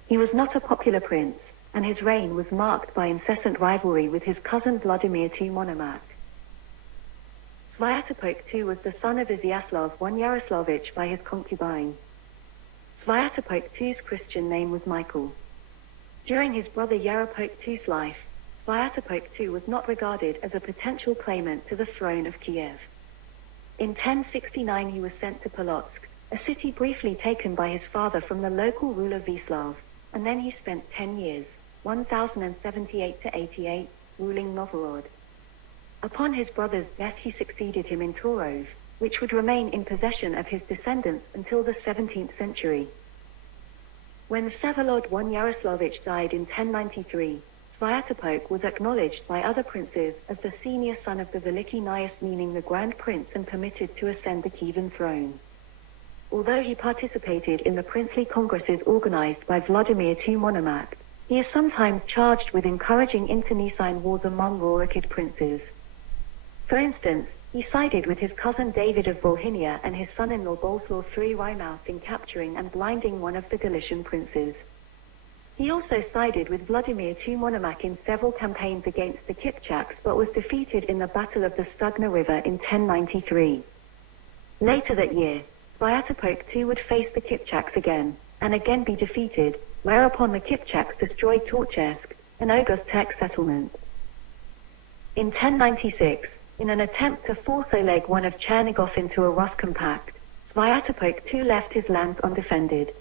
He was not a popular prince, and his reign was marked by incessant rivalry with his cousin Vladimir II Monomakh. Svyatopolk II was the son of Izyaslav I Yaroslavich by his concubine. Svyatopolk II's Christian name was Michael. During his brother Yaropolk II's life, Svyatopolk II was not regarded as a potential claimant to the throne of Kiev. In 1069 he was sent to Polotsk, a city briefly taken by his father from the local ruler Vislav, and then he spent 10 years, 1078 to 88, ruling Novgorod. Upon his brother's death he succeeded him in Torov, which would remain in possession of his descendants until the 17th century. When Vsevolod I Yaroslavich died in 1093, Svyatopolk was acknowledged by other princes as the senior son of the Veliki Knyaz, meaning the Grand Prince, and permitted to ascend the Kievan throne. Although he participated in the princely congresses organized by Vladimir II Monomakh, he is sometimes charged with encouraging internecine wars among RURIKID princes. For instance, he sided with his cousin David of Volhynia and his son-in-law Boleslaw III Wrymouth in capturing and blinding one of the Galician princes. He also sided with Vladimir II Monomakh in several campaigns against the Kipchaks, but was defeated in the Battle of the Stugna River in 1093. Later that year, Svyatopolk II would face the Kipchaks again, and again be defeated, whereupon the Kipchaks destroyed Torchesk, an Oghuz Turk settlement. In 1096, in an attempt to force Oleg I of Chernigov into a Rus compact, Svyatopolk II left his lands undefended.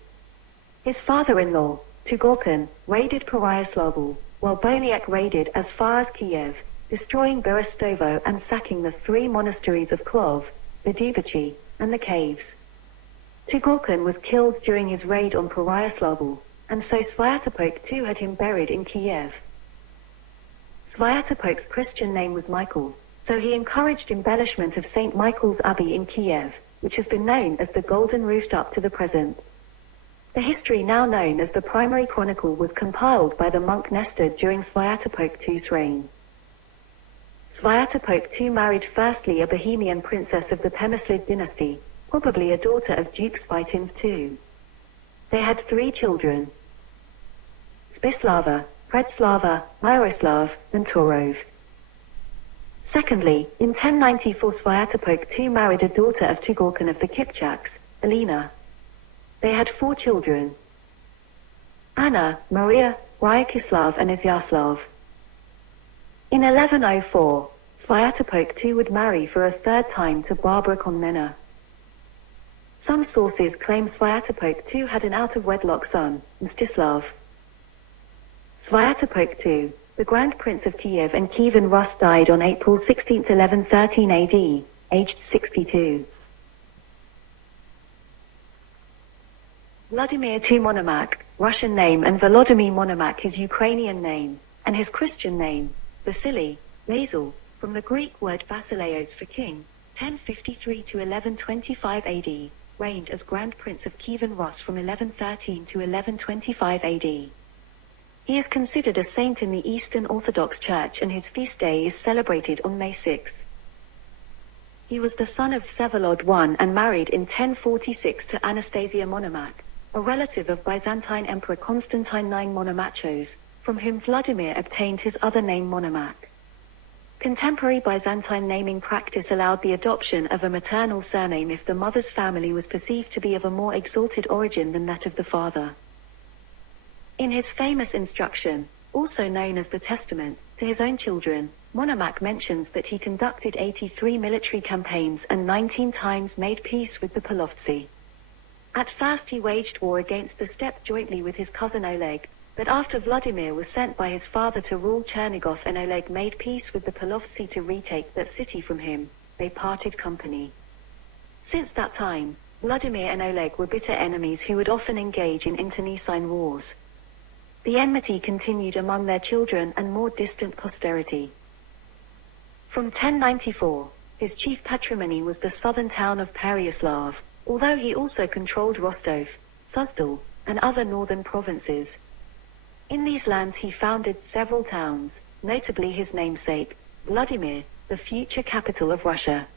His father-in-law, Tugorkan, raided Pereyaslav, while Bolyak raided as far as Kiev, destroying Berestovo and sacking the 3 monasteries of Klov, Vidubichi, and the caves. Tugorkan was killed during his raid on Pereyaslav, and so Svyatopolk II had him buried in Kiev. Svyatopolk's Christian name was Michael, so he encouraged embellishment of St. Michael's Abbey in Kiev, which has been known as the Golden Rooft up to the present. The history now known as the Primary Chronicle was compiled by the monk Nestor during Svyatopolk II's reign. Svyatopolk II married firstly a Bohemian princess of the Pemeslid dynasty, probably a daughter of Duke Spytins II. They had 3 children: Spislava, Predslava, Miroslav, and Torov. Secondly, in 1094 Svyatopolk II married a daughter of Tugorkan of the Kipchaks, Alina. They had 4 children: Anna, Maria, Ryakislav, and Izyaslav. In 1104, Svyatopolk II would marry for a 3rd time to Barbara Komnena. Some sources claim Svyatopolk II had an out-of-wedlock son, Mstislav. Svyatopolk II, the Grand Prince of Kiev and Kievan Rus, died on April 16, 1113 AD, aged 62. Vladimir II Monomakh, Russian name, and Volodymyr Monomakh, his Ukrainian name, and his Christian name, Vasily, Basil, from the Greek word basileios for king, 1053 to 1125 AD, reigned as Grand Prince of Kievan Rus from 1113 to 1125 AD. He is considered a saint in the Eastern Orthodox Church, and his feast day is celebrated on May 6. He was the son of Vsevolod I and married in 1046 to Anastasia Monomakh, a relative of Byzantine Emperor Constantine IX Monomachos, from whom Vladimir obtained his other name Monomakh. Contemporary Byzantine naming practice allowed the adoption of a maternal surname if the mother's family was perceived to be of a more exalted origin than that of the father. In his famous instruction, also known as the Testament, to his own children, Monomakh mentions that he conducted 83 military campaigns and 19 times made peace with the Polovtsi. At first he waged war against the steppe jointly with his cousin Oleg, but after Vladimir was sent by his father to rule Chernigov and Oleg made peace with the Polovtsi to retake that city from him, they parted company. Since that time, Vladimir and Oleg were bitter enemies who would often engage in internecine wars. The enmity continued among their children and more distant posterity. From 1094, his chief patrimony was the southern town of Pereyaslav, although he also controlled Rostov, Suzdal, and other northern provinces. In these lands he founded several towns, notably his namesake, Vladimir, the future capital of Russia.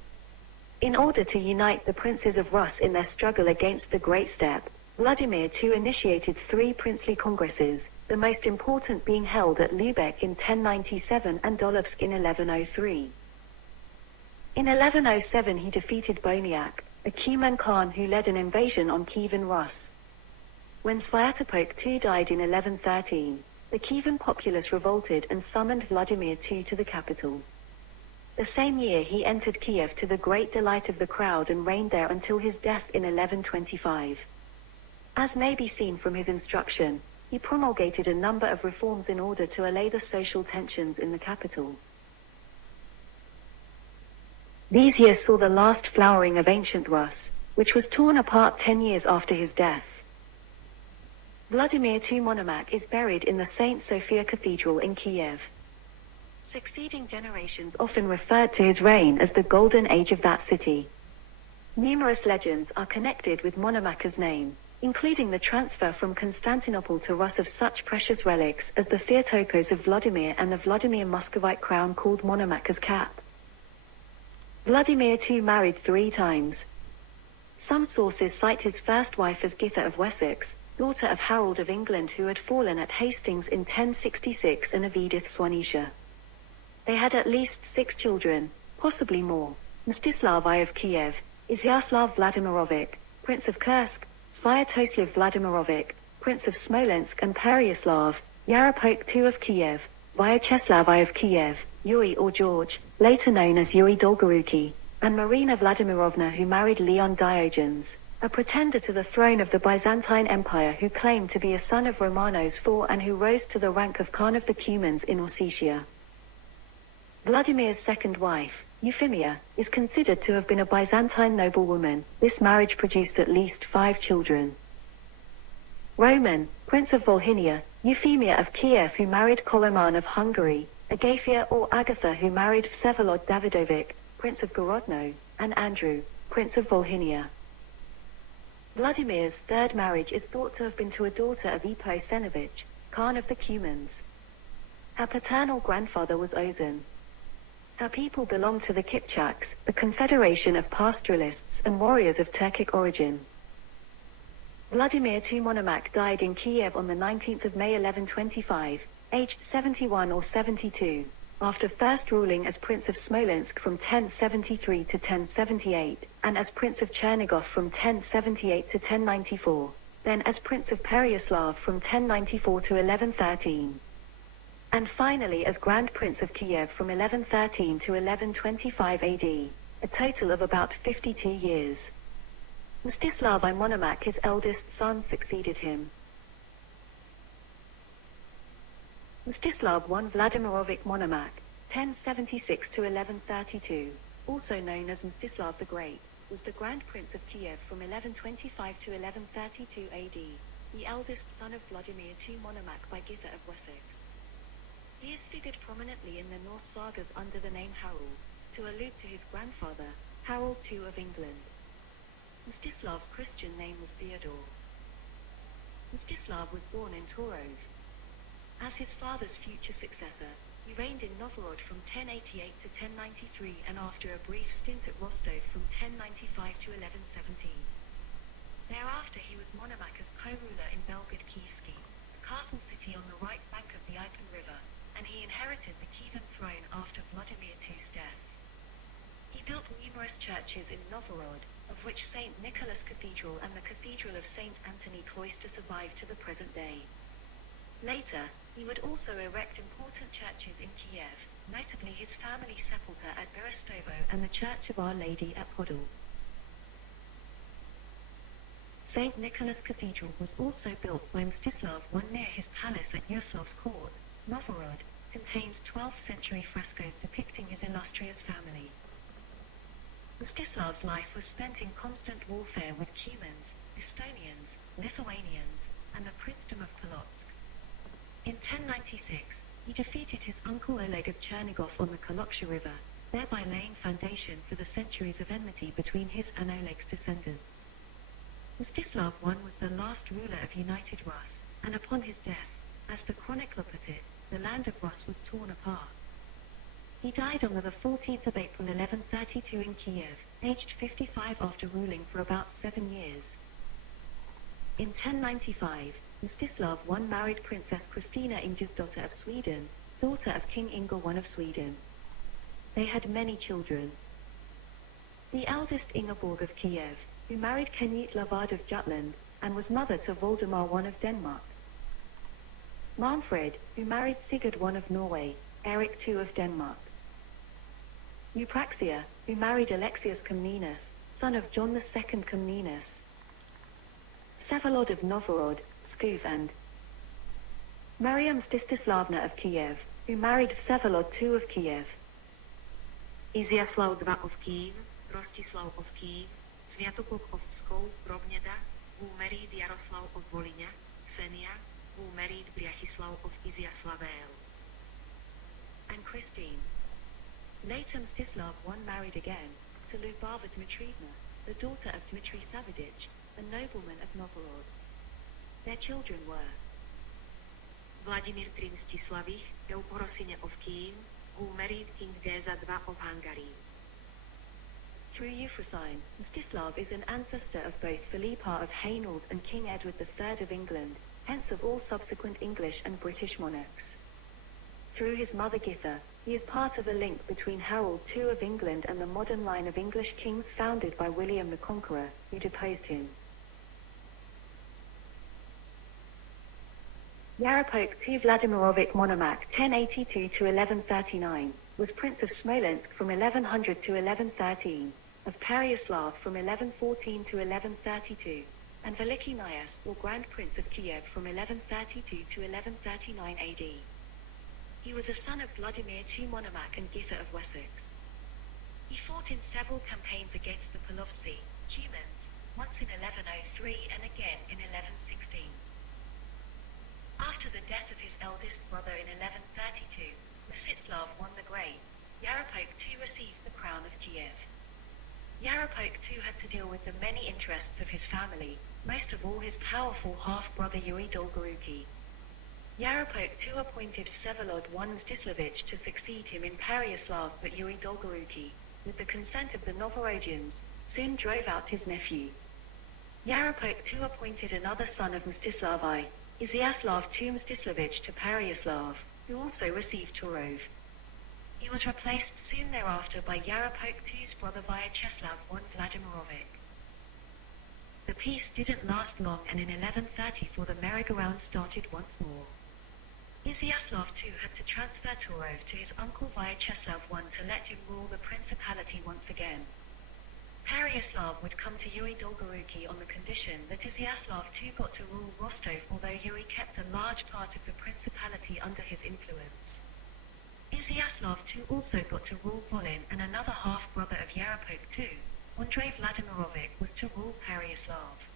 In order to unite the princes of Rus in their struggle against the Great Steppe, Vladimir II initiated 3 princely congresses, the most important being held at Lubeck in 1097 and Dolobsk in 1103. In 1107 he defeated Boniak, a Cuman Khan who led an invasion on Kievan Rus. When Svyatopolk II died in 1113, the Kievan populace revolted and summoned Vladimir II to the capital. The same year he entered Kiev to the great delight of the crowd and reigned there until his death in 1125. As may be seen from his instruction, he promulgated a number of reforms in order to allay the social tensions in the capital. These years saw the last flowering of ancient Rus, which was torn apart 10 years after his death. Vladimir II Monomakh is buried in the St. Sophia Cathedral in Kiev. Succeeding generations often referred to his reign as the Golden Age of that city. Numerous legends are connected with Monomakh's name, including the transfer from Constantinople to Rus of such precious relics as the Theotokos of Vladimir and the Vladimir Muscovite crown called Monomakh's cap. Vladimir II married 3 times. Some sources cite his first wife as Githa of Wessex, daughter of Harold of England who had fallen at Hastings in 1066, and of Edith Swanisha. They had at least 6 children, possibly more: Mstislav I of Kiev, Izyaslav Vladimirovich, Prince of Kursk, Svyatoslav Vladimirovich, Prince of Smolensk and Pereyaslav, Yaropolk II of Kiev, Vyacheslav I of Kiev, Yuri or George, later known as Yuri Dolgoruki, and Marina Vladimirovna who married Leon Diogenes, a pretender to the throne of the Byzantine Empire who claimed to be a son of Romanos IV and who rose to the rank of Khan of the Cumans in Ossetia. Vladimir's second wife, Euphemia, is considered to have been a Byzantine noblewoman. This marriage produced at least 5 children. Roman, Prince of Volhynia, Euphemia of Kiev who married Koloman of Hungary, Agathia or Agatha who married Vsevolod Davidovich, Prince of Gorodno, and Andrew, Prince of Volhynia. Vladimir's third marriage is thought to have been to a daughter of Ipo Senovich, Khan of the Cumans. Her paternal grandfather was Ozan. Her people belonged to the Kipchaks, the confederation of pastoralists and warriors of Turkic origin. Vladimir II Monomakh died in Kiev on the 19th of May 1125, aged 71 or 72, after first ruling as Prince of Smolensk from 1073 to 1078, and as Prince of Chernigov from 1078 to 1094, then as Prince of Pereyaslav from 1094 to 1113. And finally as Grand Prince of Kiev from 1113 to 1125 AD, a total of about 52 years. Mstislav I Monomac, his eldest son, succeeded him. Mstislav I Vladimirovich Monomac, 1076 to 1132, also known as Mstislav the Great, was the Grand Prince of Kiev from 1125 to 1132 AD, the eldest son of Vladimir II Monomac by Githa of Wessex. He is figured prominently in the Norse sagas under the name Harold, to allude to his grandfather, Harold II of England. Mstislav's Christian name was Theodore. Mstislav was born in Torov. As his father's future successor, he reigned in Novgorod from 1088 to 1093 and after a brief stint at Rostov from 1095 to 1117. Thereafter he was Monomac as co-ruler in Belgorod-Kievsky, the castle city on the right bank of the Ipon River, and he inherited the Kievan throne after Vladimir II's death. He built numerous churches in Novgorod, of which St. Nicholas Cathedral and the Cathedral of St. Anthony Cloister survive to the present day. Later, he would also erect important churches in Kiev, notably his family sepulchre at Berestovo and the Church of Our Lady at Podol. St. Nicholas Cathedral was also built by Mstislav I near his palace at Yaroslav's court. Novgorod contains 12th century frescoes depicting his illustrious family. Mstislav's life was spent in constant warfare with Cumans, Estonians, Lithuanians, and the Princedom of Polotsk. In 1096, he defeated his uncle Oleg of Chernigov on the Koloksha River, thereby laying foundation for the centuries of enmity between his and Oleg's descendants. Mstislav I was the last ruler of United Rus, and upon his death, as the chronicler put it, the land of Rus was torn apart. He died on the 14th of April 1132 in Kiev, aged 55 after ruling for about 7 years. In 1095, Mstislav I married Princess Christina Ingersdotter of Sweden, daughter of King Inge I of Sweden. They had many children. The eldest Ingeborg of Kiev, who married Canute Lavad of Jutland, and was mother to Valdemar I of Denmark. Manfred, who married Sigurd I of Norway, Eric II of Denmark. Eupraxia, who married Alexius Comnenus, son of John II Comnenus. Vsevolod of Novgorod, Pskov and Maria Mstislavna of Kiev, who married Vsevolod II of Kiev. Iziaslav II of Kiev, Rostislav of Kiev, Sviatopluk of Pskov, Robneda, who married Yaroslav of Volhynia, Ksenia, who married Bryachislav of Iziaslavel. And Christine. Later Mstislav I married again, to Lubava Dmitrievna, the daughter of Dmitry Savidich, a nobleman of Novgorod. Their children were Vladimir III Mstislavich, Euporosine of Kiev, who married King Geza II of Hungary. Through Euphrosyne, Mstislav is an ancestor of both Philippa of Hainault and King Edward III of England, hence of all subsequent English and British monarchs. Through his mother Githa, he is part of a link between Harold II of England and the modern line of English kings founded by William the Conqueror, who deposed him. Yaropolk II Vladimirovich Monomac, 1082 to 1139, was Prince of Smolensk from 1100 to 1113, of Pereyaslav from 1114 to 1132, and Veliki Knyaz, or Grand Prince of Kiev from 1132 to 1139 AD. He was a son of Vladimir II Monomac and Githa of Wessex. He fought in several campaigns against the Polovtsi, Cumans, once in 1103 and again in 1116. After the death of his eldest brother in 1132, Mstislav I the Great, Yaropolk II received the crown of Kiev. Yaropolk II had to deal with the many interests of his family, most of all his powerful half-brother Yuri Dolgoruki. Yaropolk II appointed Vsevolod I Mstislavich to succeed him in Pereyaslav, but Yuri Dolgoruki, with the consent of the Novorodians, soon drove out his nephew. Yaropolk II appointed another son of Mstislav I, Iziaslav II Mstislavich, to Pereyaslav, who also received Torov. He was replaced soon thereafter by Yaropolk II's brother Vyacheslav I Vladimirovich. The peace didn't last long, and in 1134 the merry-go-round started once more. Iziaslav II had to transfer Torov to his uncle Vyacheslav I to let him rule the principality once again. Pereyaslav would come to Yuri Dolgoruki on the condition that Iziaslav too got to rule Rostov, although Yuri kept a large part of the principality under his influence. Iziaslav too also got to rule Volyn, and another half-brother of Yarapok too, Andrei Vladimirovich, was to rule Pereyaslav.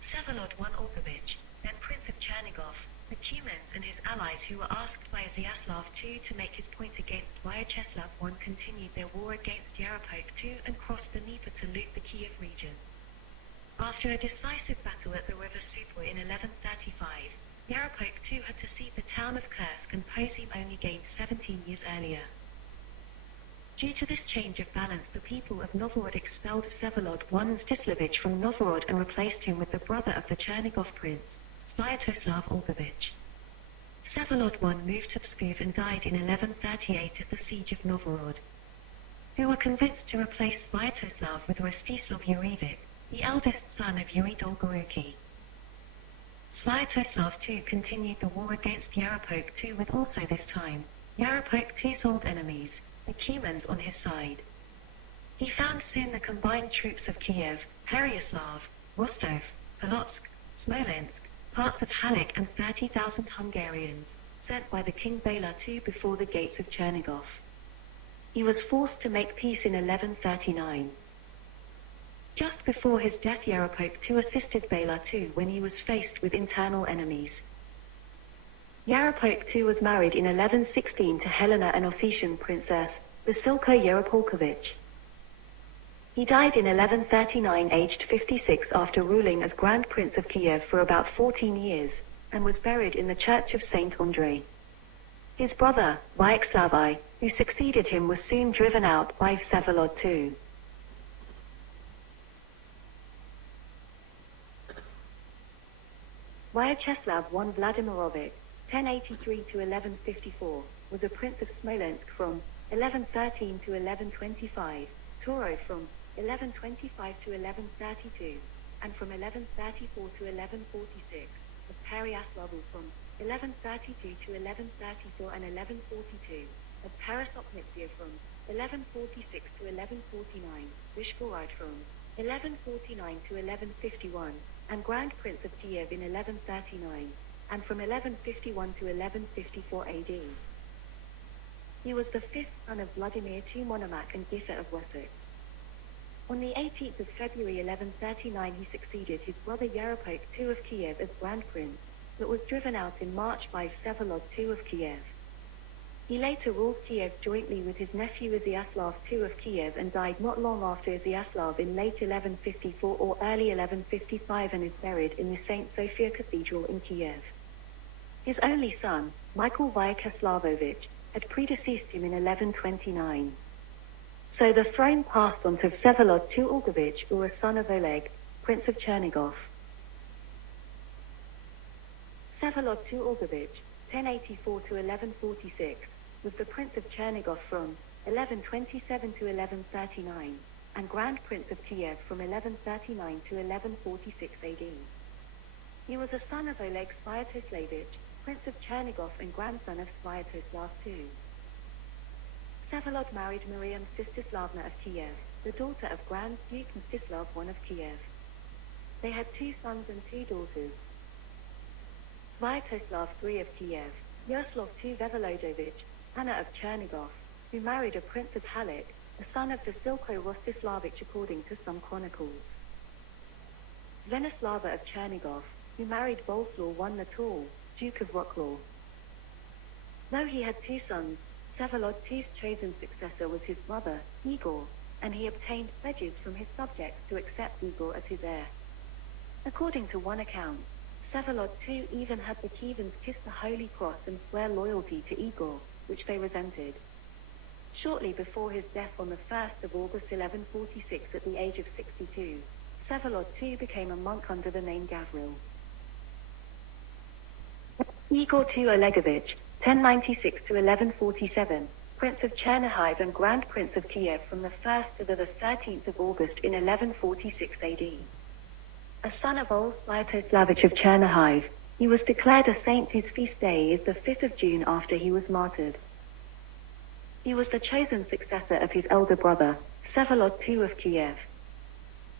Vsevolod I Olgovich, then Prince of Chernigov, the Cumans and his allies who were asked by Iziaslav II to make his point against Vyacheslav I continued their war against Yarapok II and crossed the Dnieper to loot the Kiev region. After a decisive battle at the river Supor in 1135, Yarapok II had to cede the town of Kursk and Pozim only gained 17 years earlier. Due to this change of balance, the people of Novgorod expelled Vsevolod I Mstislevich from Novgorod and replaced him with the brother of the Chernigov prince, Sviatoslav Olgovich. Vsevolod I moved to Pskov and died in 1138 at the siege of Novgorod. Who were convinced to replace Sviatoslav with Rostislav Yurevich, the eldest son of Yuri Dolgoruki. Sviatoslav II continued the war against Yarapok II with also this time Yarapok II's old enemies, the Cumans, on his side. He found soon the combined troops of Kiev, Pereyaslav, Rostov, Polotsk, Smolensk, parts of Halych and 30,000 Hungarians, sent by the King Bela II before the gates of Chernigov. He was forced to make peace in 1139. Just before his death, Yarapok II assisted Bela II when he was faced with internal enemies. Yarapok II was married in 1116 to Helena, an Ossetian princess, Vasilko Yarapolkovich. He died in 1139 aged 56 after ruling as Grand Prince of Kiev for about 14 years, and was buried in the Church of Saint Andrei. His brother, Vyacheslav, who succeeded him, was soon driven out by Vsevolod II. Vyacheslav I Vladimirovich, 1083 to 1154, was a prince of Smolensk from 1113 to 1125, Turo from 1125 to 1132, and from 1134 to 1146, of Pereyaslav from 1132 to 1134 and 1142, of Perasopnitsia from 1146 to 1149, Vyshgorod from 1149 to 1151, and Grand Prince of Kiev in 1139, and from 1151 to 1154 AD. He was the fifth son of Vladimir II Monomac and Githa of Wessex. On the 18th of February 1139 he succeeded his brother Yarapok II of Kiev as Grand Prince, but was driven out in March by Vsevolod II of Kiev. He later ruled Kiev jointly with his nephew Iziaslav II of Kiev and died not long after Iziaslav in late 1154 or early 1155 and is buried in the St. Sophia Cathedral in Kiev. His only son, Michael Vyacheslavovich, had predeceased him in 1129. So the throne passed on to Vsevolod II Olgovich, or a son of Oleg, Prince of Chernigov. Vsevolod II Olgovich, 1084 to 1146, was the Prince of Chernigov from 1127 to 1139, and Grand Prince of Kiev from 1139 to 1146 AD. He was a son of Oleg Sviatoslavich, Prince of Chernigov and grandson of Sviatoslav II. Vsevolod married Maria Mstislavna of Kiev, the daughter of Grand Duke Mstislav I of Kiev. They had 2 sons and 2 daughters. Sviatoslav III of Kiev, Yaroslav II Vsevolodovich, Anna of Chernigov, who married a prince of Halych, a son of Vasilko Rostislavich according to some chronicles. Svenoslava of Chernigov, who married Boleslaw I the Tall, Duke of Wroclaw. Though he had 2 sons, Vsevolod II's chosen successor was his brother, Igor, and he obtained pledges from his subjects to accept Igor as his heir. According to one account, Vsevolod II even had the Kievans kiss the Holy Cross and swear loyalty to Igor, which they resented. Shortly before his death on the 1st of August 1146 at the age of 62, Vsevolod II became a monk under the name Gavril. Igor II Olegovich, 1096 to 1147, Prince of Chernihiv and Grand Prince of Kiev from the 1st to the 13th of August in 1146 AD. A son of old Sviatoslavich of Chernihiv, he was declared a saint whose feast day is the 5th of June after he was martyred. He was the chosen successor of his elder brother, Vsevolod II of Kiev.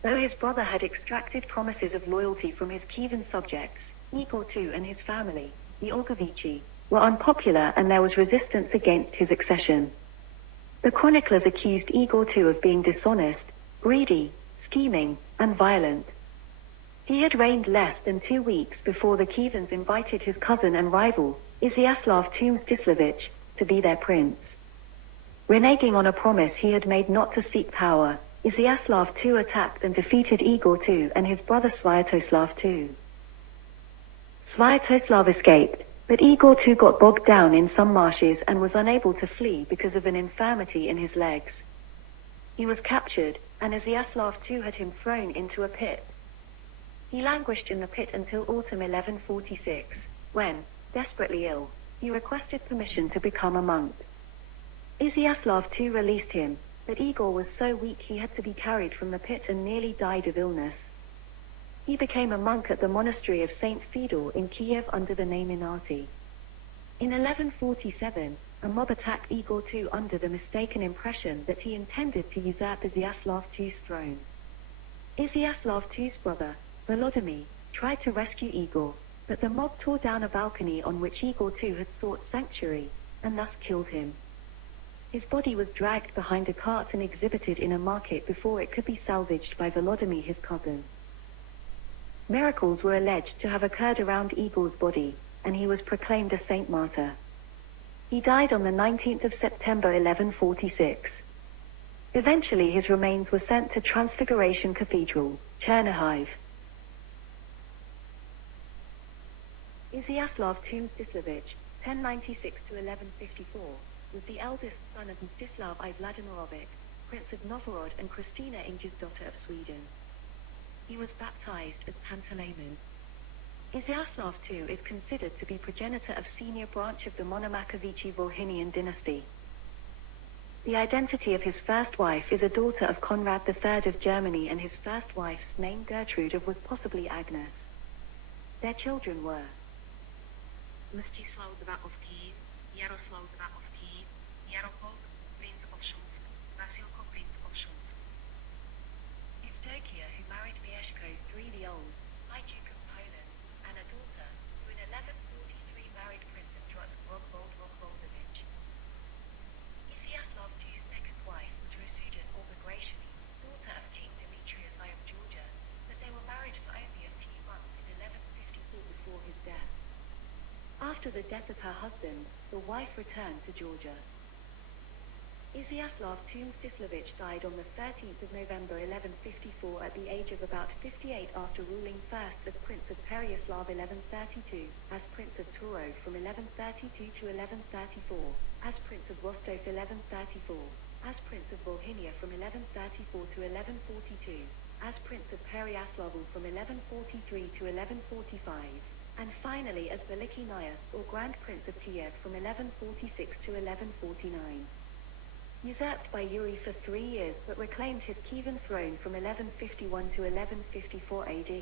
Though his brother had extracted promises of loyalty from his Kievan subjects, Igor II and his family, the Olgovichi, were unpopular and there was resistance against his accession. The chroniclers accused Igor II of being dishonest, greedy, scheming, and violent. He had reigned less than 2 weeks before the Kievans invited his cousin and rival, Izyaslav II Mstislevich, to be their prince. Reneging on a promise he had made not to seek power, Izyaslav II attacked and defeated Igor II and his brother Sviatoslav II. Sviatoslav escaped, but Igor II got bogged down in some marshes and was unable to flee because of an infirmity in his legs. He was captured, and Izyaslav II had him thrown into a pit. He languished in the pit until autumn 1146, when, desperately ill, he requested permission to become a monk. Izyaslav II released him, but Igor was so weak he had to be carried from the pit and nearly died of illness. He became a monk at the monastery of Saint Fedor in Kiev under the name Inati. In 1147, a mob attacked Igor II under the mistaken impression that he intended to usurp Izyaslav II's throne. Izyaslav II's brother, Volodymyr, tried to rescue Igor, but the mob tore down a balcony on which Igor II had sought sanctuary, and thus killed him. His body was dragged behind a cart and exhibited in a market before it could be salvaged by Volodymyr, his cousin. Miracles were alleged to have occurred around Igor's body, and he was proclaimed a saint martyr. He died on the 19th of September 1146. Eventually his remains were sent to Transfiguration Cathedral, Chernihiv. Izyaslav II Mstislevich, 1096–1154, was the eldest son of Mstislav I Vladimirovich, Prince of Novgorod, and Christina Ingjisdotter of Sweden. He was baptized as Panteleimon. Izyaslav II is considered to be progenitor of senior branch of the Monomakovichi-Volhynian dynasty. The identity of his first wife is a daughter of Conrad III of Germany, and his first wife's name Gertrude was possibly Agnes. Their children were Mstislav II of Kiev, Jaroslav II of Kiev, Yaropolk, Prince of Shumsk, Vasilko, Prince of Shumsk. Evdokia, who married Mieszko III the Old, High Duke of Poland, and a daughter, who in 1143 married Prince of Trotsk Rogvoldovich. Izyaslav II's second wife was Rasuda or Bagrationi, daughter of King Demetrius I of Georgia, but they were married for only a few months in 1154 before his death. After the death of her husband, the wife returned to Georgia. Izyaslav II Mstislevich died on the 13th of November 1154 at the age of about 58 after ruling first as Prince of Pereyaslav 1132, as Prince of Turo from 1132 to 1134, as Prince of Rostov 1134, as Prince of Volhynia from 1134 to 1142, as Prince of Pereyaslav from 1143 to 1145, and finally as Veliki Knyaz or Grand Prince of Kiev from 1146 to 1149. Usurped by Yuri for 3 years but reclaimed his Kievan throne from 1151 to 1154 AD.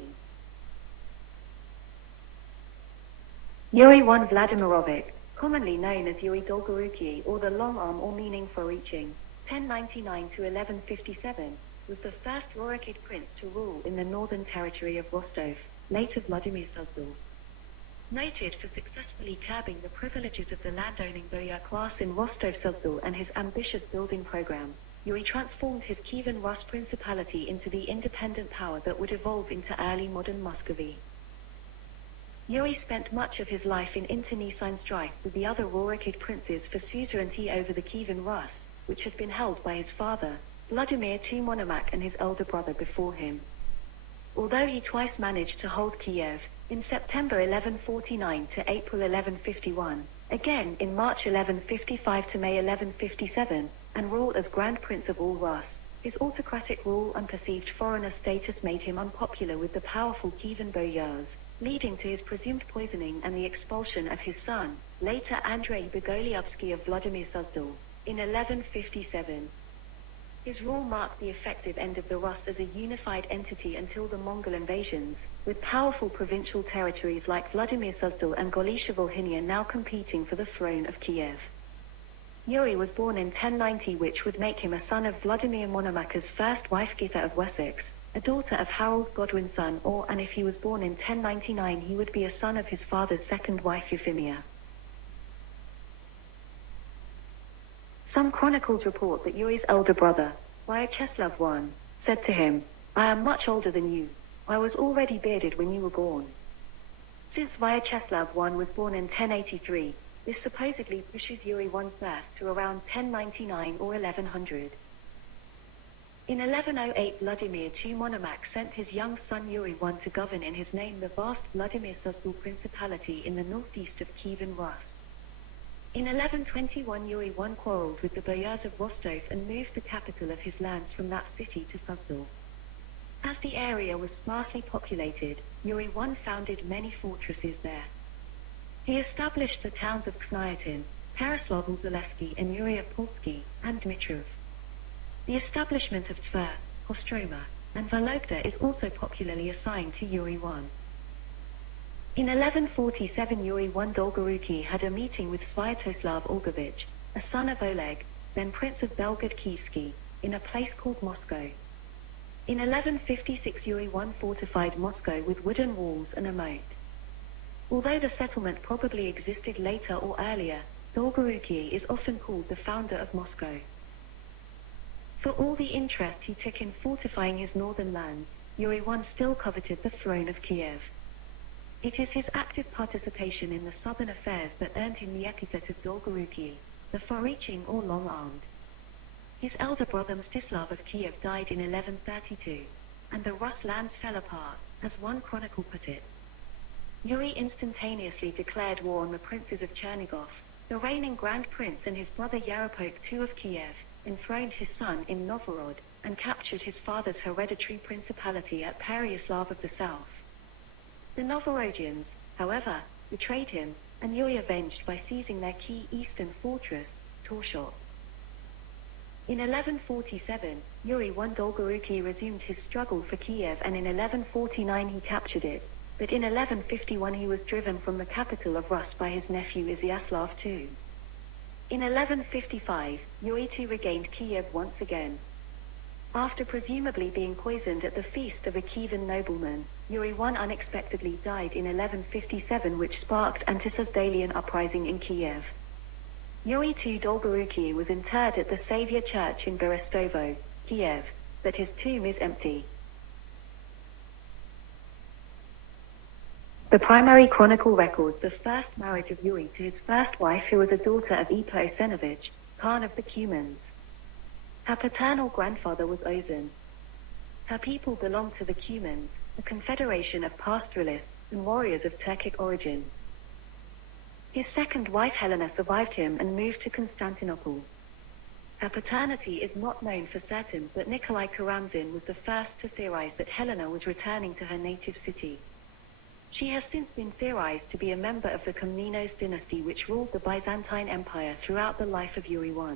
Yuri I Vladimirovich, commonly known as Yuri Dolgoruki or the long arm or meaning for reaching, 1099 to 1157, was the first RURIKID prince to rule in the northern territory of Rostov, later Vladimir Suzdal. Noted for successfully curbing the privileges of the landowning boyar class in Rostov-Suzdal and his ambitious building program, Yuri transformed his Kievan Rus principality into the independent power that would evolve into early modern Muscovy. Yuri spent much of his life in internecine strife with the other RURIKID princes for suzerainty over the Kievan Rus, which had been held by his father, Vladimir II Monomakh, and his elder brother before him. Although he twice managed to hold Kiev, in September 1149 to April 1151, again in March 1155 to May 1157, and rule as Grand Prince of all Rus, his autocratic rule and perceived foreigner status made him unpopular with the powerful Kievan boyars, leading to his presumed poisoning and the expulsion of his son, later Andrei Bogolyubsky of Vladimir Suzdal, in 1157. His rule marked the effective end of the Rus as a unified entity until the Mongol invasions, with powerful provincial territories like Vladimir Suzdal and Galicia Volhynia now competing for the throne of Kiev. Yuri was born in 1090, which would make him a son of Vladimir Monomach's first wife Githa of Wessex, a daughter of Harold Godwin's son, and if he was born in 1099 he would be a son of his father's second wife Euphemia. Some chronicles report that Yuri's elder brother, Vyacheslav I, said to him, "I am much older than you. I was already bearded when you were born." Since Vyacheslav I was born in 1083, this supposedly pushes Yuri I's birth to around 1099 or 1100. In 1108 Vladimir II Monomach sent his young son Yuri I to govern in his name the vast Vladimir Suzdal Principality in the northeast of Kievan Rus. In 1121 Yuri I quarreled with the Boyars of Rostov and moved the capital of his lands from that city to Suzdal. As the area was sparsely populated, Yuri I founded many fortresses there. He established the towns of Knyatin, Peraslavl-Zaleski and Yuriapolsky, and Dmitrov. The establishment of Tver, Kostroma, and Vologda is also popularly assigned to Yuri I. In 1147 Yuri I Dolgoruki had a meeting with Sviatoslav Olgovich, a son of Oleg, then Prince of Belgorod-Kievsky, in a place called Moscow. In 1156 Yuri I fortified Moscow with wooden walls and a moat. Although the settlement probably existed later or earlier, Dolgoruki is often called the founder of Moscow. For all the interest he took in fortifying his northern lands, Yuri I still coveted the throne of Kiev. It is his active participation in the southern affairs that earned him the epithet of Dolgoruki, the far-reaching or long-armed. His elder brother Mstislav of Kiev died in 1132, and the Rus lands fell apart, as one chronicle put it. Yuri instantaneously declared war on the princes of Chernigov, the reigning Grand Prince, and his brother Yaropolk II of Kiev, enthroned his son in Novgorod, and captured his father's hereditary principality at Pereyaslav of the south. The Novgorodians, however, betrayed him, and Yuri avenged by seizing their key eastern fortress, Torshov. In 1147, Yuri I Dolgoruki resumed his struggle for Kiev, and in 1149 he captured it, but in 1151 he was driven from the capital of Rus by his nephew Izyaslav II. In 1155, Yuri II regained Kiev once again. After presumably being poisoned at the feast of a Kievan nobleman, Yuri I unexpectedly died in 1157, which sparked anti-Suzdalian uprising in Kiev. Yuri II Dolgoruki was interred at the Saviour Church in Berestovo, Kiev, but his tomb is empty. The primary chronicle records the first marriage of Yuri to his first wife, who was a daughter of Ipa Osenovich, Khan of the Cumans. Her paternal grandfather was Ozan. Her people belonged to the Cumans, a confederation of pastoralists and warriors of Turkic origin. His second wife Helena survived him and moved to Constantinople. Her paternity is not known for certain, but Nikolai Karamzin was the first to theorize that Helena was returning to her native city. She has since been theorized to be a member of the Komnenos dynasty, which ruled the Byzantine Empire throughout the life of Yuri I.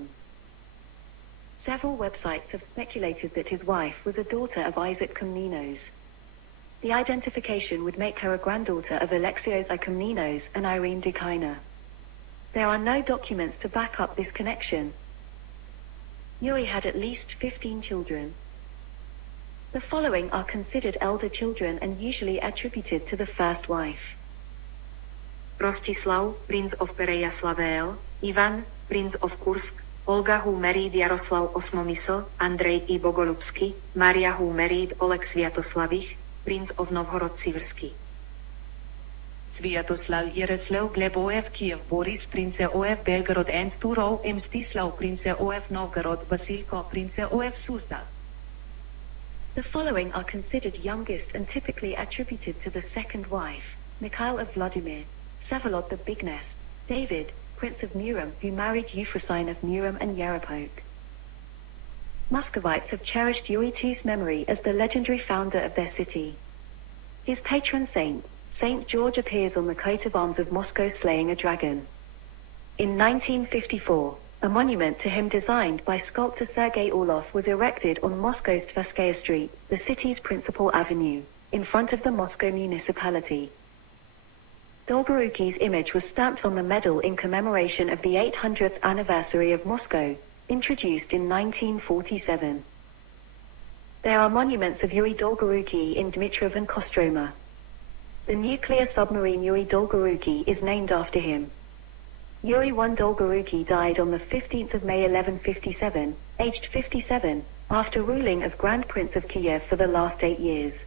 Several websites have speculated that his wife was a daughter of Isaac Komnenos. The identification would make her a granddaughter of Alexios I Komnenos and Irene Dukina. There are no documents to back up this connection. Yuri had at least 15 children. The following are considered elder children and usually attributed to the first wife. Rostislav, Prince of Pereyaslav, Ivan, Prince of Kursk, Olga who married Jaroslav Osmomysl, Andrej I Bogolubsky, Maria who married Oleg Sviatoslavich, Prince of Novhorod-Siversky. Sviatoslav Jaroslav Gleboev Kiev Boris Prince of Belgorod and Turov Mstislav Prince of Novgorod Vasilko Prince of Suzdal. The following are considered youngest and typically attributed to the second wife: Mikhail of Vladimir, Vsevolod the Bignest, David, Prince of Murom, who married Euphrosyne of Murom and Yaropolk. Muscovites have cherished Yuri II's memory as the legendary founder of their city. His patron saint, Saint George, appears on the coat of arms of Moscow slaying a dragon. In 1954, a monument to him designed by sculptor Sergei Orlov was erected on Moscow's Tverskaya Street, the city's principal avenue, in front of the Moscow municipality. Dolgoruki's image was stamped on the medal in commemoration of the 800th anniversary of Moscow, introduced in 1947. There are monuments of Yuri Dolgoruki in Dmitrov and Kostroma. The nuclear submarine Yuri Dolgoruki is named after him. Yuri I Dolgoruki died on the 15th of May 1157, aged 57, after ruling as Grand Prince of Kiev for the last 8 years.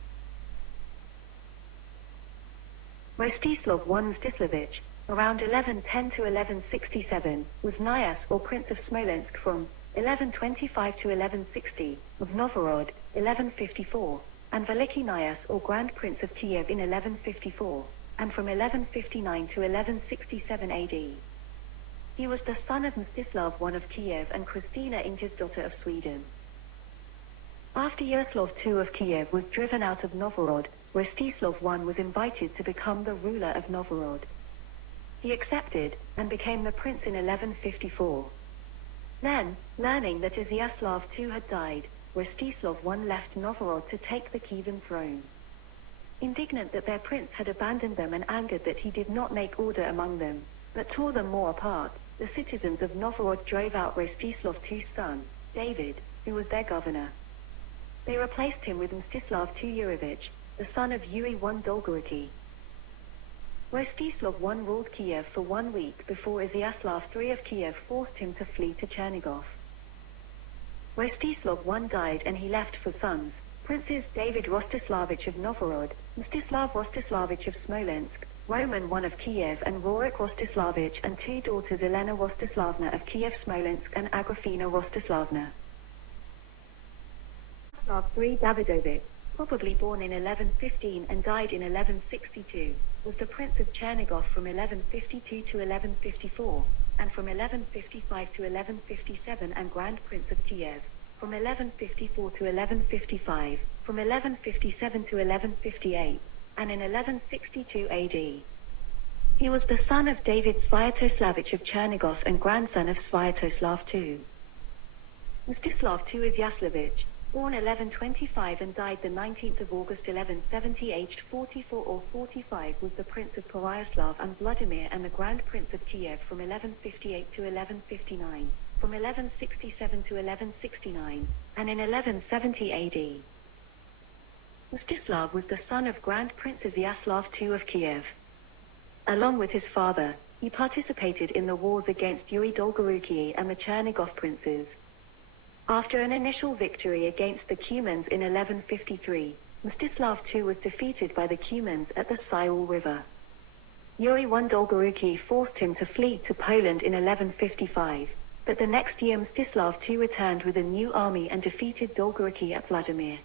Rostislav I Mstislevich, around 1110 to 1167, was Knyaz or Prince of Smolensk from 1125 to 1160, of Novgorod, 1154, and Veliky Knyaz or Grand Prince of Kiev in 1154, and from 1159 to 1167 AD. He was the son of Mstislav I of Kiev and Kristina Ingjasdotter of Sweden. After Yaroslav II of Kiev was driven out of Novgorod, Rostislav I was invited to become the ruler of Novgorod. He accepted, and became the prince in 1154. Then, learning that Yaroslav II had died, Rostislav I left Novgorod to take the Kievan throne. Indignant that their prince had abandoned them and angered that he did not make order among them, but tore them more apart, the citizens of Novgorod drove out Rostislav II's son, David, who was their governor. They replaced him with Mstislav II Yurevich, the son of Yuri I Dolgoruki. Rostislav I ruled Kiev for 1 week before Yaroslav III of Kiev forced him to flee to Chernigov. Rostislav I died and he left 4 sons, Princes David Rostislavich of Novgorod, Mstislav Rostislavich of Smolensk, Roman I of Kiev and Rurik Rostislavich, and 2 daughters Elena Rostislavna of Kiev Smolensk and Agrafina Rostislavna. Yaroslav III Davidovich, probably born in 1115 and died in 1162, was the Prince of Chernigov from 1152 to 1154, and from 1155 to 1157 and Grand Prince of Kiev, from 1154 to 1155, from 1157 to 1158, and in 1162 AD. He was the son of David Sviatoslavich of Chernigov and grandson of Sviatoslav II. Mstislav II Izyaslevich, born 1125 and died the 19th of August 1170 aged 44 or 45, was the Prince of Pereyaslav and Vladimir and the Grand Prince of Kiev from 1158 to 1159, from 1167 to 1169, and in 1170 AD. Mstislav was the son of Grand Prince Yaroslav II of Kiev. Along with his father, he participated in the wars against Yuri Dolgoruki and the Chernigov princes. After an initial victory against the Cumans in 1153, Mstislav II was defeated by the Cumans at the Syul River. Yuri I Dolgoruki forced him to flee to Poland in 1155, but the next year Mstislav II returned with a new army and defeated Dolgoruki at Vladimir.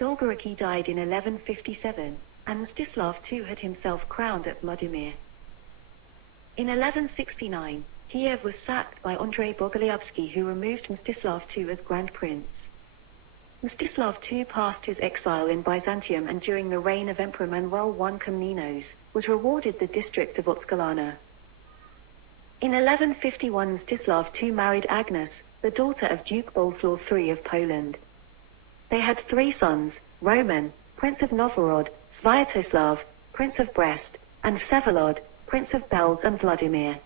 Dolgoruki died in 1157, and Mstislav II had himself crowned at Vladimir. In 1169, Kiev was sacked by Andrei Bogolyubsky, who removed Mstislav II as Grand Prince. Mstislav II passed his exile in Byzantium and during the reign of Emperor Manuel I Komnenos, was rewarded the district of Otskalana. In 1151 Mstislav II married Agnes, the daughter of Duke Boleslaw III of Poland. They had 3 sons, Roman, Prince of Novgorod, Sviatoslav, Prince of Brest, and Vsevolod, Prince of Belz and Vladimir.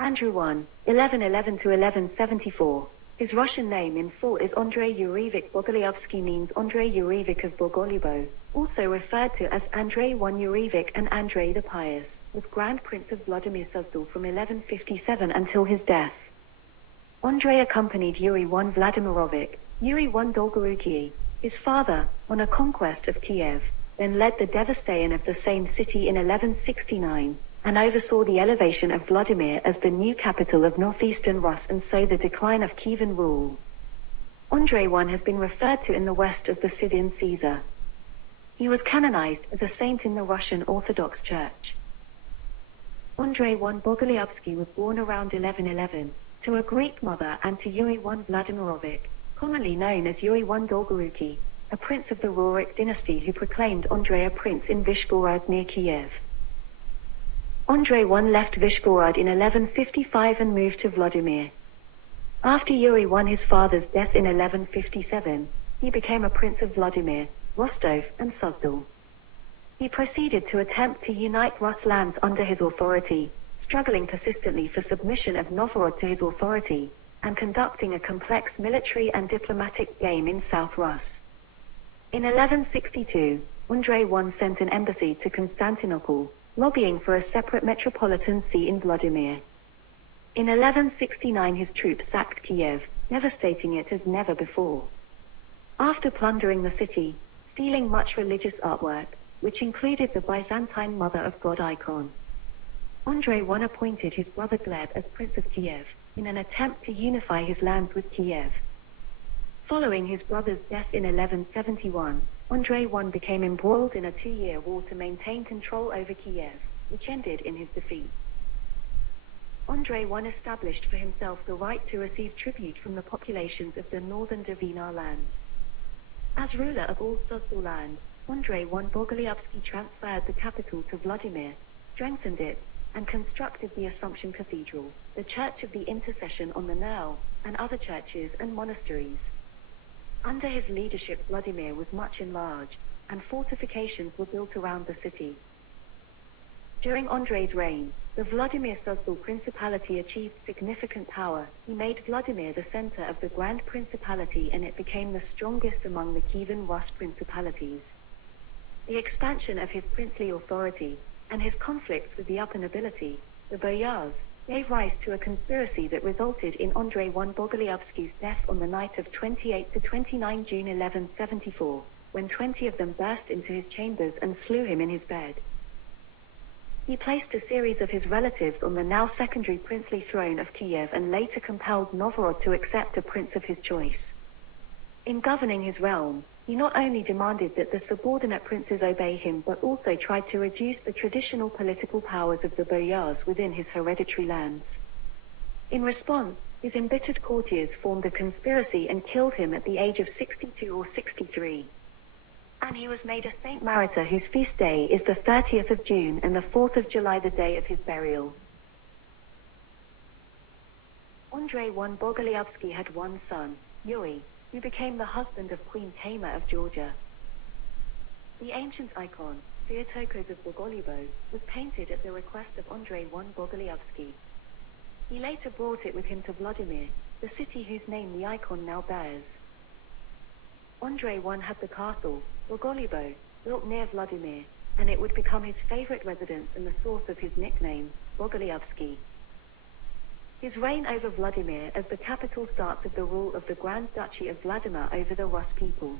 Andrew I, 1111 to 1174. His Russian name in full is Andrei Yurevich Bogolyubsky, means Andrei Yurevich of Bogolyubo, also referred to as Andrei I Yurevich and Andrei the Pious, was Grand Prince of Vladimir Suzdal from 1157 until his death. Andrei accompanied Yuri I Vladimirovich, Yuri I Dolgoruki, his father, on a conquest of Kiev, then led the devastation of the same city in 1169, and oversaw the elevation of Vladimir as the new capital of northeastern Rus and so the decline of Kievan rule. Andrei I has been referred to in the West as the Scythian Caesar. He was canonized as a saint in the Russian Orthodox Church. Andrei I Bogolyubsky was born around 1111, to a Greek mother and to Yuri I Vladimirovich, commonly known as Yuri I Dolgoruki, a prince of the Rurik dynasty who proclaimed Andrei a prince in Vyshgorod near Kiev. Andrei I left Vyshgorod in 1155 and moved to Vladimir. After Yuri I his father's death in 1157, he became a prince of Vladimir, Rostov, and Suzdal. He proceeded to attempt to unite Rus lands under his authority, struggling persistently for submission of Novgorod to his authority, and conducting a complex military and diplomatic game in South Rus. In 1162, Andrei I sent an embassy to Constantinople, lobbying for a separate metropolitan see in Vladimir. In 1169 his troops sacked Kiev, devastating it as never before. After plundering the city, stealing much religious artwork, which included the Byzantine Mother of God icon, Andrei I appointed his brother Gleb as Prince of Kiev, in an attempt to unify his lands with Kiev. Following his brother's death in 1171, Andrei I became embroiled in a 2-year war to maintain control over Kiev, which ended in his defeat. Andrei I established for himself the right to receive tribute from the populations of the northern Dvinar lands. As ruler of all Suzdal land, Andrei I Bogolyubsky transferred the capital to Vladimir, strengthened it, and constructed the Assumption Cathedral, the Church of the Intercession on the Nile, and other churches and monasteries. Under his leadership Vladimir was much enlarged, and fortifications were built around the city. During Andrei's reign, the Vladimir Suzdal Principality achieved significant power. He made Vladimir the center of the Grand Principality and it became the strongest among the Kievan Rus principalities. The expansion of his princely authority, and his conflicts with the upper nobility, the boyars, gave rise to a conspiracy that resulted in Andrei I Bogolyubsky's death on the night of 28 to 29 June 1174, when 20 of them burst into his chambers and slew him in his bed. He placed a series of his relatives on the now secondary princely throne of Kiev and later compelled Novgorod to accept a prince of his choice. In governing his realm, he not only demanded that the subordinate princes obey him but also tried to reduce the traditional political powers of the boyars within his hereditary lands. In response, his embittered courtiers formed a conspiracy and killed him at the age of 62 or 63. And he was made a Saint Martyr whose feast day is the 30th of June and the 4th of July, the day of his burial. Andrei I Bogolyubsky had one son, Yuri, who became the husband of Queen Tama of Georgia. The ancient icon, Theotokos of Bogolyubo, was painted at the request of Andrei I Bogolyubsky. He later brought it with him to Vladimir, the city whose name the icon now bears. Andrei I had the castle, Bogolyubo, built near Vladimir, and it would become his favorite residence and the source of his nickname, Bogolyubsky. His reign over Vladimir as the capital starts of the rule of the Grand Duchy of Vladimir over the Rus people.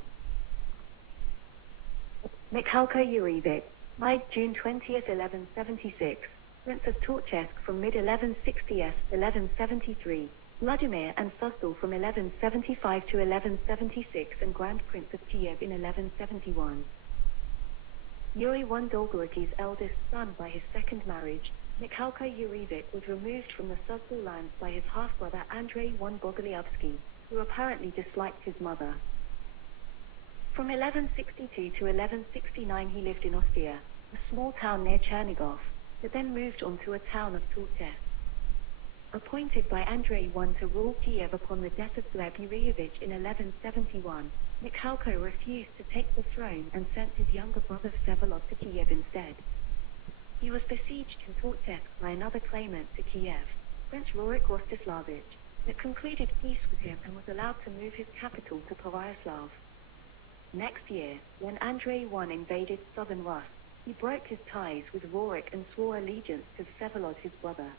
Mikhailko Yurevich, died June 20, 1176, Prince of Torchesk from mid-1160s to 1173, Vladimir and Suzdal from 1175 to 1176 and Grand Prince of Kiev in 1171. Yuri I Dolgoruki's eldest son by his second marriage, Mikhailko Yurevich was removed from the Suzdal lands by his half-brother Andrei I Bogolyubsky, who apparently disliked his mother. From 1162 to 1169 he lived in Ostia, a small town near Chernigov, but then moved on to a town of Torchesk. Appointed by Andrei I to rule Kiev upon the death of Gleb Yurievich in 1171, Mikhailko refused to take the throne and sent his younger brother Vsevolod to Kiev instead. He was besieged in Torchesk by another claimant to Kiev, Prince RURIK Rostislavich, but concluded peace with him and was allowed to move his capital to Pereyaslav. Next year, when Andrei I invaded southern Rus, he broke his ties with RURIK and swore allegiance to Vsevolod his brother.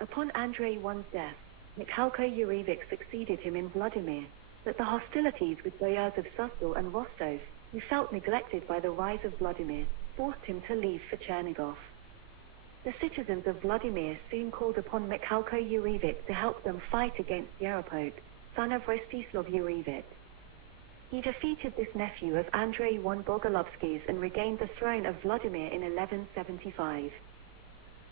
Upon Andrei I's death, Mikhailko Yurevich succeeded him in Vladimir, but the hostilities with boyars of Suzdal and Rostov, who felt neglected by the rise of Vladimir, forced him to leave for Chernigov. The citizens of Vladimir soon called upon Mikhailko Yurevich to help them fight against Yarapot, son of Rostislav Yurevich. He defeated this nephew of Andrei I Bogolyubsky's and regained the throne of Vladimir in 1175.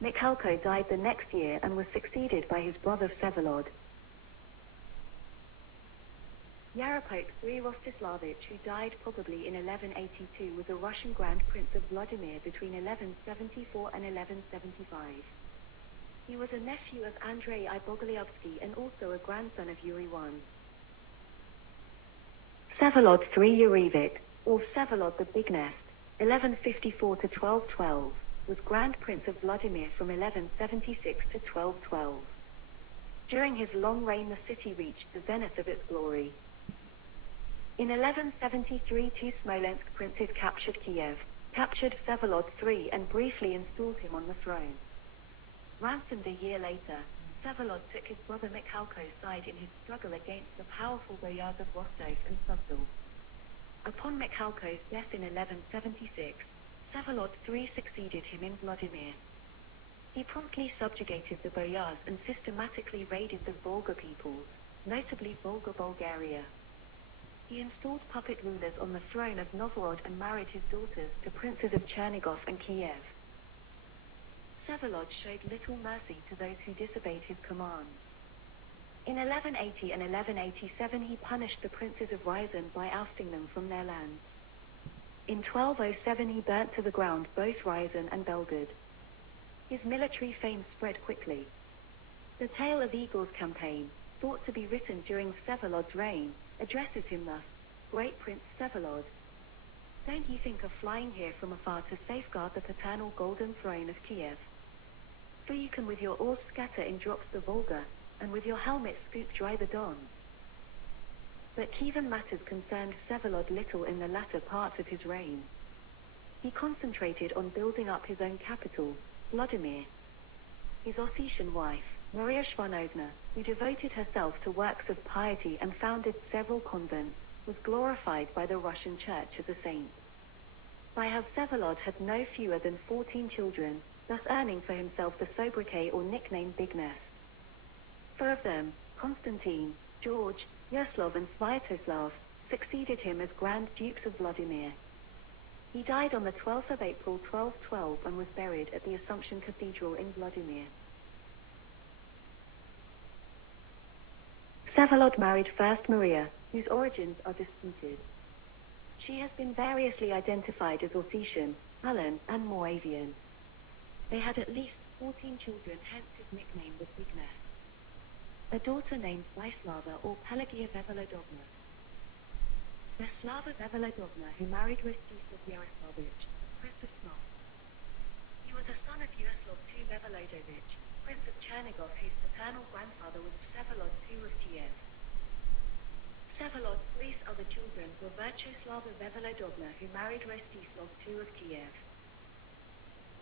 Mikhailko died the next year and was succeeded by his brother Vsevolod. Yarapot III Rostislavich, who died probably in 1182, was a Russian Grand Prince of Vladimir between 1174 and 1175. He was a nephew of Andrei I Bogolyubsky and also a grandson of Yuri I. Vsevolod III Urivik, or Vsevolod the Big Nest, 1154 to 1212, was Grand Prince of Vladimir from 1176 to 1212. During his long reign the city reached the zenith of its glory. In 1173 two Smolensk princes captured Kiev, captured Vsevolod III and briefly installed him on the throne. Ransomed a year later, Vsevolod took his brother Mikhalko's side in his struggle against the powerful boyars of Rostov and Suzdal. Upon Mikhalko's death in 1176, Vsevolod III succeeded him in Vladimir. He promptly subjugated the boyars and systematically raided the Volga peoples, notably Volga Bulgaria. He installed puppet rulers on the throne of Novgorod and married his daughters to princes of Chernigov and Kiev. Vsevolod showed little mercy to those who disobeyed his commands. In 1180 and 1187 he punished the princes of Ryazan by ousting them from their lands. In 1207 he burnt to the ground both Ryazan and Belgrade. His military fame spread quickly. The tale of Eagle's campaign, thought to be written during Vsevolod's reign, addresses him thus: Great Prince Vsevolod, don't you think of flying here from afar to safeguard the paternal golden throne of Kiev? For you can with your oars scatter in drops the Volga, and with your helmet scoop dry the Don. But Kievan matters concerned Vsevolod little in the latter part of his reign. He concentrated on building up his own capital, Vladimir. His Ossetian wife, Maria Shvanovna, who devoted herself to works of piety and founded several convents, was glorified by the Russian Church as a saint. By her Vsevolod had no fewer than 14 children, thus earning for himself the sobriquet or nickname Big Nest. 4 of them, Constantine, George, Yaroslav and Sviatoslav, succeeded him as Grand Dukes of Vladimir. He died on the 12th of April 1212 and was buried at the Assumption Cathedral in Vladimir. Vsevolod married first Maria, whose origins are disputed. She has been variously identified as Ossetian, Alan, and Moravian. They had at least 14 children, hence his nickname the Big Nest. A daughter named Vyslava or Pelagia Vevolodovna. Veslava Vevolodovna, who married Rostislav Yaroslavich, Prince of Smolensk. He was a son of Yaroslav II Vevolodovich, Prince of Chernigov, whose paternal grandfather was Vsevolod II of Kiev. Vsevolod, 3 other children were Vyacheslava Vevolodovna, who married Rostislav II of Kiev.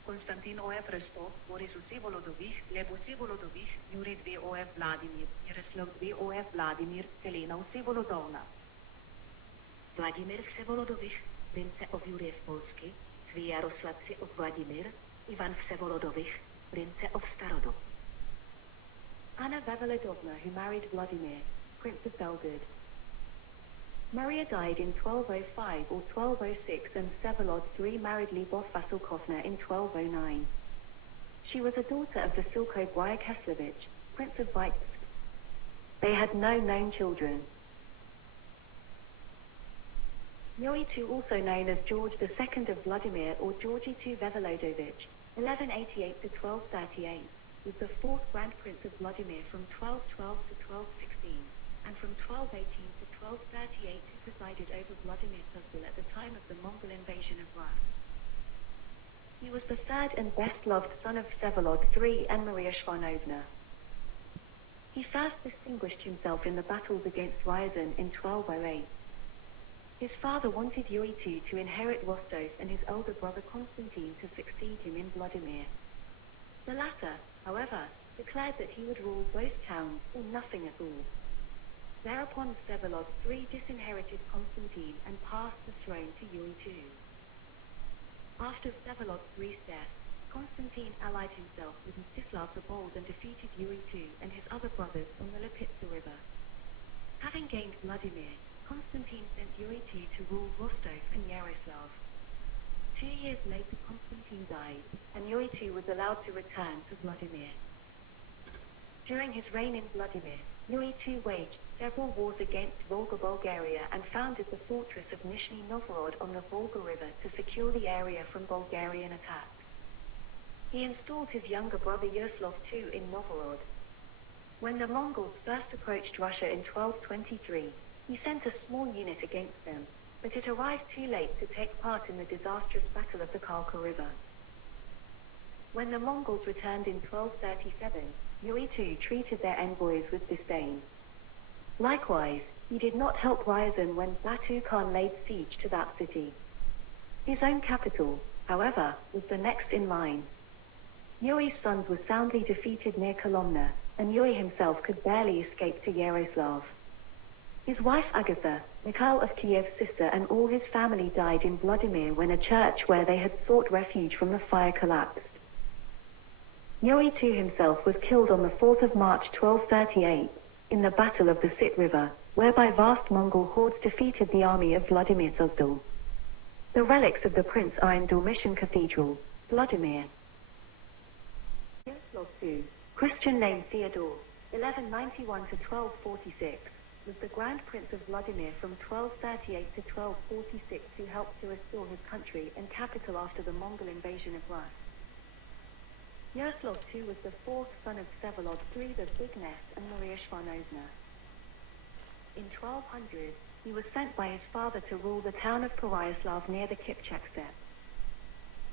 Konstantin O.F. Rostov, Boris Vsevolodovich, Gleb Vsevolodovich, Yuri II O.F. Vladimir, Yaroslav II O.F. Vladimir, Helena Vsevolodovna. Vladimir Vsevolodovich, Prince of Juriev Polsky, Svijaroslav III of Vladimir, Ivan Vsevolodovich, Prince of Starodub. Anna Vevolodovna, who married Vladimir, Prince of Belgrade. Maria died in 1205 or 1206 and Vsevolod III married Lyubov Vasilkovna in 1209. She was a daughter of Vasilko Bryakeslavich, Prince of Vitebsk. They had no known children. Yuri II, also known as George II of Vladimir or Georgy II Vevolodovich, 1188 to 1238, was the 4th Grand Prince of Vladimir from 1212 to 1216, and from 1218 to 1238 who presided over Vladimir Suzdal at the time of the Mongol invasion of Rus. He was the 3rd and best-loved son of Vsevolod III and Maria Shvanovna. He first distinguished himself in the battles against Ryazan in 1208. His father wanted Yuri II to inherit Rostov and his older brother Constantine to succeed him in Vladimir. The latter, however, declared that he would rule both towns or nothing at all. Thereupon Vsevolod III disinherited Constantine and passed the throne to Yuri II. After Vsevolod III's death, Constantine allied himself with Mstislav the Bold and defeated Yuri II and his other brothers on the Lipitsa River. Having gained Vladimir, Constantine sent Yuri II to rule Rostov and Yaroslav. 2 years later Constantine died, and Yuri II was allowed to return to Vladimir. During his reign in Vladimir, Yuri II waged several wars against Volga Bulgaria and founded the fortress of Nizhny Novgorod on the Volga River to secure the area from Bulgarian attacks. He installed his younger brother Yaroslav II in Novgorod. When the Mongols first approached Russia in 1223, He sent a small unit against them, but it arrived too late to take part in the disastrous Battle of the Khalkha River. When the Mongols returned in 1237, Yuri II treated their envoys with disdain. Likewise, he did not help Ryazan when Batu Khan laid siege to that city. His own capital, however, was the next in line. Yuri's sons were soundly defeated near Kolomna, and Yuri himself could barely escape to Yaroslav. His wife Agatha, Mikhail of Kiev's sister, and all his family died in Vladimir when a church where they had sought refuge from the fire collapsed. Yuri II himself was killed on the 4th of March 1238, in the Battle of the Sit River, whereby vast Mongol hordes defeated the army of Vladimir Suzdal. The relics of the prince are in Dormition Cathedral, Vladimir. Yaroslav II, Christian name Theodore, 1191 to 1246, was the Grand Prince of Vladimir from 1238 to 1246 who helped to restore his country and capital after the Mongol invasion of Rus. Yaroslav II was the fourth son of Vsevolod III the Big Nest and Maria Shvanovna. In 1200, he was sent by his father to rule the town of Pereyaslav near the Kipchak steppes.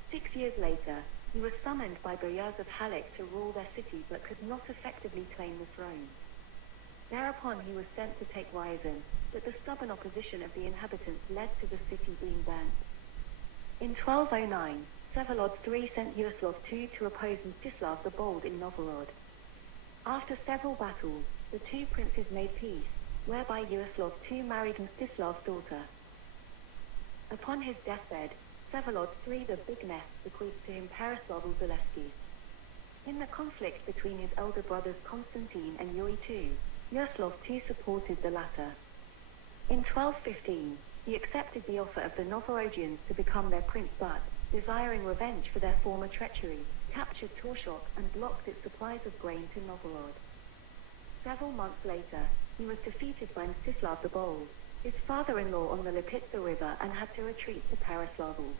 6 years later, he was summoned by boyars of Halych to rule their city but could not effectively claim the throne. Thereupon he was sent to take Ryazan, but the stubborn opposition of the inhabitants led to the city being burnt. In 1209, Vsevolod III sent Yaroslav II to oppose Mstislav the Bold in Novgorod. After several battles, the two princes made peace, whereby Yaroslav II married Mstislav's daughter. Upon his deathbed, Vsevolod III the Big Nest bequeathed to him Pereslav Zaleski. In the conflict between his elder brothers Constantine and Yuri II, Yaroslav II supported the latter. In 1215, he accepted the offer of the Novgorodians to become their prince but, desiring revenge for their former treachery, captured Torshok and blocked its supplies of grain to Novgorod. Several months later, he was defeated by Mstislav the Bold, his father-in-law on the Lipitsa River, and had to retreat to Pereslavl.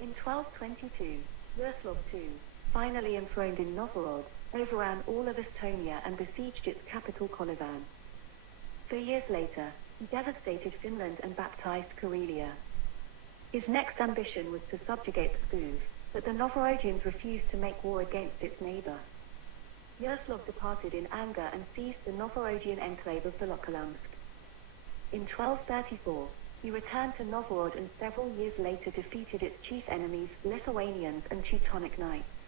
In 1222, Yaroslav II, finally enthroned in Novgorod, overran all of Estonia and besieged its capital Kolovan. 3 years later, he devastated Finland and baptized Karelia. His next ambition was to subjugate Pskov, but the Novgorodians refused to make war against its neighbor. Yaroslav departed in anger and seized the Novgorodian enclave of Volokholamsk. In 1234, he returned to Novgorod and several years later defeated its chief enemies, Lithuanians and Teutonic Knights.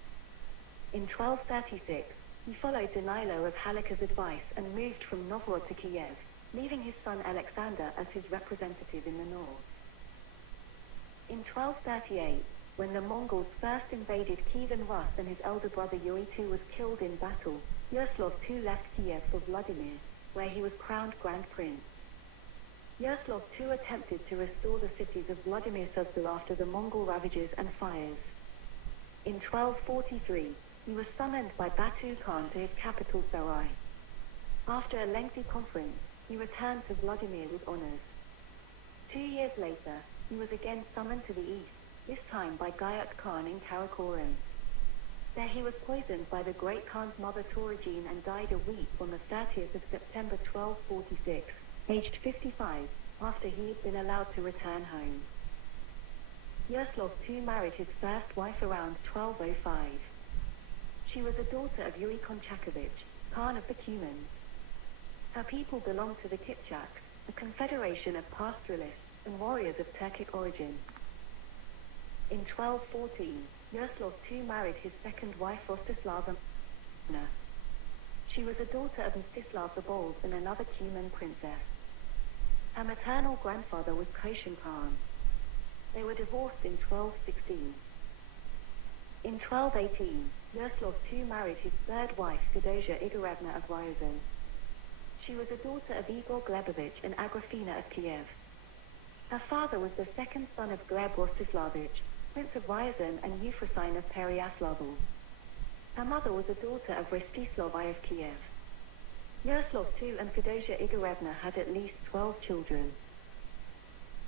In 1236, he followed Danilo of Halykha's advice and moved from Novgorod to Kiev, leaving his son Alexander as his representative in the north. In 1238, when the Mongols first invaded Kievan Rus and his elder brother Yuri II was killed in battle, Yaroslav II left Kiev for Vladimir, where he was crowned Grand Prince. Yaroslav II attempted to restore the cities of Vladimir Suzdal after the Mongol ravages and fires. In 1243, he was summoned by Batu Khan to his capital Sarai. After a lengthy conference, he returned to Vladimir with honors. 2 years later, he was again summoned to the east, this time by Gayat Khan in Karakorum. There he was poisoned by the Great Khan's mother Toragine and died a week on the 30th of September 1246, aged 55, after he had been allowed to return home. Yaroslav II married his first wife around 1205. She was a daughter of Yuri Konchakovich, Khan of the Cumans. Her people belonged to the Kipchaks, a confederation of pastoralists and warriors of Turkic origin. In 1214, Yaroslav II married his second wife Rostislava. She was a daughter of Mstislav the Bold and another Cuman princess. Her maternal grandfather was Koshin Khan. They were divorced in 1216. In 1218, Yaroslav II married his third wife Fedosia Igorevna of Ryazan. She was a daughter of Igor Glebovich and Agrafina of Kiev. Her father was the second son of Gleb Rostislavich, Prince of Ryazan and Euphrosyne of Pereyaslav. Her mother was a daughter of Rostislavai of Kiev. Yaroslav II and Fedosia Igorevna had at least 12 children.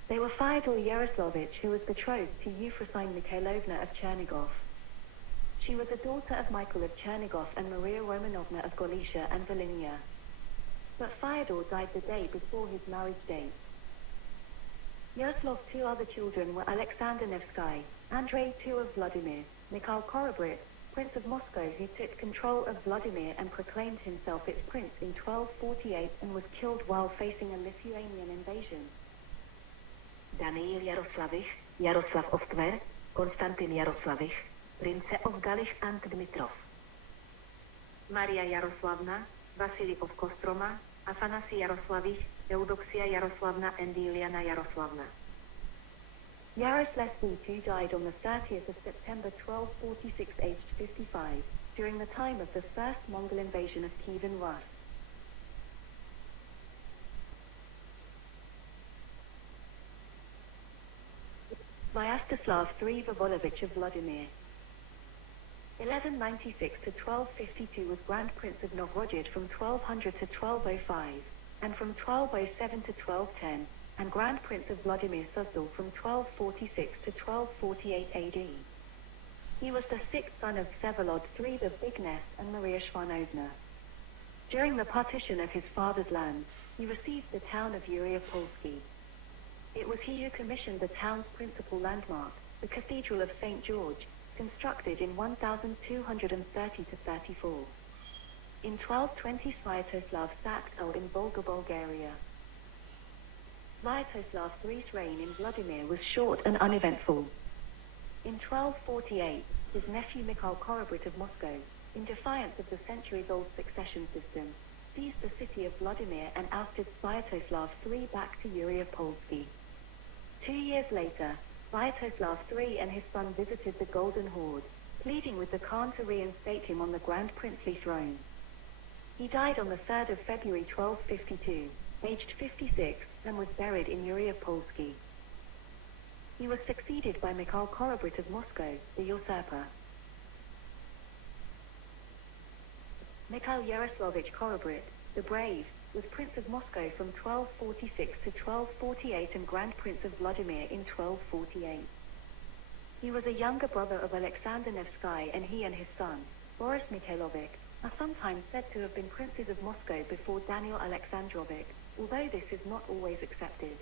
They were Fyodor Yaroslavich, who was betrothed to Euphrosyne Mikhailovna of Chernigov. She was a daughter of Michael of Chernigov and Maria Romanovna of Galicia and Volhynia. but Fyodor died the day before his marriage date. Yaroslav's two other children were Alexander Nevsky, Andrei II of Vladimir, Mikhail Korobrit, Prince of Moscow, who took control of Vladimir and proclaimed himself its prince in 1248 and was killed while facing a Lithuanian invasion. Daniil Jaroslavich, Jaroslav of Tver, Konstantin Jaroslavich, Prince of Galich and Dmitrov. Maria Jaroslavna, Vasily of Kostroma, Afanasi Jaroslavich, Eudoxia Jaroslavna and Iliana Jaroslavna. Yaroslav II died on the 30th of September 1246 aged 55, during the time of the first Mongol invasion of Kievan Rus. Sviatoslav III Vasiliyevich of Vladimir. 1196 to 1252 was Grand Prince of Novrogod from 1200 to 1205, and from 1207 to 1210, and Grand Prince of Vladimir Suzdal from 1246 to 1248 AD. He was the sixth son of Vsevolod III the Bigness and Maria Shvanovna. During the partition of his father's lands, he received the town of Yuriy-Polsky. It was he who commissioned the town's principal landmark, the Cathedral of St. George, constructed in 1230 to 34. In 1220 Sviatoslav sacked Ul in Volga, Bulgaria. Sviatoslav III's reign in Vladimir was short and uneventful. In 1248, his nephew Mikhail Korobrit of Moscow, in defiance of the centuries-old succession system, seized the city of Vladimir and ousted Sviatoslav III back to Yuriy-Polsky. 2 years later, Sviatoslav III and his son visited the Golden Horde, pleading with the Khan to reinstate him on the Grand Princely throne. He died on the 3rd of February 1252, aged 56, and was buried in Yuriy-Polsky. He was succeeded by Mikhail Korobrit of Moscow, the usurper. Mikhail Yaroslavich Korobrit, the Brave, was Prince of Moscow from 1246 to 1248 and Grand Prince of Vladimir in 1248. He was a younger brother of Alexander Nevsky, and he and his son, Boris Mikhailovich, are sometimes said to have been princes of Moscow before Daniel Alexandrovich, although this is not always accepted.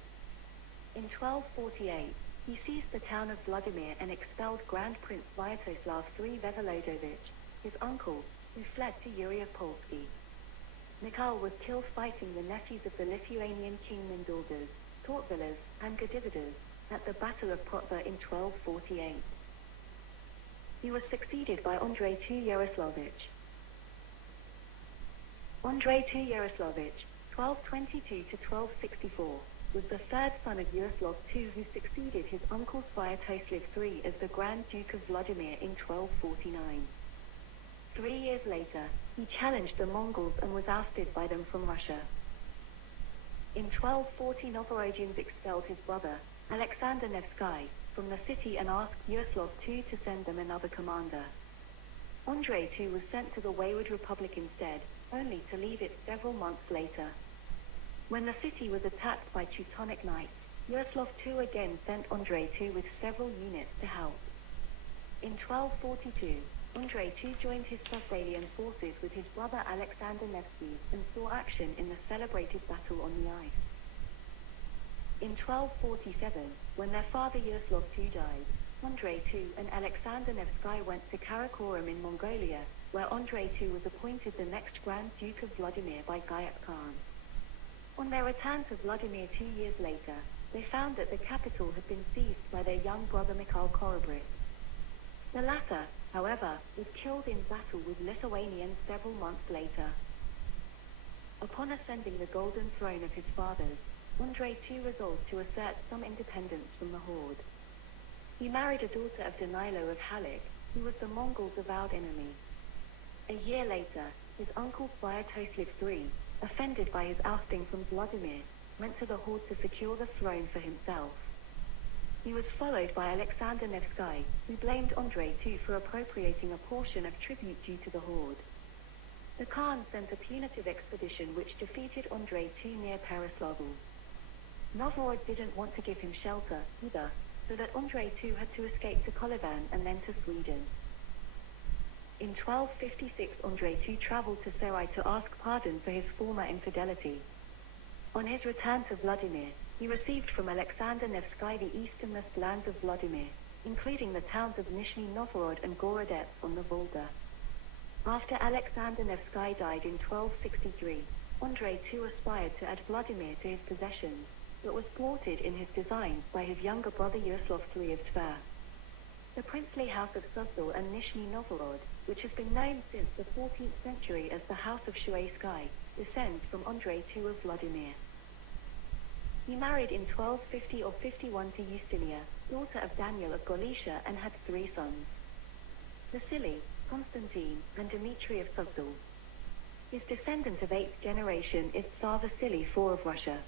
In 1248, he seized the town of Vladimir and expelled Grand Prince Sviatoslav III Vasiliyevich, his uncle, who fled to Yuriy-Polsky. Mikhail was killed fighting the nephews of the Lithuanian king Mindaugas, Tortvillas, and Gedividas at the Battle of Protva in 1248. He was succeeded by Andrei II Yaroslavich. Andrei II Yaroslavich, 1222 to 1264, was the third son of Yaroslav II, who succeeded his uncle Sviatoslav III as the Grand Duke of Vladimir in 1249. 3 years later, he challenged the Mongols and was ousted by them from Russia. In 1240, Novorogians expelled his brother, Alexander Nevsky, from the city and asked Yaroslav II to send them another commander. Andrei II was sent to the wayward republic instead, only to leave it several months later. When the city was attacked by Teutonic knights, Yaroslav II again sent Andrei II with several units to help. In 1242, Andrei II joined his Susdalian forces with his brother Alexander Nevsky's and saw action in the celebrated battle on the ice. In 1247, when their father Yaroslav II died, Andrei II and Alexander Nevsky went to Karakorum in Mongolia, where Andrei II was appointed the next Grand Duke of Vladimir by Gayat Khan. On their return to Vladimir 2 years later, they found that the capital had been seized by their young brother Mikhail Korobrit. The latter, however, was killed in battle with Lithuanians several months later. Upon ascending the golden throne of his fathers, Andrei II resolved to assert some independence from the horde. He married a daughter of Danilo of Halik, who was the Mongols' avowed enemy. A year later, his uncle Sviatoslav III, offended by his ousting from Vladimir, went to the horde to secure the throne for himself. He was followed by Alexander Nevsky, who blamed Andrei II for appropriating a portion of tribute due to the horde. The Khan sent a punitive expedition which defeated Andrei II near Peroslavl. Novgorod didn't want to give him shelter, either, so that Andrei II had to escape to Kolovan and then to Sweden. In 1256 Andrei II traveled to Sarai to ask pardon for his former infidelity. On his return to Vladimir, he received from Alexander Nevsky the easternmost lands of Vladimir, including the towns of Nizhny Novgorod and Gorodets on the Volga. After Alexander Nevsky died in 1263, Andrei II aspired to add Vladimir to his possessions, but was thwarted in his designs by his younger brother Yaroslav III of Tver. The princely house of Suzdal and Nizhny Novgorod, which has been known since the 14th century as the House of Shuaysky, descends from Andrei II of Vladimir. He married in 1250 or 51 to Justinia, daughter of Daniel of Galicia, and had 3 sons: Vasily, Constantine, and Dmitry of Suzdal. His descendant of 8th generation is Tsar Vasily IV of Russia.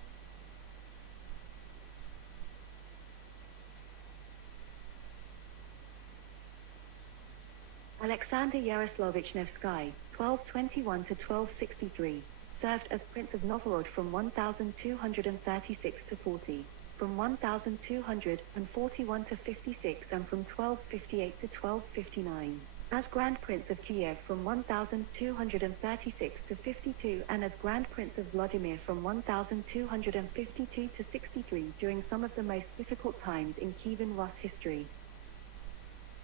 Alexander Yaroslavich Nevsky, 1221 to 1263, served as Prince of Novgorod from 1236 to 40, from 1241 to 56, and from 1258 to 1259, as Grand Prince of Kiev from 1236 to 52, and as Grand Prince of Vladimir from 1252 to 63 during some of the most difficult times in Kievan Rus history.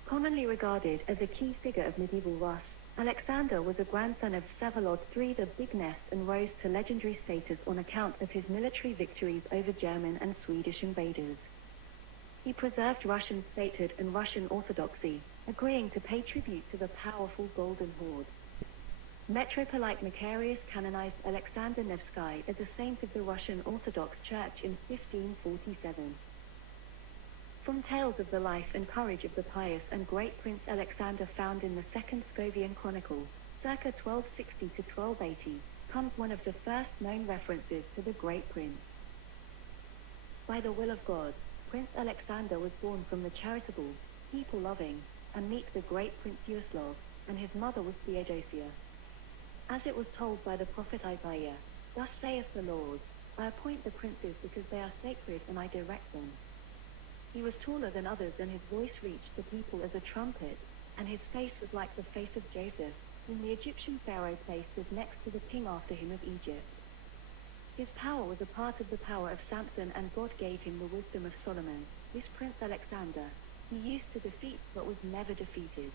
Commonly regarded as a key figure of medieval Rus, Alexander was a grandson of Vsevolod III the Big Nest and rose to legendary status on account of his military victories over German and Swedish invaders. He preserved Russian statehood and Russian orthodoxy, agreeing to pay tribute to the powerful Golden Horde. Metropolite Macarius canonized Alexander Nevsky as a saint of the Russian Orthodox Church in 1547. From tales of the life and courage of the pious and great Prince Alexander found in the Second Scovian Chronicle, circa 1260 to 1280, comes one of the first known references to the great prince. By the will of God, Prince Alexander was born from the charitable, people-loving, and meek the great Prince Yaroslav, and his mother was Theodosia. As it was told by the prophet Isaiah, "Thus saith the Lord, I appoint the princes because they are sacred and I direct them." He was taller than others, and his voice reached the people as a trumpet, and his face was like the face of Joseph, whom the Egyptian pharaoh placed as next to the king after him of Egypt. His power was a part of the power of Samson, and God gave him the wisdom of Solomon. This Prince Alexander, he used to defeat but was never defeated.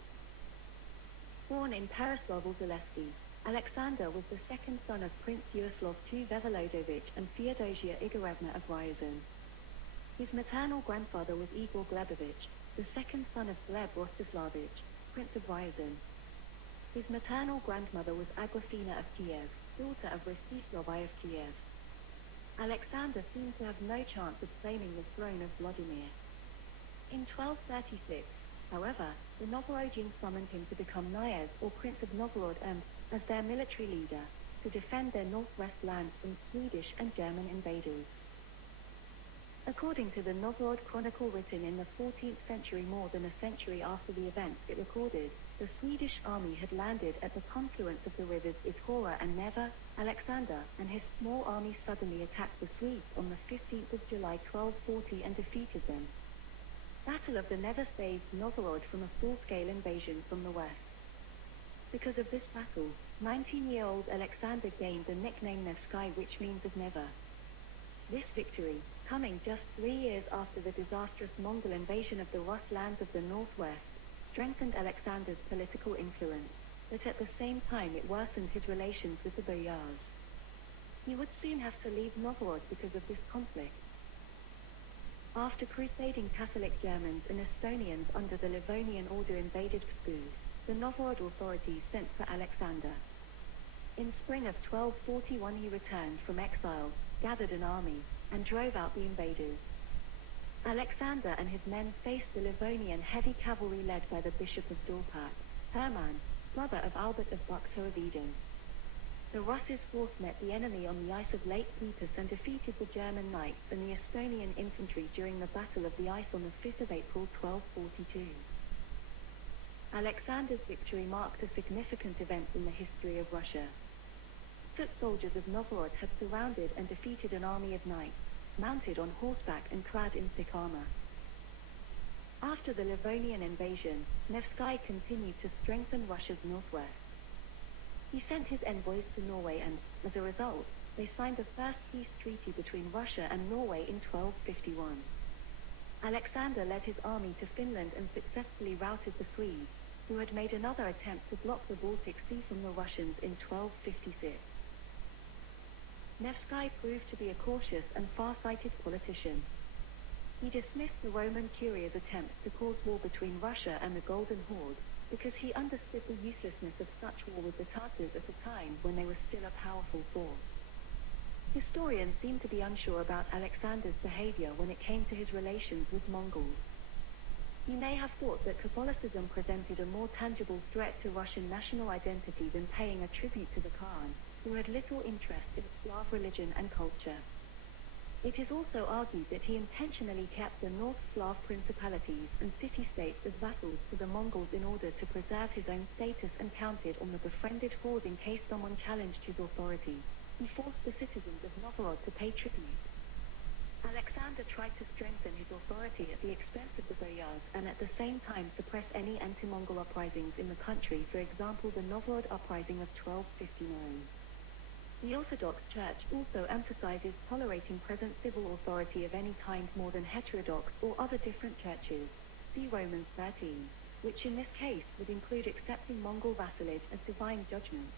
Born in Peraslavl-Zaleski, Alexander was the second son of Prince Yaroslav II Vsevolodovich and Feodosia Igorevna of Ryazan. His maternal grandfather was Igor Glebovich, the second son of Gleb Rostislavich, Prince of Ryazan. His maternal grandmother was Agrafina of Kiev, daughter of Rostislav I of Kiev. Alexander seemed to have no chance of claiming the throne of Vladimir. In 1236, however, the Novgorodians summoned him to become Knyaz or Prince of Novgorod and, as their military leader, to defend their northwest lands from Swedish and German invaders. According to the Novgorod Chronicle written in the 14th century, more than a century after the events it recorded, the Swedish army had landed at the confluence of the rivers Ishora and Neva. Alexander and his small army suddenly attacked the Swedes on the 15th of July 1240 and defeated them. Battle of the Neva saved Novgorod from a full-scale invasion from the west. Because of this battle, 19-year-old Alexander gained the nickname Nevsky, which means of never. This victory, coming just 3 years after the disastrous Mongol invasion of the Rus lands of the northwest, strengthened Alexander's political influence, but at the same time it worsened his relations with the boyars. He would soon have to leave Novgorod because of this conflict. After crusading Catholic Germans and Estonians under the Livonian Order invaded Pskov, the Novgorod authorities sent for Alexander. In spring of 1241 he returned from exile, gathered an army, and drove out the invaders. Alexander and his men faced the Livonian heavy cavalry led by the Bishop of Dorpat, Herman, brother of Albert of Buxo of Eden. The Russ's force met the enemy on the ice of Lake Peipus and defeated the German knights and the Estonian infantry during the Battle of the Ice on the 5th of April 1242. Alexander's victory marked a significant event in the history of Russia. Foot soldiers of Novgorod had surrounded and defeated an army of knights, mounted on horseback and clad in thick armor. After the Livonian invasion, Nevsky continued to strengthen Russia's northwest. He sent his envoys to Norway and, as a result, they signed the first peace treaty between Russia and Norway in 1251. Alexander led his army to Finland and successfully routed the Swedes, who had made another attempt to block the Baltic Sea from the Russians in 1256. Nevsky proved to be a cautious and far-sighted politician. He dismissed the Roman Curia's attempts to cause war between Russia and the Golden Horde, because he understood the uselessness of such war with the Tatars at a time when they were still a powerful force. Historians seem to be unsure about Alexander's behavior when it came to his relations with Mongols. He may have thought that Catholicism presented a more tangible threat to Russian national identity than paying a tribute to the Khan, who had little interest in Slav religion and culture. It is also argued that he intentionally kept the North Slav principalities and city-states as vassals to the Mongols in order to preserve his own status and counted on the befriended horde in case someone challenged his authority. He forced the citizens of Novgorod to pay tribute. Alexander tried to strengthen his authority at the expense of the boyars and at the same time suppress any anti-Mongol uprisings in the country, for example the Novgorod uprising of 1259. The Orthodox Church also emphasizes tolerating present civil authority of any kind more than heterodox or other different churches, see Romans 13, which in this case would include accepting Mongol vassalage as divine judgment.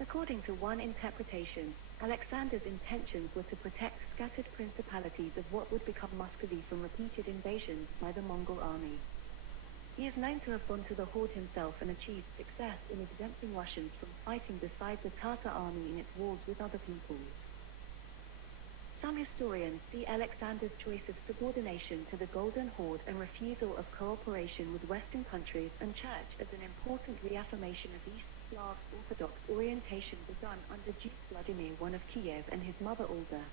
According to one interpretation, Alexander's intentions were to protect scattered principalities of what would become Muscovy from repeated invasions by the Mongol army. He is known to have gone to the horde himself and achieved success in exempting Russians from fighting beside the Tatar army in its wars with other peoples. Some historians see Alexander's choice of subordination to the Golden Horde and refusal of cooperation with Western countries and Church as an important reaffirmation of East Slavs' Orthodox orientation begun under Duke Vladimir I of Kiev and his mother Olga.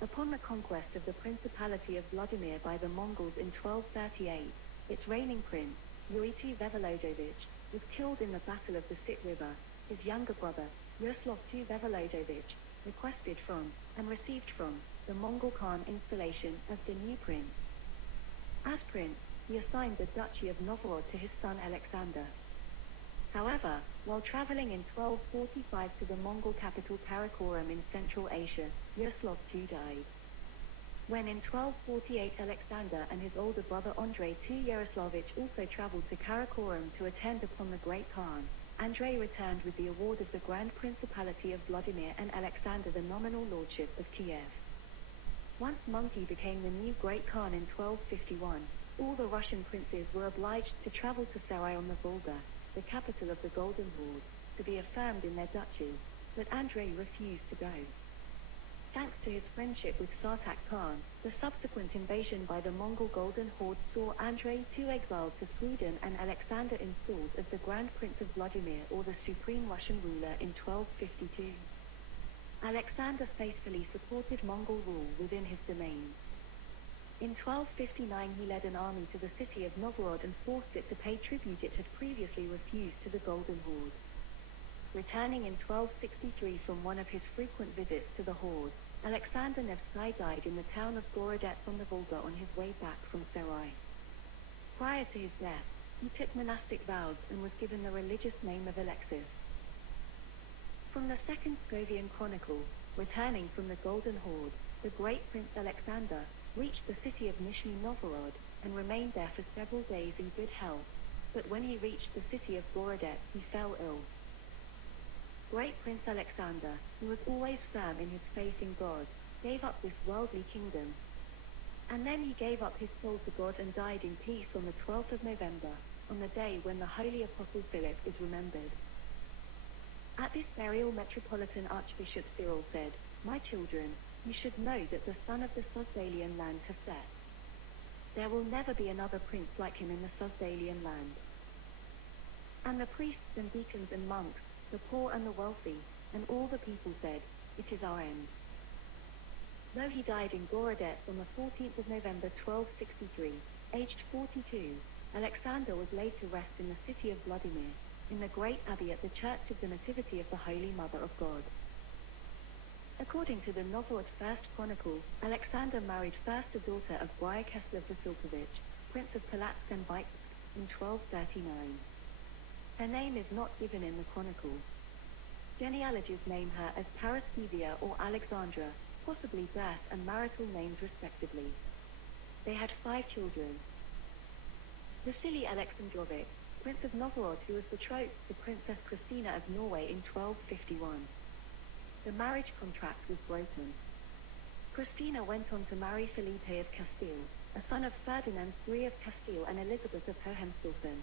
Upon the conquest of the Principality of Vladimir by the Mongols in 1238, its reigning prince, RURIK Vsevolodovich, was killed in the Battle of the Sit River. His younger brother, Yaroslav II Vsevolodovich, requested from, and received from, the Mongol Khan installation as the new prince. As prince, he assigned the Duchy of Novgorod to his son Alexander. However, while traveling in 1245 to the Mongol capital Karakorum in Central Asia, Yaroslav II died. When in 1248 Alexander and his older brother Andrei II Yaroslavich also traveled to Karakorum to attend upon the Great Khan, Andrei returned with the award of the Grand Principality of Vladimir and Alexander the nominal lordship of Kiev. Once Monkey became the new Great Khan in 1251, all the Russian princes were obliged to travel to Sarai on the Volga, the capital of the Golden Horde, to be affirmed in their duchies, but Andrei refused to go. Thanks to his friendship with Sartak Khan, the subsequent invasion by the Mongol Golden Horde saw Andrei II exiled to Sweden and Alexander installed as the Grand Prince of Vladimir or the Supreme Russian ruler in 1252. Alexander faithfully supported Mongol rule within his domains. In 1259 he led an army to the city of Novgorod and forced it to pay tribute it had previously refused to the Golden Horde. Returning in 1263 from one of his frequent visits to the Horde, Alexander Nevsky died in the town of Gorodets on the Volga on his way back from Sarai. Prior to his death, he took monastic vows and was given the religious name of Alexis. From the Second Scovian Chronicle, returning from the Golden Horde, the great Prince Alexander reached the city of Nizhny Novgorod and remained there for several days in good health, but when he reached the city of Gorodets he fell ill. Great Prince Alexander, who was always firm in his faith in God, gave up this worldly kingdom. And then he gave up his soul to God and died in peace on the 12th of November, on the day when the Holy Apostle Philip is remembered. At this burial Metropolitan Archbishop Cyril said, "My children, you should know that the son of the Suzdalian land has set. There will never be another prince like him in the Suzdalian land." And the priests and deacons and monks, the poor and the wealthy, and all the people said, "It is our end." Though he died in Gorodets on the 14th of November 1263, aged 42, Alexander was laid to rest in the city of Vladimir, in the great abbey at the Church of the Nativity of the Holy Mother of God. According to the Novgorod First Chronicle, Alexander married first a daughter of Vyacheslav Vasilkovich, Prince of Polotsk and Vitebsk, in 1239. Her name is not given in the chronicle. Genealogies name her as Paraskevia or Alexandra, possibly birth and marital names respectively. They had 5 children. Vasily Alexandrovich, Prince of Novgorod, who was betrothed to Princess Christina of Norway in 1251. The marriage contract was broken. Christina went on to marry Felipe of Castile, a son of Ferdinand III of Castile and Elizabeth of Hohenstaufen.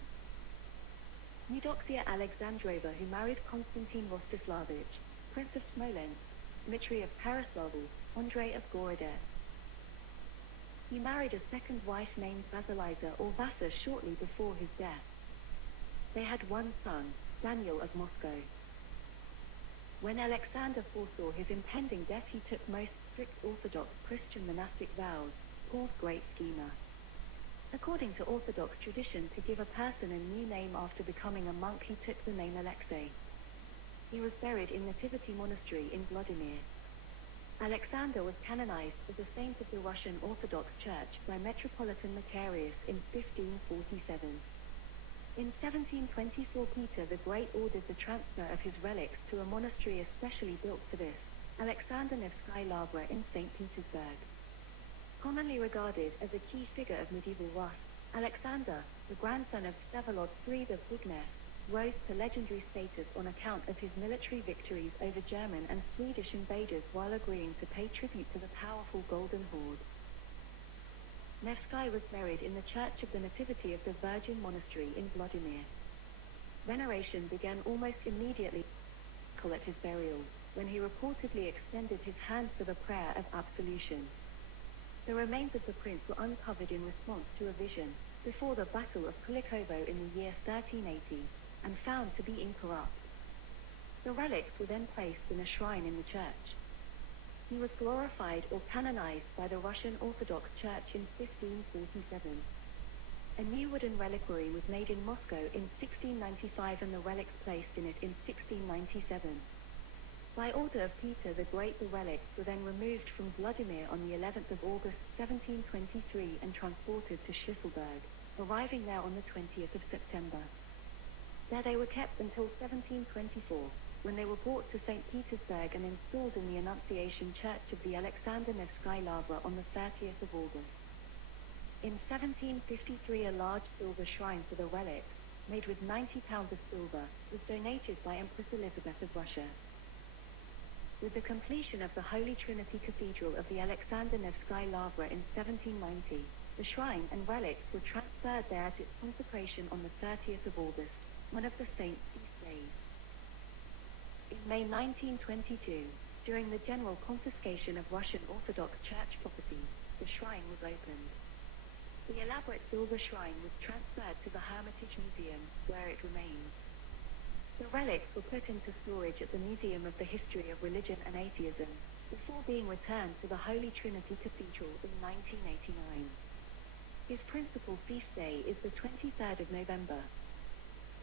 Eudoxia Alexandrova, who married Konstantin Rostislavich, Prince of Smolensk, Dmitry of Peraslavl, Andrei of Gorodets. He married a second wife named Vasilisa or Vasa shortly before his death. They had one son, Daniel of Moscow. When Alexander foresaw his impending death, he took most strict Orthodox Christian monastic vows, called Great Schema. According to Orthodox tradition, to give a person a new name after becoming a monk, he took the name Alexei. He was buried in Nativity Monastery in Vladimir. Alexander was canonized as a saint of the Russian Orthodox Church by Metropolitan Macarius in 1547. In 1724, Peter the Great ordered the transfer of his relics to a monastery especially built for this, Alexander Nevsky Lavra in St. Petersburg. Commonly regarded as a key figure of medieval Rus, Alexander, the grandson of Vsevolod III of Bugness, rose to legendary status on account of his military victories over German and Swedish invaders while agreeing to pay tribute to the powerful Golden Horde. Nevsky was buried in the Church of the Nativity of the Virgin Monastery in Vladimir. Veneration began almost immediately at his burial, when he reportedly extended his hand for the prayer of absolution. The remains of the prince were uncovered in response to a vision, before the Battle of Kulikovo in the year 1380, and found to be incorrupt. The relics were then placed in a shrine in the church. He was glorified or canonized by the Russian Orthodox Church in 1547. A new wooden reliquary was made in Moscow in 1695 and the relics placed in it in 1697. By order of Peter the Great, the relics were then removed from Vladimir on the 11th of August 1723 and transported to Schlüsselburg, arriving there on the 20th of September. There they were kept until 1724, when they were brought to St. Petersburg and installed in the Annunciation Church of the Alexander Nevsky Lavra on the 30th of August. In 1753, a large silver shrine for the relics, made with 90 pounds of silver, was donated by Empress Elizabeth of Russia. With the completion of the Holy Trinity Cathedral of the Alexander Nevsky Lavra in 1790, the shrine and relics were transferred there at its consecration on the 30th of August, one of the saint's feast days. In May 1922, during the general confiscation of Russian Orthodox Church property, the shrine was opened. The elaborate silver shrine was transferred to the Hermitage Museum, where it remains. The relics were put into storage at the Museum of the History of Religion and Atheism, before being returned to the Holy Trinity Cathedral in 1989. His principal feast day is the 23rd of November.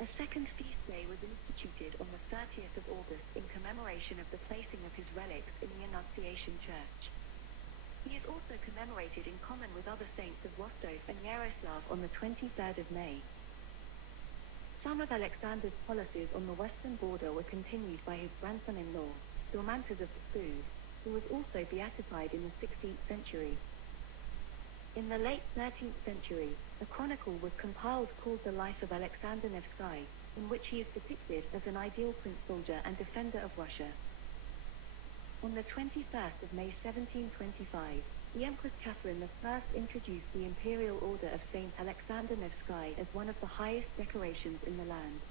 A second feast day was instituted on the 30th of August in commemoration of the placing of his relics in the Annunciation Church. He is also commemorated in common with other saints of Rostov and Yaroslav on the 23rd of May. Some of Alexander's policies on the western border were continued by his grandson-in-law, Dormantas of the Skud, who was also beatified in the 16th century. In the late 13th century, a chronicle was compiled called The Life of Alexander Nevsky, in which he is depicted as an ideal prince soldier and defender of Russia. On the 21st of May 1725, the Empress Catherine I introduced the Imperial Order of Saint Alexander Nevsky as one of the highest decorations in the land.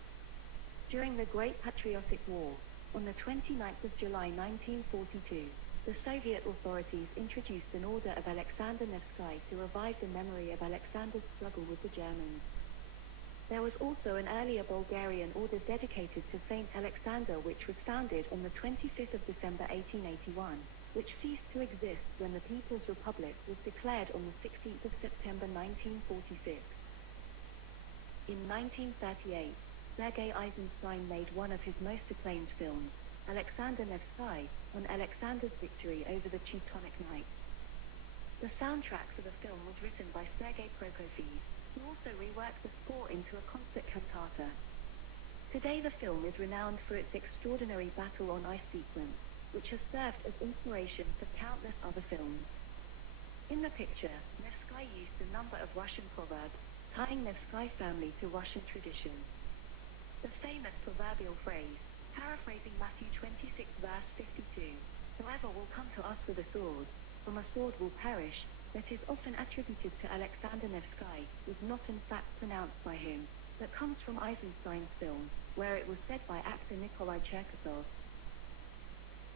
During the Great Patriotic War, on the 29th of July 1942, the Soviet authorities introduced an order of Alexander Nevsky to revive the memory of Alexander's struggle with the Germans. There was also an earlier Bulgarian order dedicated to Saint Alexander, which was founded on the 25th of December 1881, which ceased to exist when the People's Republic was declared on the 16th of September 1946. In 1938, Sergei Eisenstein made one of his most acclaimed films, Alexander Nevsky, on Alexander's victory over the Teutonic Knights. The soundtrack for the film was written by Sergei Prokofiev, who also reworked the score into a concert cantata. Today the film is renowned for its extraordinary battle on ice sequence, which has served as inspiration for countless other films. In the picture, Nevsky used a number of Russian proverbs, tying Nevsky family to Russian tradition. The famous proverbial phrase, paraphrasing Matthew 26 verse 52, "Whoever will come to us with a sword, from a sword will perish," that is often attributed to Alexander Nevsky, was not in fact pronounced by him, but comes from Eisenstein's film, where it was said by actor Nikolai Cherkasov.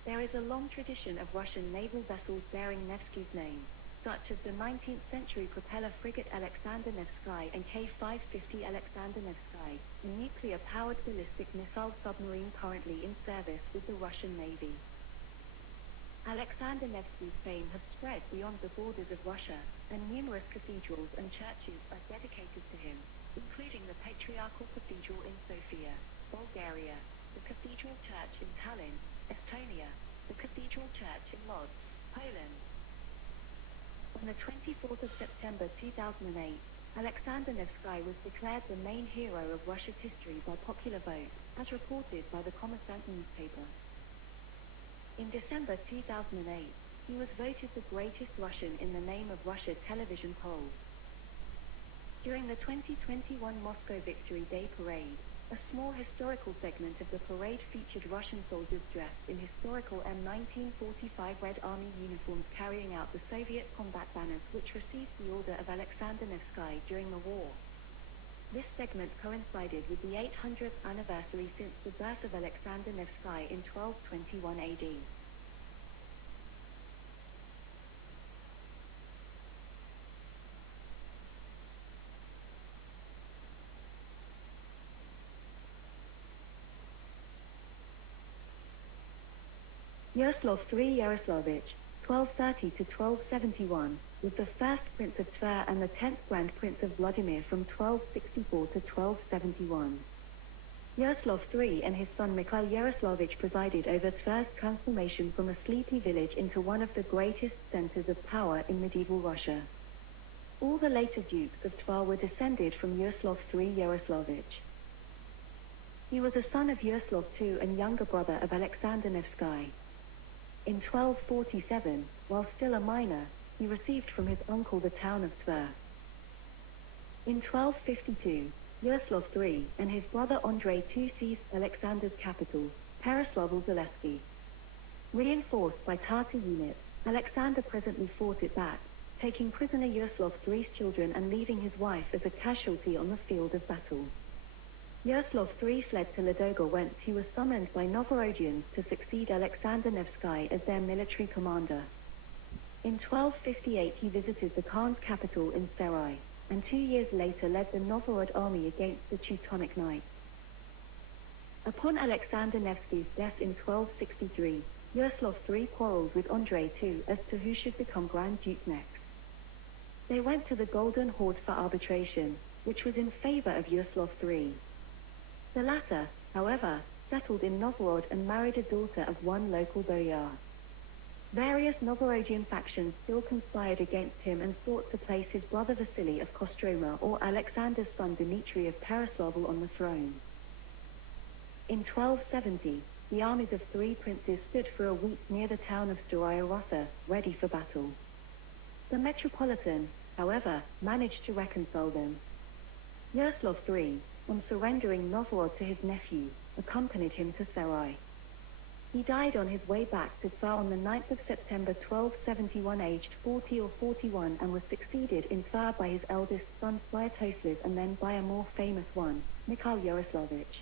There is a long tradition of Russian naval vessels bearing Nevsky's name, such as the 19th century propeller frigate Alexander Nevsky and K-550 Alexander Nevsky, a nuclear-powered ballistic missile submarine currently in service with the Russian Navy. Alexander Nevsky's fame has spread beyond the borders of Russia, and numerous cathedrals and churches are dedicated to him, including the Patriarchal Cathedral in Sofia, Bulgaria, the Cathedral Church in Tallinn, Estonia, the Cathedral Church in Lodz, Poland. On the 24th of September 2008, Alexander Nevsky was declared the main hero of Russia's history by popular vote, as reported by the Kommersant newspaper. In December 2008, he was voted the greatest Russian in the Name of Russia television poll. During the 2021 Moscow Victory Day parade, a small historical segment of the parade featured Russian soldiers dressed in historical M1945 Red Army uniforms carrying out the Soviet combat banners which received the Order of Alexander Nevsky during the war. This segment coincided with the 800th anniversary since the birth of Alexander Nevsky in 1221 AD. Yaroslav III Yaroslavich, 1230 to 1271, was the first Prince of Tver and the 10th Grand Prince of Vladimir from 1264 to 1271. Yaroslav III and his son Mikhail Yaroslavich presided over Tver's transformation from a sleepy village into one of the greatest centers of power in medieval Russia. All the later dukes of Tver were descended from Yaroslav III Yaroslavich. He was a son of Yaroslav II and younger brother of Alexander Nevsky. In 1247, while still a minor, he received from his uncle the town of Tver. In 1252, Yaroslav III and his brother Andrei II seized Alexander's capital, Peroslavl-Zaleski. Reinforced by Tatar units, Alexander presently fought it back, taking prisoner Yaroslav III's children and leaving his wife as a casualty on the field of battle. Yaroslav III fled to Ladoga, whence he was summoned by Novorodians to succeed Alexander Nevsky as their military commander. In 1258 he visited the Khan's capital in Sarai, and 2 years later led the Novgorod army against the Teutonic Knights. Upon Alexander Nevsky's death in 1263, Yaroslav III quarreled with Andrei II as to who should become Grand Duke next. They went to the Golden Horde for arbitration, which was in favor of Yaroslav III. The latter, however, settled in Novgorod and married a daughter of one local boyar. Various Novgorodian factions still conspired against him and sought to place his brother Vasily of Kostroma or Alexander's son Dmitry of Peroslavl on the throne. In 1270, the armies of three princes stood for a week near the town of Staraya Russa, ready for battle. The Metropolitan, however, managed to reconcile them. Yaroslav III, on surrendering Novgorod to his nephew, accompanied him to Sarai. He died on his way back to Tver on the 9th of September 1271 aged 40 or 41 and was succeeded in Tver by his eldest son Sviatoslav and then by a more famous one, Mikhail Yaroslavich.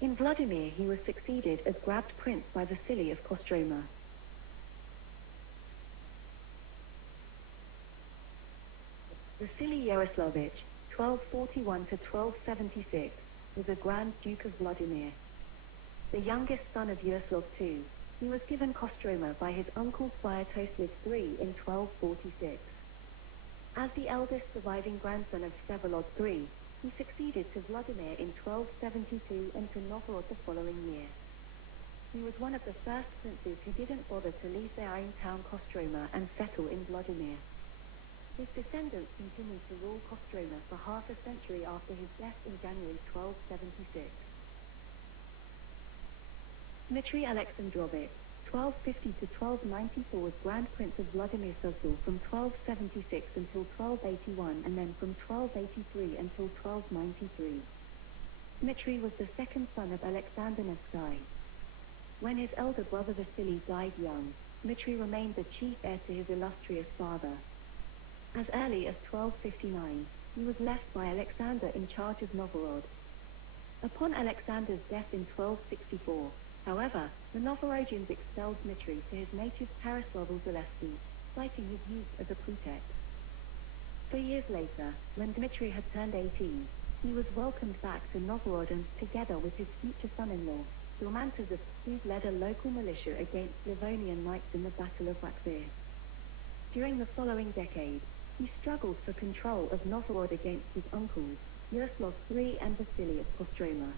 In Vladimir he was succeeded as Grand Prince by Vasily of Kostroma. Vasily Yaroslavich, 1241 to 1276, was a Grand Duke of Vladimir. The youngest son of Yaroslav II, he was given Kostroma by his uncle Sviatoslav III in 1246. As the eldest surviving grandson of Vsevolod III, he succeeded to Vladimir in 1272 and to Novgorod the following year. He was one of the first princes who didn't bother to leave their own town Kostroma and settle in Vladimir. His descendants continued to rule Kostroma for half a century after his death in January 1276. Dmitry Alexandrovich, 1250 to 1294, was Grand Prince of Vladimir Suzdal from 1276 until 1281 and then from 1283 until 1293. Dmitry was the second son of Alexander Nevsky. When his elder brother Vasily died young, Dmitry remained the chief heir to his illustrious father. As early as 1259, he was left by Alexander in charge of Novgorod. Upon Alexander's death in 1264, however, the Novgorodians expelled Dmitry to his native Peraslavl-Zaleski, citing his youth as a pretext. 3 years later, when Dmitry had turned 18, he was welcomed back to Novgorod and, together with his future son-in-law, Filmantas of Pskov, led a local militia against Livonian knights in the Battle of Rakvir. During the following decade, he struggled for control of Novgorod against his uncles, Yaroslav III and Vasily of Kostroma.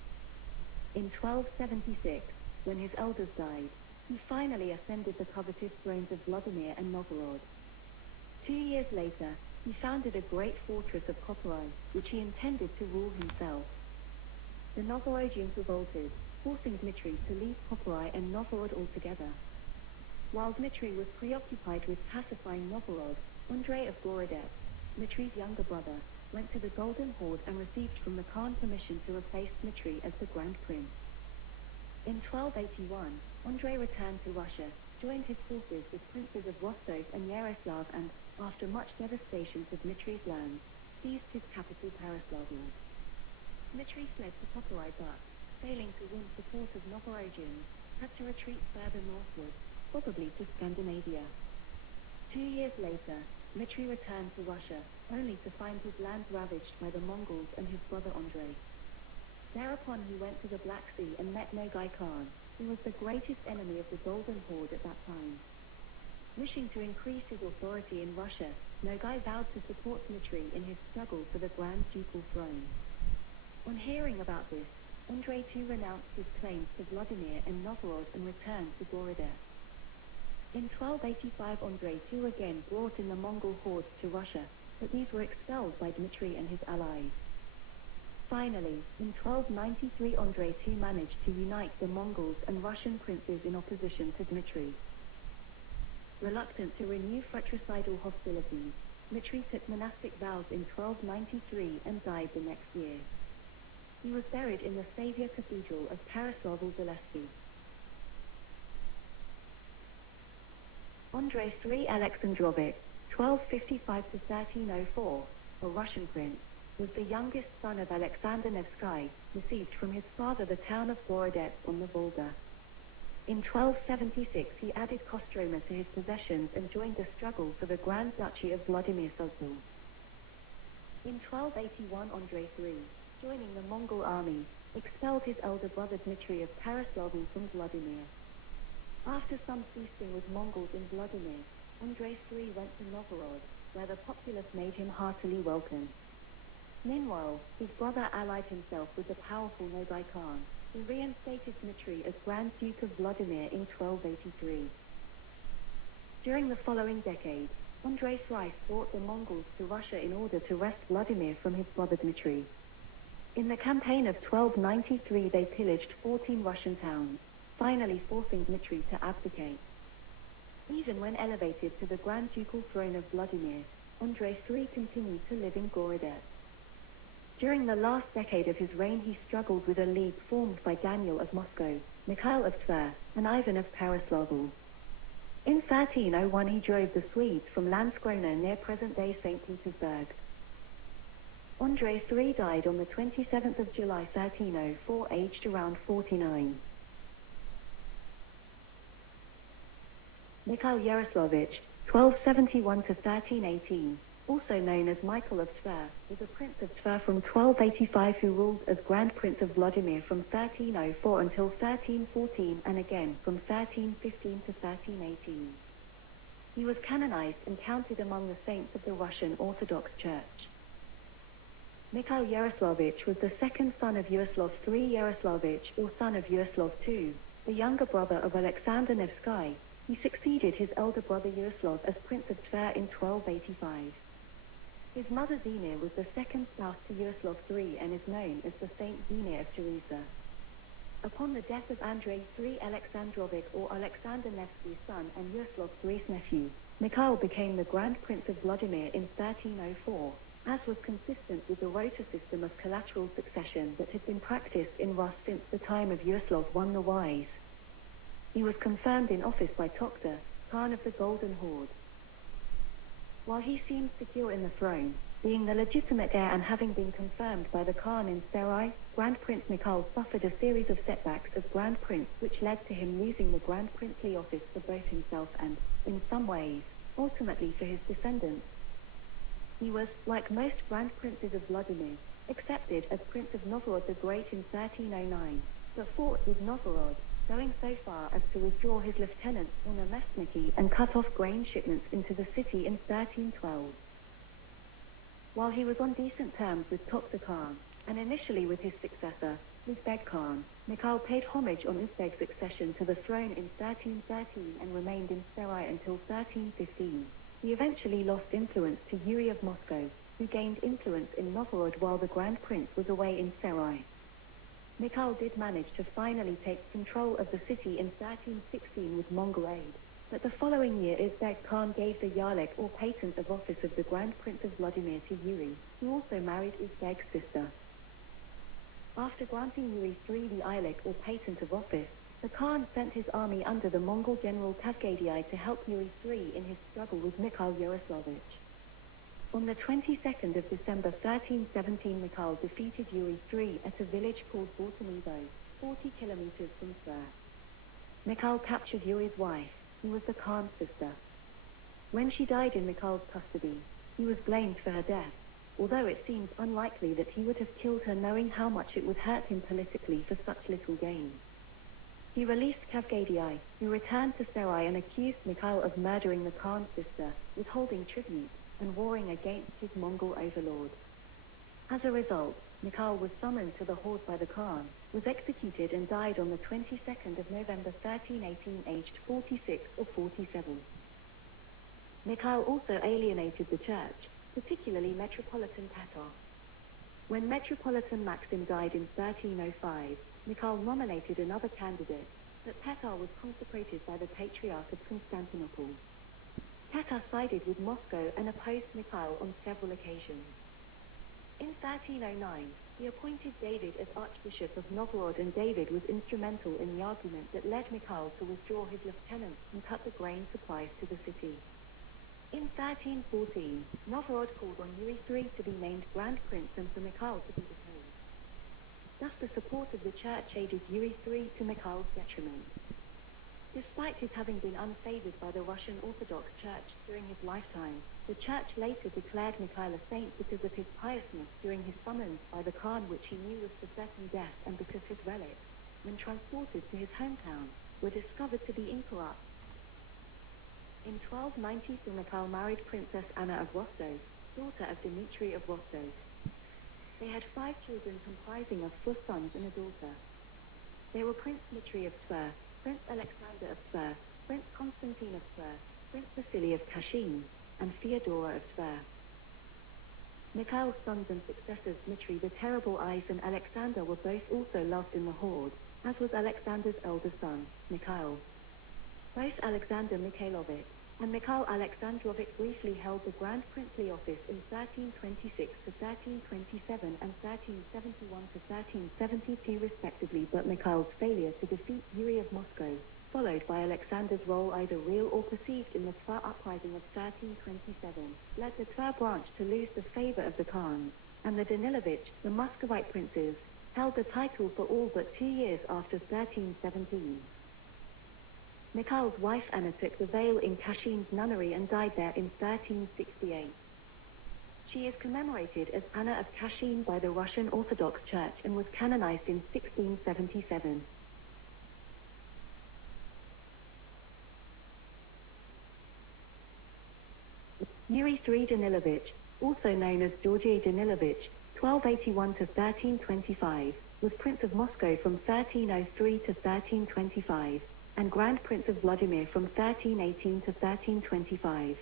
In 1276, when his elders died, he finally ascended the coveted thrones of Vladimir and Novgorod. 2 years later, he founded a great fortress of Kotoroi, which he intended to rule himself. The Novgorodians revolted, forcing Dmitry to leave Kotoroi and Novgorod altogether. While Dmitry was preoccupied with pacifying Novgorod, Andrei of Gorodets, Dmitry's younger brother, went to the Golden Horde and received from the Khan permission to replace Dmitry as the Grand Prince. In 1281, Andrei returned to Russia, joined his forces with princes of Rostov and Yaroslav and, after much devastation to Dmitry's lands, seized his capital Peraslavl. Dmitry fled to Kotoroi but, failing to win support of Novgorodians, had to retreat further northward, probably to Scandinavia. 2 years later, Dmitry returned to Russia, only to find his lands ravaged by the Mongols and his brother Andrei. Thereupon he went to the Black Sea and met Nogai Khan, who was the greatest enemy of the Golden Horde at that time. Wishing to increase his authority in Russia, Nogai vowed to support Dmitry in his struggle for the Grand Ducal throne. On hearing about this, Andrei too renounced his claims to Vladimir and Novgorod and returned to Gorodets. In 1285 Andrei too again brought in the Mongol hordes to Russia, but these were expelled by Dmitry and his allies. Finally, in 1293 Andrei too managed to unite the Mongols and Russian princes in opposition to Dmitry. Reluctant to renew fratricidal hostilities, Dmitry took monastic vows in 1293 and died the next year. He was buried in the Saviour Cathedral of Peraslavl-Zaleski. Andrei III Alexandrovich, 1255 to 1304, a Russian prince, was the youngest son of Alexander Nevsky, received from his father the town of Gorodets on the Volga. In 1276 he added Kostroma to his possessions and joined the struggle for the Grand Duchy of Vladimir Suzdal. In 1281 Andrei III, joining the Mongol army, expelled his elder brother Dmitry of Peraslavl from Vladimir. After some feasting with Mongols in Vladimir, Andrei III went to Novgorod, where the populace made him heartily welcome. Meanwhile, his brother allied himself with the powerful Nogai Khan, who reinstated Dmitry as Grand Duke of Vladimir in 1283. During the following decade, Andrei thrice brought the Mongols to Russia in order to wrest Vladimir from his brother Dmitry. In the campaign of 1293 they pillaged 14 Russian towns, finally forcing Dmitry to abdicate. Even when elevated to the Grand Ducal throne of Vladimir, Andrei III continued to live in Gorodets. During the last decade of his reign he struggled with a league formed by Daniel of Moscow, Mikhail of Tsars, and Ivan of Peraslavl. In 1301 he drove the Swedes from Landskrona near present-day St. Petersburg. Andrei III died on the 27th of July 1304, aged around 49. Mikhail Yaroslavich, 1271 to 1318, also known as Michael of Tsars, was a prince of Tsars from 1285 who ruled as Grand Prince of Vladimir from 1304 until 1314 and again from 1315 to 1318. He was canonized and counted among the saints of the Russian Orthodox Church. Mikhail Yaroslavich was the second son of Yaroslav III Yaroslavich, or son of Yaroslav II, the younger brother of Alexander Nevsky, he succeeded his elder brother Yaroslav as Prince of Tver in 1285. His mother Zina was the second spouse to Yaroslav III and is known as the Saint Zina of Teresa. Upon the death of Andrei III Alexandrovich or Alexander Nevsky's son and Yaroslav III's nephew, Mikhail became the Grand Prince of Vladimir in 1304, as was consistent with the rota system of collateral succession that had been practiced in Rus since the time of Yaroslav I the Wise. He was confirmed in office by Tokhta, Khan of the Golden Horde. While he seemed secure in the throne, being the legitimate heir and having been confirmed by the Khan in Sarai, Grand Prince Mikhail suffered a series of setbacks as Grand Prince which led to him losing the Grand Princely office for both himself and, in some ways, ultimately for his descendants. He was, like most Grand Princes of Vladimir, accepted as Prince of Novgorod the Great in 1309, but fought with Novgorod, going so far as to withdraw his lieutenants on Namestniki and cut off grain shipments into the city in 1312. While he was on decent terms with Tokhta Khan, and initially with his successor, Uzbek Khan, Mikhail paid homage on Uzbek's accession to the throne in 1313 and remained in Sarai until 1315. He eventually lost influence to Yuri of Moscow, who gained influence in Novgorod while the Grand Prince was away in Sarai. Mikhail did manage to finally take control of the city in 1316 with Mongol aid, but the following year Uzbek Khan gave the Yarlik or patent of office of the Grand Prince of Vladimir to Yuri, who also married Uzbek's sister. After granting Yuri III the Ilik or patent of office, the Khan sent his army under the Mongol general Kavgadai to help Yuri III in his struggle with Mikhail Yaroslavich. On the 22nd of December 1317 Mikhail defeated Yuri III at a village called Bortanivo, 40 kilometers from Tver. Mikhail captured Yuri's wife, who was the Khan's sister. When she died in Mikhail's custody, he was blamed for her death, although it seems unlikely that he would have killed her knowing how much it would hurt him politically for such little gain. He released Kavgadai, who returned to Sarai and accused Mikhail of murdering the Khan's sister, withholding tribute, and warring against his Mongol overlord. As a result, Mikhail was summoned to the horde by the Khan, was executed and died on the 22nd of November 1318 aged 46 or 47. Mikhail also alienated the church, particularly Metropolitan Tatar. When Metropolitan Maxim died in 1305, Mikhail nominated another candidate, but Tatar was consecrated by the Patriarch of Constantinople. Tatar sided with Moscow and opposed Mikhail on several occasions. In 1309, he appointed David as Archbishop of Novgorod, and David was instrumental in the argument that led Mikhail to withdraw his lieutenants and cut the grain supplies to the city. In 1314, Novgorod called on Yuri III to be named Grand Prince and for Mikhail to be deposed. Thus the support of the church aided Yuri III to Mikhail's detriment. Despite his having been unfavored by the Russian Orthodox Church during his lifetime, the church later declared Mikhail a saint because of his piousness during his summons by the Khan, which he knew was to certain death, and because his relics, when transported to his hometown, were discovered to be incorrupt. In 1293 Mikhail married Princess Anna of Rostov, daughter of Dmitry of Rostov. They had 5 children comprising of 4 sons and a daughter. They were Prince Dmitry of Tver, Prince Alexander of Tver, Prince Constantine of Tver, Prince Vasily of Kashin, and Fyodora of Tver. Mikhail's sons and successors Dmitry the Terrible Eyes and Alexander were both also loved in the horde, as was Alexander's elder son, Mikhail. Both Alexander Mikhailovich and Mikhail Alexandrovich briefly held the Grand Princely office in 1326 to 1327 and 1371 to 1372 respectively, but Mikhail's failure to defeat Yuri of Moscow, followed by Alexander's role either real or perceived in the Tver uprising of 1327, led the Tver branch to lose the favor of the Khans, and the Danilovich, the Muscovite princes, held the title for all but 2 years after 1317. Mikhail's wife Anna took the veil in Kashin's nunnery and died there in 1368. She is commemorated as Anna of Kashin by the Russian Orthodox Church and was canonized in 1677. Yuri III Danilovich, also known as Georgy Danilovich, 1281 to 1325, was Prince of Moscow from 1303 to 1325, and Grand Prince of Vladimir from 1318 to 1325.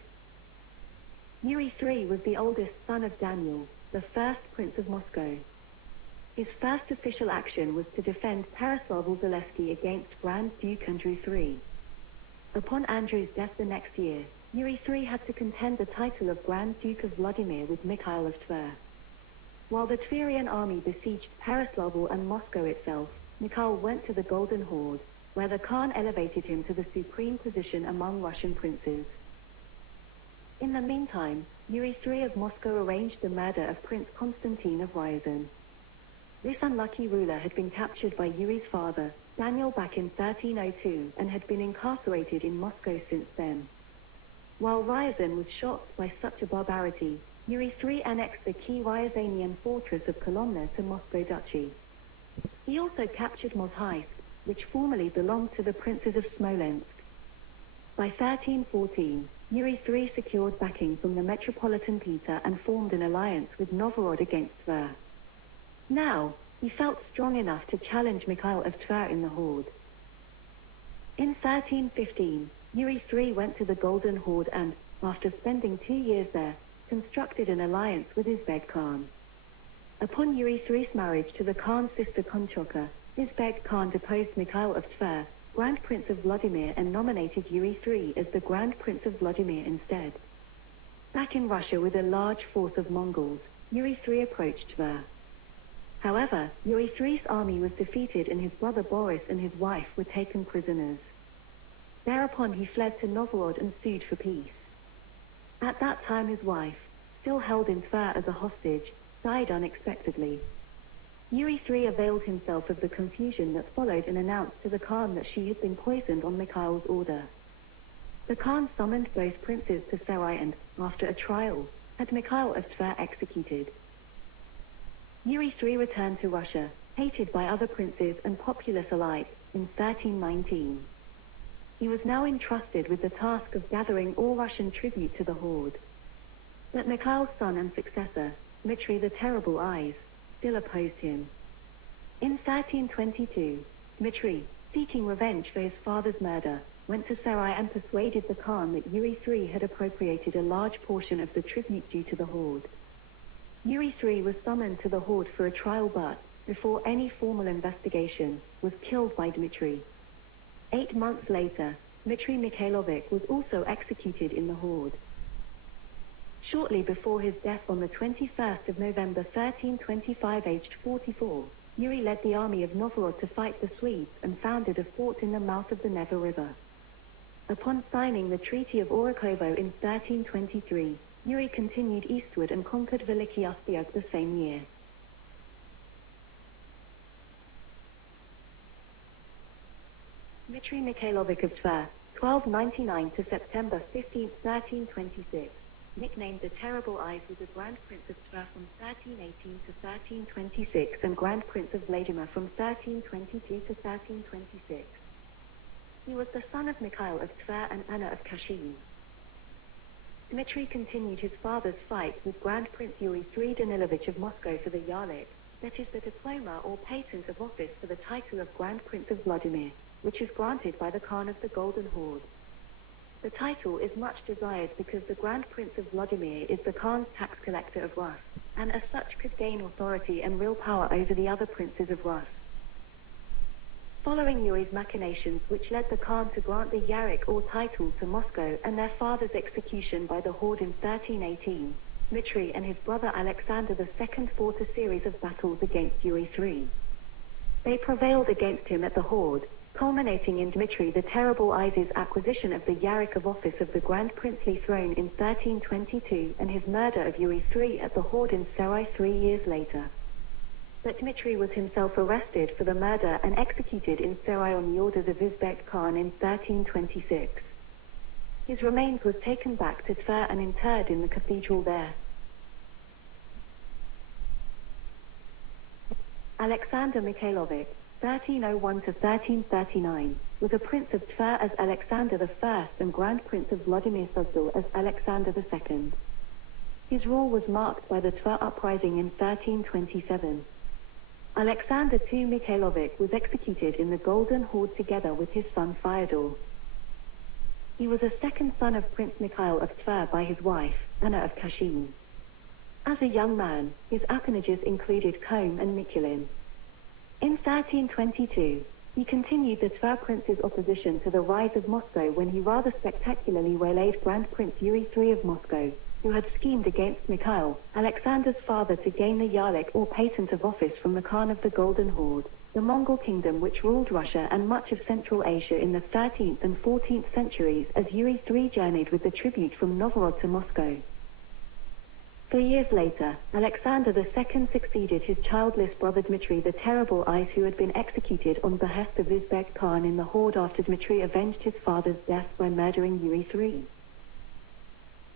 Yuri III was the oldest son of Daniel, the first Prince of Moscow. His first official action was to defend Peraslavl-Zaleski against Grand Duke Andrew III. Upon Andrew's death the next year, Yuri III had to contend the title of Grand Duke of Vladimir with Mikhail of Tver. While the Tverian army besieged Peraslavl and Moscow itself, Mikhail went to the Golden Horde, where the Khan elevated him to the supreme position among Russian princes. In the meantime, Yuri III of Moscow arranged the murder of Prince Constantine of Ryazan. This unlucky ruler had been captured by Yuri's father, Daniel, back in 1302 and had been incarcerated in Moscow since then. While Ryazan was shocked by such a barbarity, Yuri III annexed the key Ryazanian fortress of Kolomna to Moscow Duchy. He also captured Mozhaisk, which formerly belonged to the princes of Smolensk. By 1314, Yuri III secured backing from the Metropolitan Peter and formed an alliance with Novgorod against Tver. Now, he felt strong enough to challenge Mikhail of Tver in the Horde. In 1315, Yuri III went to the Golden Horde and, after spending 2 years there, constructed an alliance with Uzbek Khan. Upon Yuri III's marriage to the Khan's sister Konchoka, Uzbek Khan deposed Mikhail of Tver, Grand Prince of Vladimir, and nominated Yuri III as the Grand Prince of Vladimir instead. Back in Russia with a large force of Mongols, Yuri III approached Tver. However, Yuri III's army was defeated and his brother Boris and his wife were taken prisoners. Thereupon he fled to Novgorod and sued for peace. At that time his wife, still held in Tver as a hostage, died unexpectedly. Yuri III availed himself of the confusion that followed and announced to the Khan that she had been poisoned on Mikhail's order. The Khan summoned both princes to Sarai and, after a trial, had Mikhail of Tver executed. Yuri III returned to Russia, hated by other princes and populace alike, in 1319. He was now entrusted with the task of gathering all Russian tribute to the Horde. But Mikhail's son and successor, Dmitry the Terrible Eyes, still opposed him. In 1322, Dmitry, seeking revenge for his father's murder, went to Sarai and persuaded the Khan that Yuri III had appropriated a large portion of the tribute due to the Horde. Yuri III was summoned to the Horde for a trial but, before any formal investigation, was killed by Dmitry. 8 months later, Dmitry Mikhailovich was also executed in the Horde. Shortly before his death on the 21st of November 1325, aged 44, Yuri led the army of Novgorod to fight the Swedes and founded a fort in the mouth of the Neva River. Upon signing the Treaty of Orikovo in 1323, Yuri continued eastward and conquered Veliki Ostyug the same year. Dmitry Mikhailovich of Tver, 1299 to September 15, 1326, nicknamed the Terrible Eyes, was a Grand Prince of Tver from 1318 to 1326 and Grand Prince of Vladimir from 1322 to 1326. He was the son of Mikhail of Tver and Anna of Kashin. Dmitry continued his father's fight with Grand Prince Yuri III Danilovich of Moscow for the Yarlik, that is the diploma or patent of office for the title of Grand Prince of Vladimir, which is granted by the Khan of the Golden Horde. The title is much desired because the Grand Prince of Vladimir is the Khan's tax collector of Rus, and as such could gain authority and real power over the other princes of Rus. Following Yuri's machinations, which led the Khan to grant the Yarik or title to Moscow and their father's execution by the Horde in 1318, Dmitry and his brother Alexander II fought a series of battles against Yuri III. They prevailed against him at the Horde, culminating in Dmitry the Terrible Eyes' acquisition of the Yarik of office of the Grand Princely throne in 1322 and his murder of Yuri III at the Horde in Sarai 3 years later. But Dmitry was himself arrested for the murder and executed in Sarai on the orders of Uzbek Khan in 1326. His remains was taken back to Tver and interred in the cathedral there. Alexander Mikhailovich, 1301 to 1339, was a prince of Tver as Alexander I and Grand Prince of Vladimir Suzdal as Alexander II. His rule was marked by the Tver uprising in 1327. Alexander II Mikhailovich was executed in the Golden Horde together with his son Fyodor. He was a second son of Prince Mikhail of Tver by his wife, Anna of Kashin. As a young man, his appanages included Kholm and Mikulin. In 1322, he continued the Tver prince's opposition to the rise of Moscow when he rather spectacularly waylaid Grand Prince Yuri III of Moscow, who had schemed against Mikhail, Alexander's father, to gain the Yarlik or patent of office from the Khan of the Golden Horde, the Mongol kingdom which ruled Russia and much of Central Asia in the 13th and 14th centuries as Yuri III journeyed with the tribute from Novgorod to Moscow. 4 years later, Alexander II succeeded his childless brother Dmitry the Terrible Eyes, who had been executed on behest of Uzbek Khan in the Horde after Dmitry avenged his father's death by murdering Yuri III.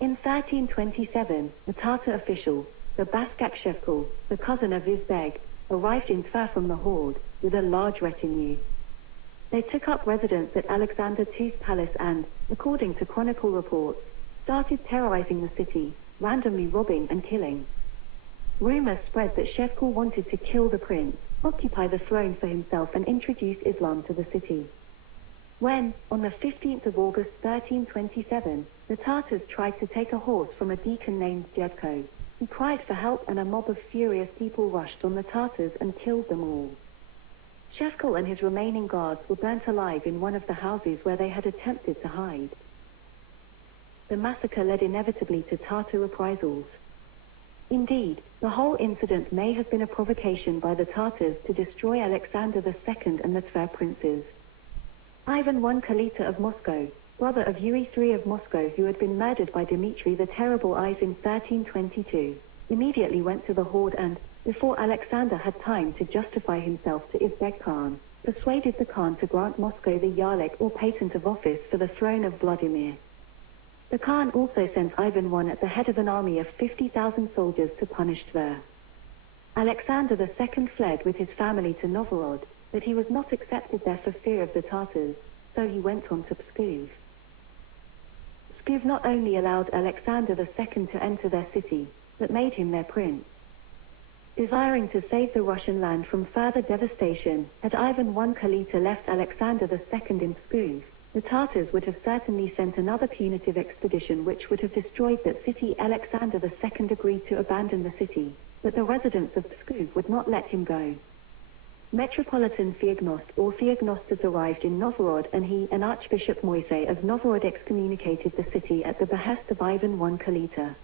In 1327, a Tatar official, the Baskak Shevkul, the cousin of Uzbek, arrived in Tver from the Horde, with a large retinue. They took up residence at Alexander II's palace and, according to chronicle reports, started terrorizing the city, randomly robbing and killing. Rumors spread that Shevkul wanted to kill the prince, occupy the throne for himself and introduce Islam to the city. When, on the 15th of August 1327, the Tatars tried to take a horse from a deacon named Jedko, he cried for help and a mob of furious people rushed on the Tatars and killed them all. Shevkul and his remaining guards were burnt alive in one of the houses where they had attempted to hide. The massacre led inevitably to Tatar reprisals. Indeed, the whole incident may have been a provocation by the Tatars to destroy Alexander II and the Tver princes. Ivan I Kalita of Moscow, brother of Yuri III of Moscow, who had been murdered by Dmitry the Terrible Eyes in 1322, immediately went to the Horde and, before Alexander had time to justify himself to Uzbek Khan, persuaded the Khan to grant Moscow the Yarlik or patent of office for the throne of Vladimir. The Khan also sent Ivan I at the head of an army of 50,000 soldiers to punish Tver. Alexander II fled with his family to Novgorod, but he was not accepted there for fear of the Tatars, so he went on to Pskov. Pskov not only allowed Alexander II to enter their city, but made him their prince. Desiring to save the Russian land from further devastation, had Ivan I Kalita left Alexander II in Pskov, the Tatars would have certainly sent another punitive expedition which would have destroyed that city. Alexander II agreed to abandon the city, but the residents of Pskov would not let him go. Metropolitan Theognost or Theognostus arrived in Novgorod, and he and Archbishop Moisey of Novgorod excommunicated the city at the behest of Ivan I Kalita.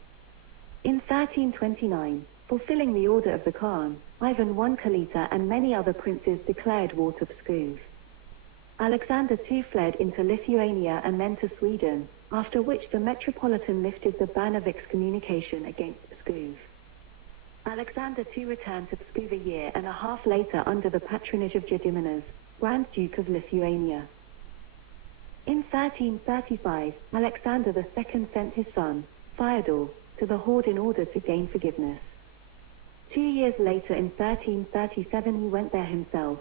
In 1329, fulfilling the order of the Khan, Ivan I Kalita and many other princes declared war to Pskov. Alexander II fled into Lithuania and then to Sweden, after which the Metropolitan lifted the ban of excommunication against Pskov. Alexander II returned to Pskov a year and a half later under the patronage of Gediminas, Grand Duke of Lithuania. In 1335, Alexander II sent his son, Fyodor, to the Horde in order to gain forgiveness. 2 years later, in 1337, he went there himself.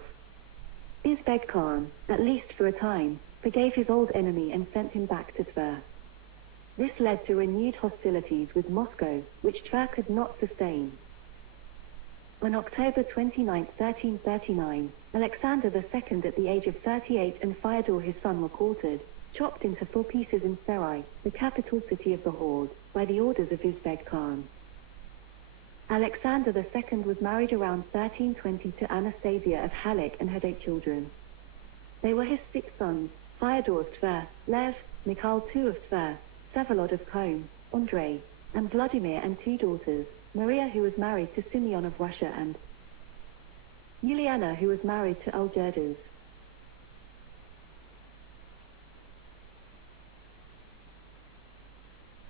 Uzbek Khan, at least for a time, forgave his old enemy and sent him back to Tver. This led to renewed hostilities with Moscow, which Tver could not sustain. On October 29, 1339, Alexander II at the age of 38 and Fyodor his son were quartered, chopped into 4 pieces in Sarai, the capital city of the Horde, by the orders of Uzbek Khan. Alexander II was married around 1320 to Anastasia of Halik and had 8 children. They were his 6 sons, Fyodor of Tver, Lev, Mikhail II of Tver, Vsevolod of Kholm, Andrei, and Vladimir, and 2 daughters, Maria, who was married to Simeon of Russia, and Yuliana, who was married to Algirdas.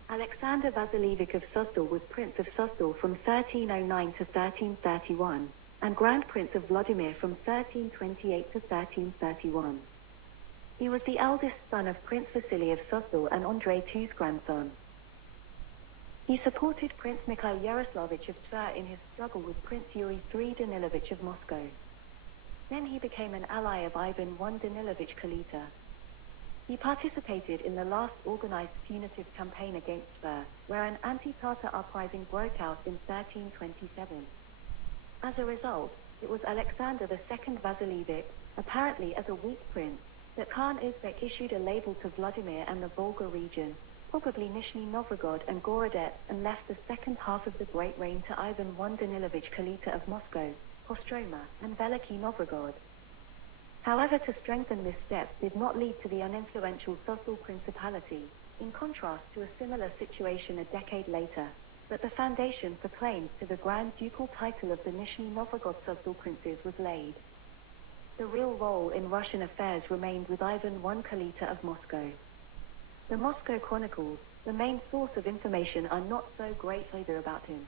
Alexander Vasilievich of Suzdal was Prince of Suzdal from 1309 to 1331, and Grand Prince of Vladimir from 1328 to 1331. He was the eldest son of Prince Vasily of Suzdal and Andrei II's grandson. He supported Prince Mikhail Yaroslavich of Tver in his struggle with Prince Yuri III Danilovich of Moscow. Then he became an ally of Ivan I Danilovich Kalita. He participated in the last organized punitive campaign against Tver, where an anti-Tatar uprising broke out in 1327. As a result, It was Alexander II Vasilievich, apparently as a weak prince, that Khan Uzbek issued a label to Vladimir and the Volga region, probably Nizhny Novgorod and Gorodets, and left the second half of the Great Reign to Ivan I Danilovich Kalita of Moscow, Kostroma, and Veliky Novgorod. However, to strengthen this step did not lead to the uninfluential Suzdal Principality, in contrast to a similar situation a decade later, but the foundation for claims to the Grand Ducal title of the Nizhny Novgorod Suzdal princes was laid. The real role in Russian affairs remained with Ivan I Kalita of Moscow. The Moscow Chronicles, the main source of information, are not so great either about him.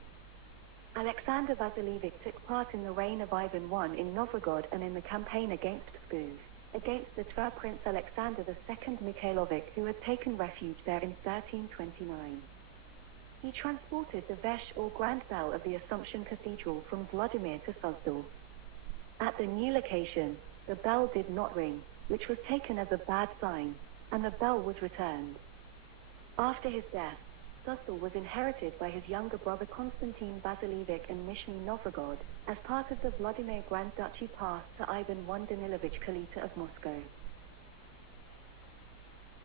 Alexander Vasilievich took part in the reign of Ivan I in Novgorod and in the campaign against Pskov, against the Tsar Prince Alexander II Mikhailovich, who had taken refuge there in 1329. He transported the Vesh or Grand Bell of the Assumption Cathedral from Vladimir to Suzdal. At the new location, the bell did not ring, which was taken as a bad sign, and the bell was returned. After his death, Suzdal was inherited by his younger brother Konstantin Vasilievich and Nizhny Novgorod, as part of the Vladimir Grand Duchy passed to Ivan I Danilovich Kalita of Moscow.